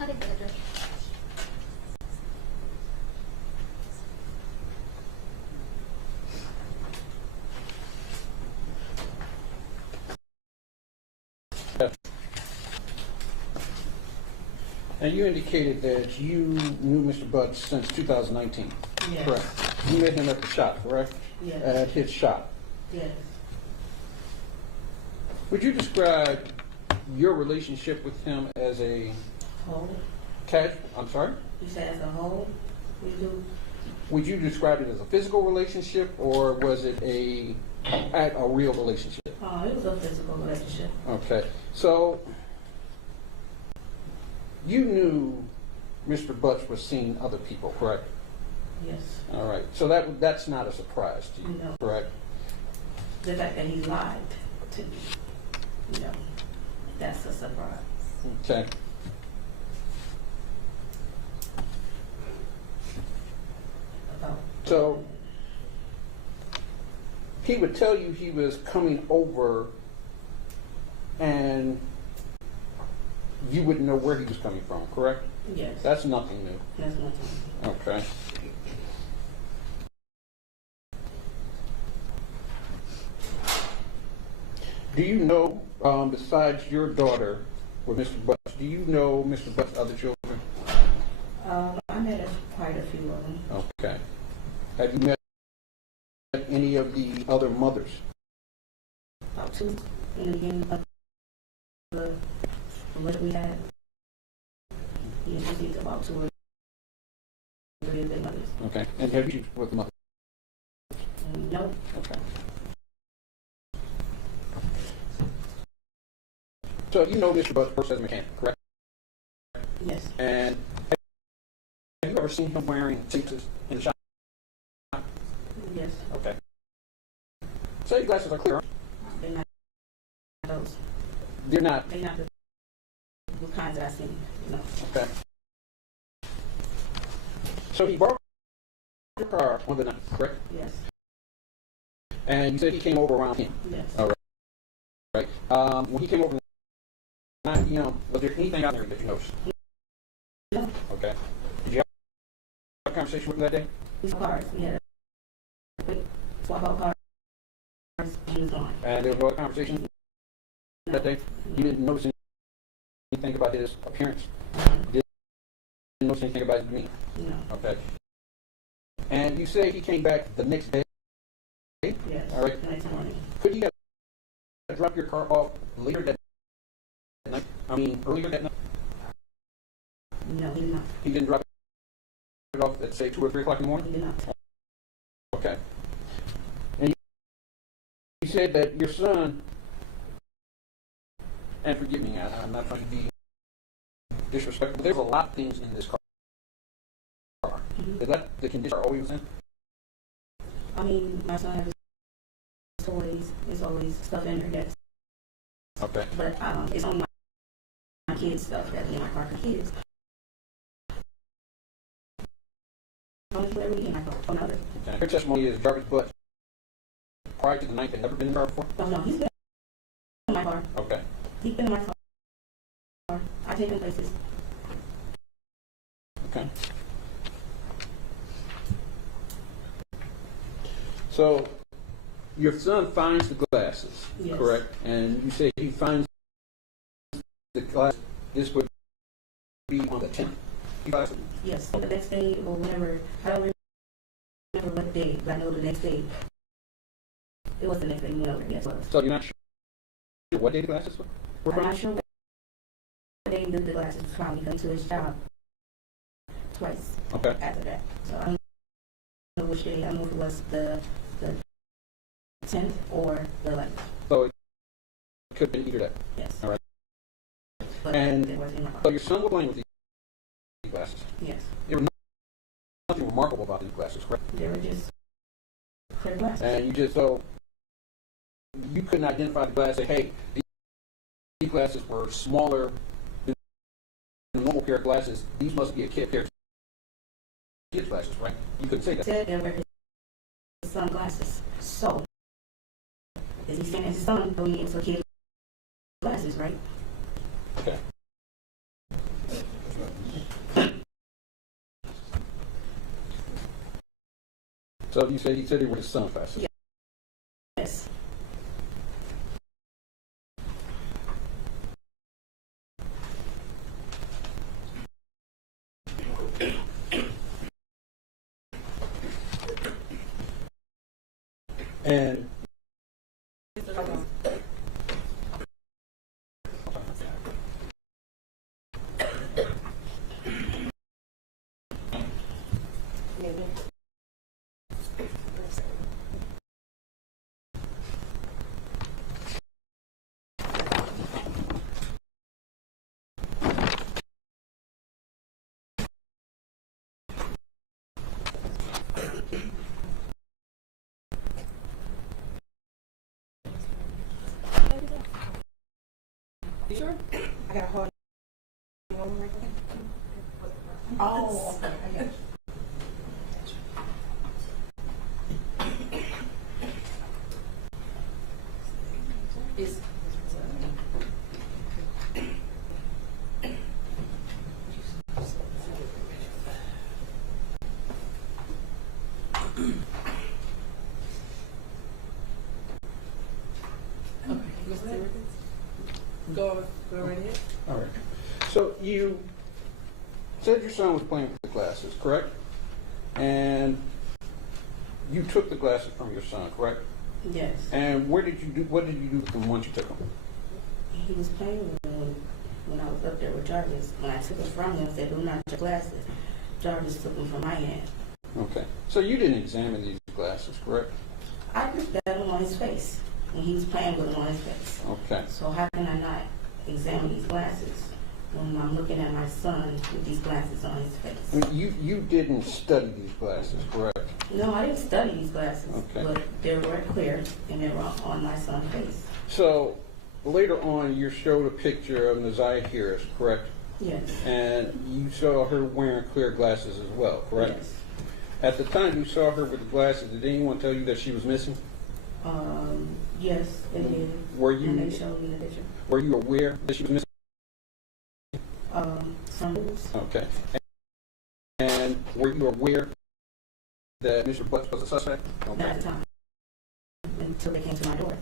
I think that's it. And you indicated that you knew Mr. Butts since 2019. Yes. Correct. You met him at the shop, correct? Yes. At his shop. Yes. Would you describe your relationship with him as a Whole. I'm sorry? You said as a whole, we do. Would you describe it as a physical relationship, or was it a real relationship? It was a physical relationship. Okay. So you knew Mr. Butts was seeing other people, correct? Yes. All right. So that's not a surprise to you, No. correct? The fact that he lied to me, that's a surprise. Okay. So he would tell you he was coming over, and you wouldn't know where he was coming from, correct? Yes. That's nothing new. That's nothing. Okay. Do you know, besides your daughter with Mr. Butts, do you know Mr. Butts' other children? I met quite a few of them. Okay. Have you met any of the other mothers? About two in the beginning of what we had. He introduced about 2 or 3 of their mothers. Okay. And have you with the mother? No. Okay. So you know Mr. Butts works as a mechanic, correct? Yes. And have you ever seen him wearing suits in the shop? Yes. Okay. So your glasses are clear. They're not those. They're not. They're not the kinds that I see. No. Okay. So he borrowed your car on the night, correct? Yes. And you said he came over around 10. Yes. All right. Right. When he came over, was there anything out there that you noticed? No. Okay. Did you have a conversation with him that day? These cars, we had a quick swap out cars. He was gone. And there was no conversation that day? You didn't notice anything about his appearance? You didn't notice anything about his demeanor? No. Okay. And you say he came back the next day? Yes. All right. The next morning. Could he have dropped your car off later that night? Earlier that night? No, he did not. He didn't drop it off at, say, 2 or 3 o'clock in the morning? He did not. Okay. And you said that your son, and forgive me, I'm not trying to be disrespectful, but there's a lot of things in this car. Mm-hmm. Is that the condition are always in? My son has toys. There's always stuff in there, yes. Okay. But it's on my kids' stuff that's in my car for kids. Only for every year, another. Okay. Your testimony is Jarvis Butts prior to the 9th had never been in the car before? Oh, no, he's been in my car. Okay. He's been in my car. I take him places. Okay. So, your son finds the glasses, Yes. correct? And you say he finds the glasses. This would be on the 10th. Yes, the next day or whenever. I don't remember what day, but I know the next day. It was the next day we went over. Yes, it was. So you're not sure what day the glasses were I'm from? not sure what day the glasses found. He went to his job twice. Okay. After that, so I don't know which day. I don't know if it was the 10th or the 11th. So it could have been either day. Yes. All right. But And it was in my car. so your son was playing with these glasses. Yes. There was nothing remarkable about these glasses, correct? They were just clear glasses. And you couldn't identify the glasses. Say, hey, these glasses were smaller than a normal pair of glasses. These must be a pair of kids' glasses, right? You couldn't say that. Said they were his sunglasses. So, is he saying his son going into kid glasses, right? Okay. So you said he said they were his son's glasses. Yes. And You sure? I got a hold. Oh, okay. I got you. Is Go right ahead. all right. So you said your son was playing with the glasses, correct? And you took the glasses from your son, correct? yes. And what did you do with them once you took them? He was playing with them when I was up there with Jarvis. When I took them from him, said, "Do not your glasses." Jarvis took them from my hand. Okay. So you didn't examine these glasses, correct? I looked at them on his face when he was playing with them on his face. Okay. So how can I not examine these glasses when I'm looking at my son with these glasses on his face? I mean, you didn't study these glasses, correct? No, I didn't study these glasses, Okay. but they were clear and they were on my son's face. So later on, you showed a picture of Naziah Harris, correct? Yes. And you saw her wearing clear glasses as well, correct? Yes. At the time you saw her with the glasses, did anyone tell you that she was missing? Yes, they did. Were you- And they showed me the picture. Were you aware that she was missing? Some news. Okay. And were you aware that Mr. Butts was a suspect? Not at the time. Until they came to my door.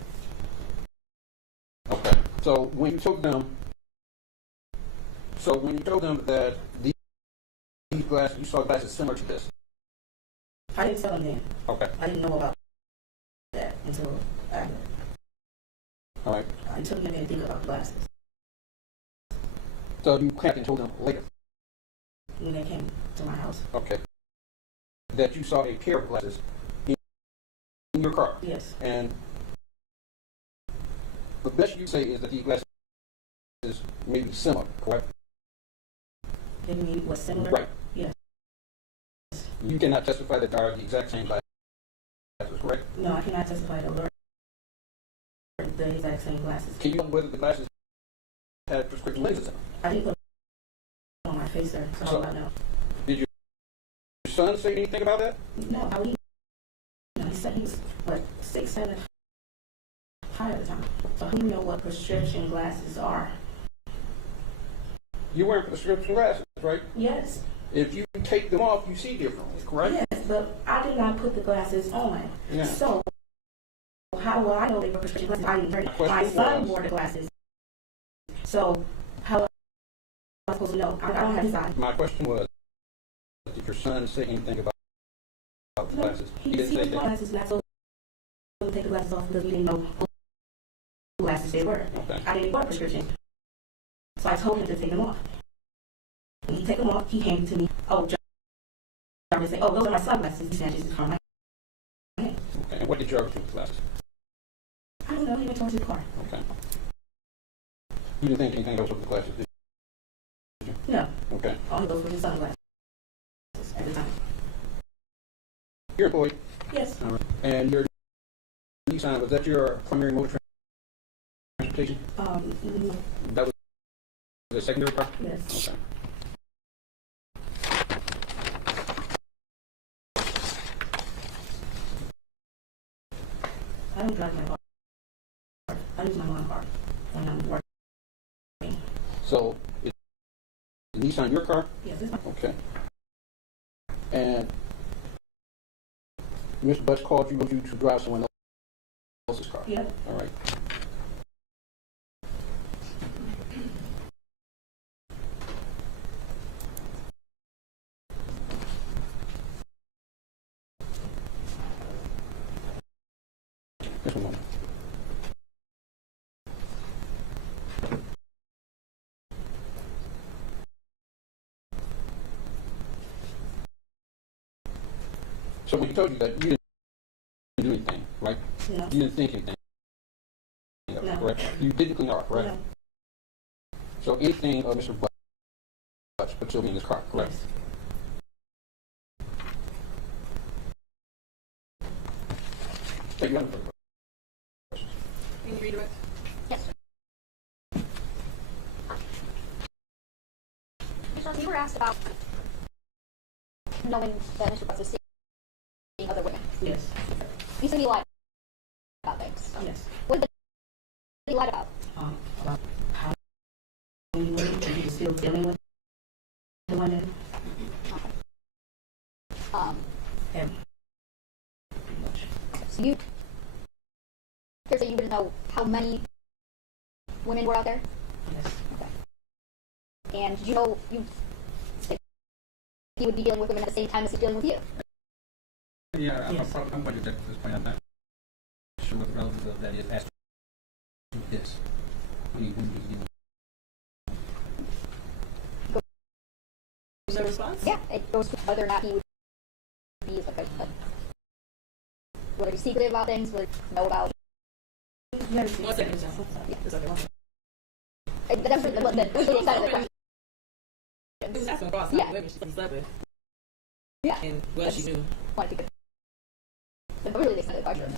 Okay. So when you told them that these glasses, you saw glasses similar to this. I didn't tell them then. Okay. I didn't know about that until after. All right. Until you didn't think about glasses. So you came and told them later. When they came to my house. Okay. That you saw a pair of glasses in your car. Yes. And the best you say is that these glasses may be similar, correct? They mean was similar? Right. Yes. You cannot testify that they are the exact same glasses, correct? No, I cannot testify to alert the exact same glasses. Can you know whether the glasses had prescription lenses in them? I didn't put it on my face, sir. So how do I know? Did your son say anything about that? No, how he? He said he was, what, 6'7", high at the time. So how do you know what prescription glasses are? You're wearing prescription glasses, right? Yes. If you take them off, you see differently, correct? Yes, but I did not put the glasses on. Yeah. So how will I know they were prescription glasses? I didn't wear them. My son wore the glasses. So how am I supposed to know? I don't have his eyes. My question was, did your son say anything about the glasses? He didn't was say that. glasses, and I told him to take the glasses off because we didn't know who glasses they were. Okay. I didn't wear a prescription. So I told him to take them off. When he took them off, he handed to me, oh, Jarvis said, oh, those are my sunglasses. He snatched it from my hand. Okay. And what did Jarvis do with the glasses? I don't know, he went towards his car. Okay. You didn't think anything else with the glasses, did you? No. Okay. All those were his sunglasses at the time. You're employed? Yes. All right. And your Nissan, was that your primary mode of transportation? That was the secondary car? Yes. Okay. I don't drive my car. I use my mom's car when I'm working. So, is Nissan your car? Yes, it's mine. Okay. And Mr. Butts called you to drive someone else's car? Yep. All right. Just one moment. So when he told you that, you didn't do anything, right? No. You didn't think anything of it, No. correct? You didn't clean up, correct? No. So anything of Mr. Butts would still be in his car, correct? Yes. Take you under. Can you redirect? Yes, sir. Mr. You were asked about knowing that Mr. Butts is seeing other women. Yes. You said he lied about things. Yes. What did he lie about? About how many women he was still dealing with the women. And So you care that you wouldn't know how many women were out there? yes. Okay. And did you know he would be dealing with women at the same time as he's dealing with you? Yeah, Yes. I'm going to object at this point. I'm not sure what the relevance of that is as to this. When he Is there a response? Yeah, it goes to whether or not he would be like whether he's secretive about things, whether he know about. One second. Yeah. It's okay. 1 second. That's really the extent of the question. He was asking about Yeah. women she slept with. Yeah. And what she knew. Wanted to get but really the extent of the question.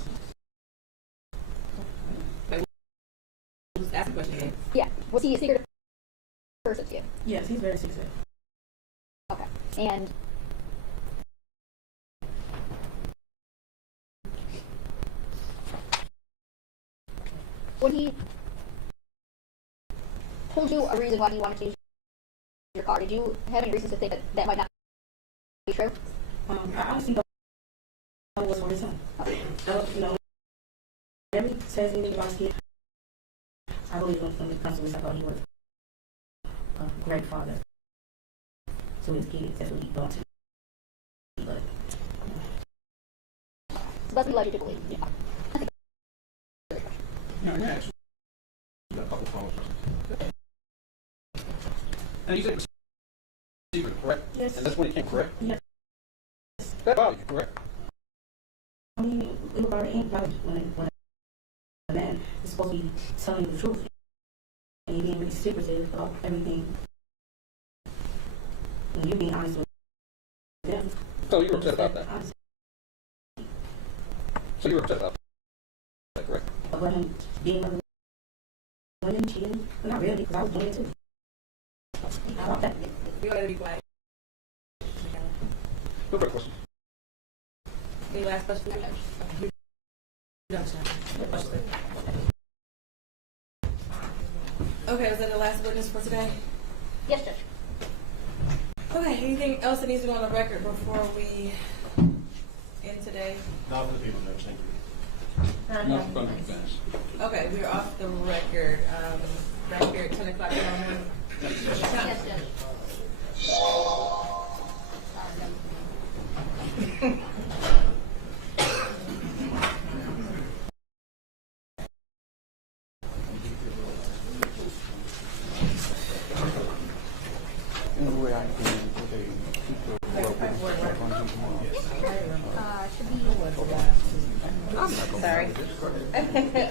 Just ask the question again. Yeah. Was he a secretive person to you? Yes, he's very secretive. Okay. And when he told you a reason why he wanted to change your car, did you have any reasons to think that that might not be true? I honestly don't know what's for his son. I don't know. Whenever he says anything about his kid, I believe when it comes to this, I thought he was a great father to his kids. That's what he thought to me. But So that's what he led you to believe. Yeah. No, next. You got a couple phones. And you said it was secret, correct? Yes. And that's when it came, correct? yes, That bothered you, correct? I mean, it was already implied when a man is supposed to be telling you the truth and you're being really secretive about everything. When you're being honest with them. So you were upset about that? Honest. So you were upset about that, correct? About him being with women, cheating? Not really, because I was doing it too. How about that? We gotta be quiet. No further questions. Any last questions? You don't understand. What question? Okay, was that the last witness for today? Yes, Judge. Okay, anything else that needs to go on the record before we end today? Not for the people, Judge, thank you. Not from the bench. Okay, we're off the record. Back here at 10 o'clock tomorrow morning. Yes, Judge. And where I can, where they keep the rope and stuff on you tomorrow. Should be. I'm not gonna Sorry. have this credit.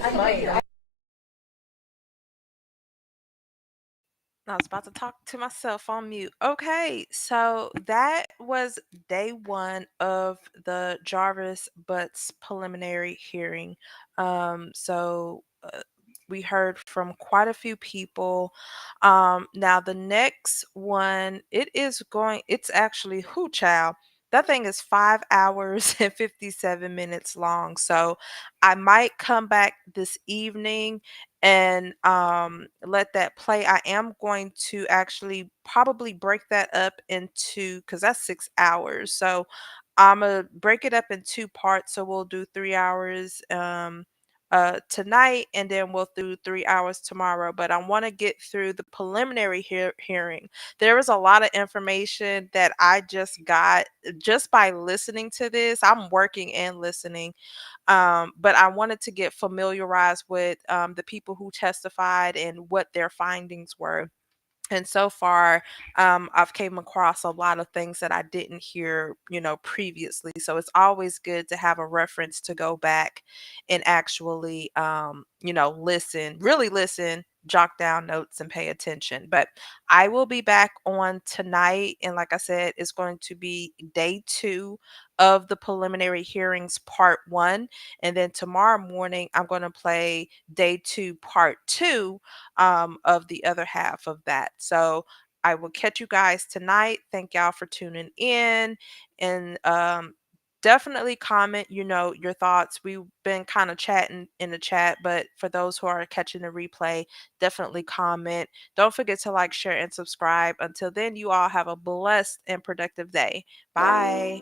I might. I was about to talk to myself on mute. Okay, so that was day one of the Jarvis Butts preliminary hearing. So we heard from quite a few people. Now the next one, it's actually who child. That thing is 5 hours and 57 minutes long. So I might come back this evening and let that play. I am going to actually probably break that up into, because that's 6 hours. So I'm gonna break it up in two parts. So we'll do 3 hours tonight, and then we'll do 3 hours tomorrow. But I want to get through the preliminary hearing. There was a lot of information that I just got just by listening to this. I'm working and listening, but I wanted to get familiarized with the people who testified and what their findings were. And so far, I've came across a lot of things that I didn't hear, previously. So it's always good to have a reference to go back and actually, listen, really listen, jot down notes and pay attention. But I will be back on tonight. And like I said, it's going to be day two of the preliminary hearings, part one. And then tomorrow morning, I'm going to play day two, part two, of the other half of that. So I will catch you guys tonight. Thank y'all for tuning in, and definitely comment, your thoughts. We've been kind of chatting in the chat, but for those who are catching the replay, definitely comment. Don't forget to like, share, and subscribe. Until then, you all have a blessed and productive day. Bye.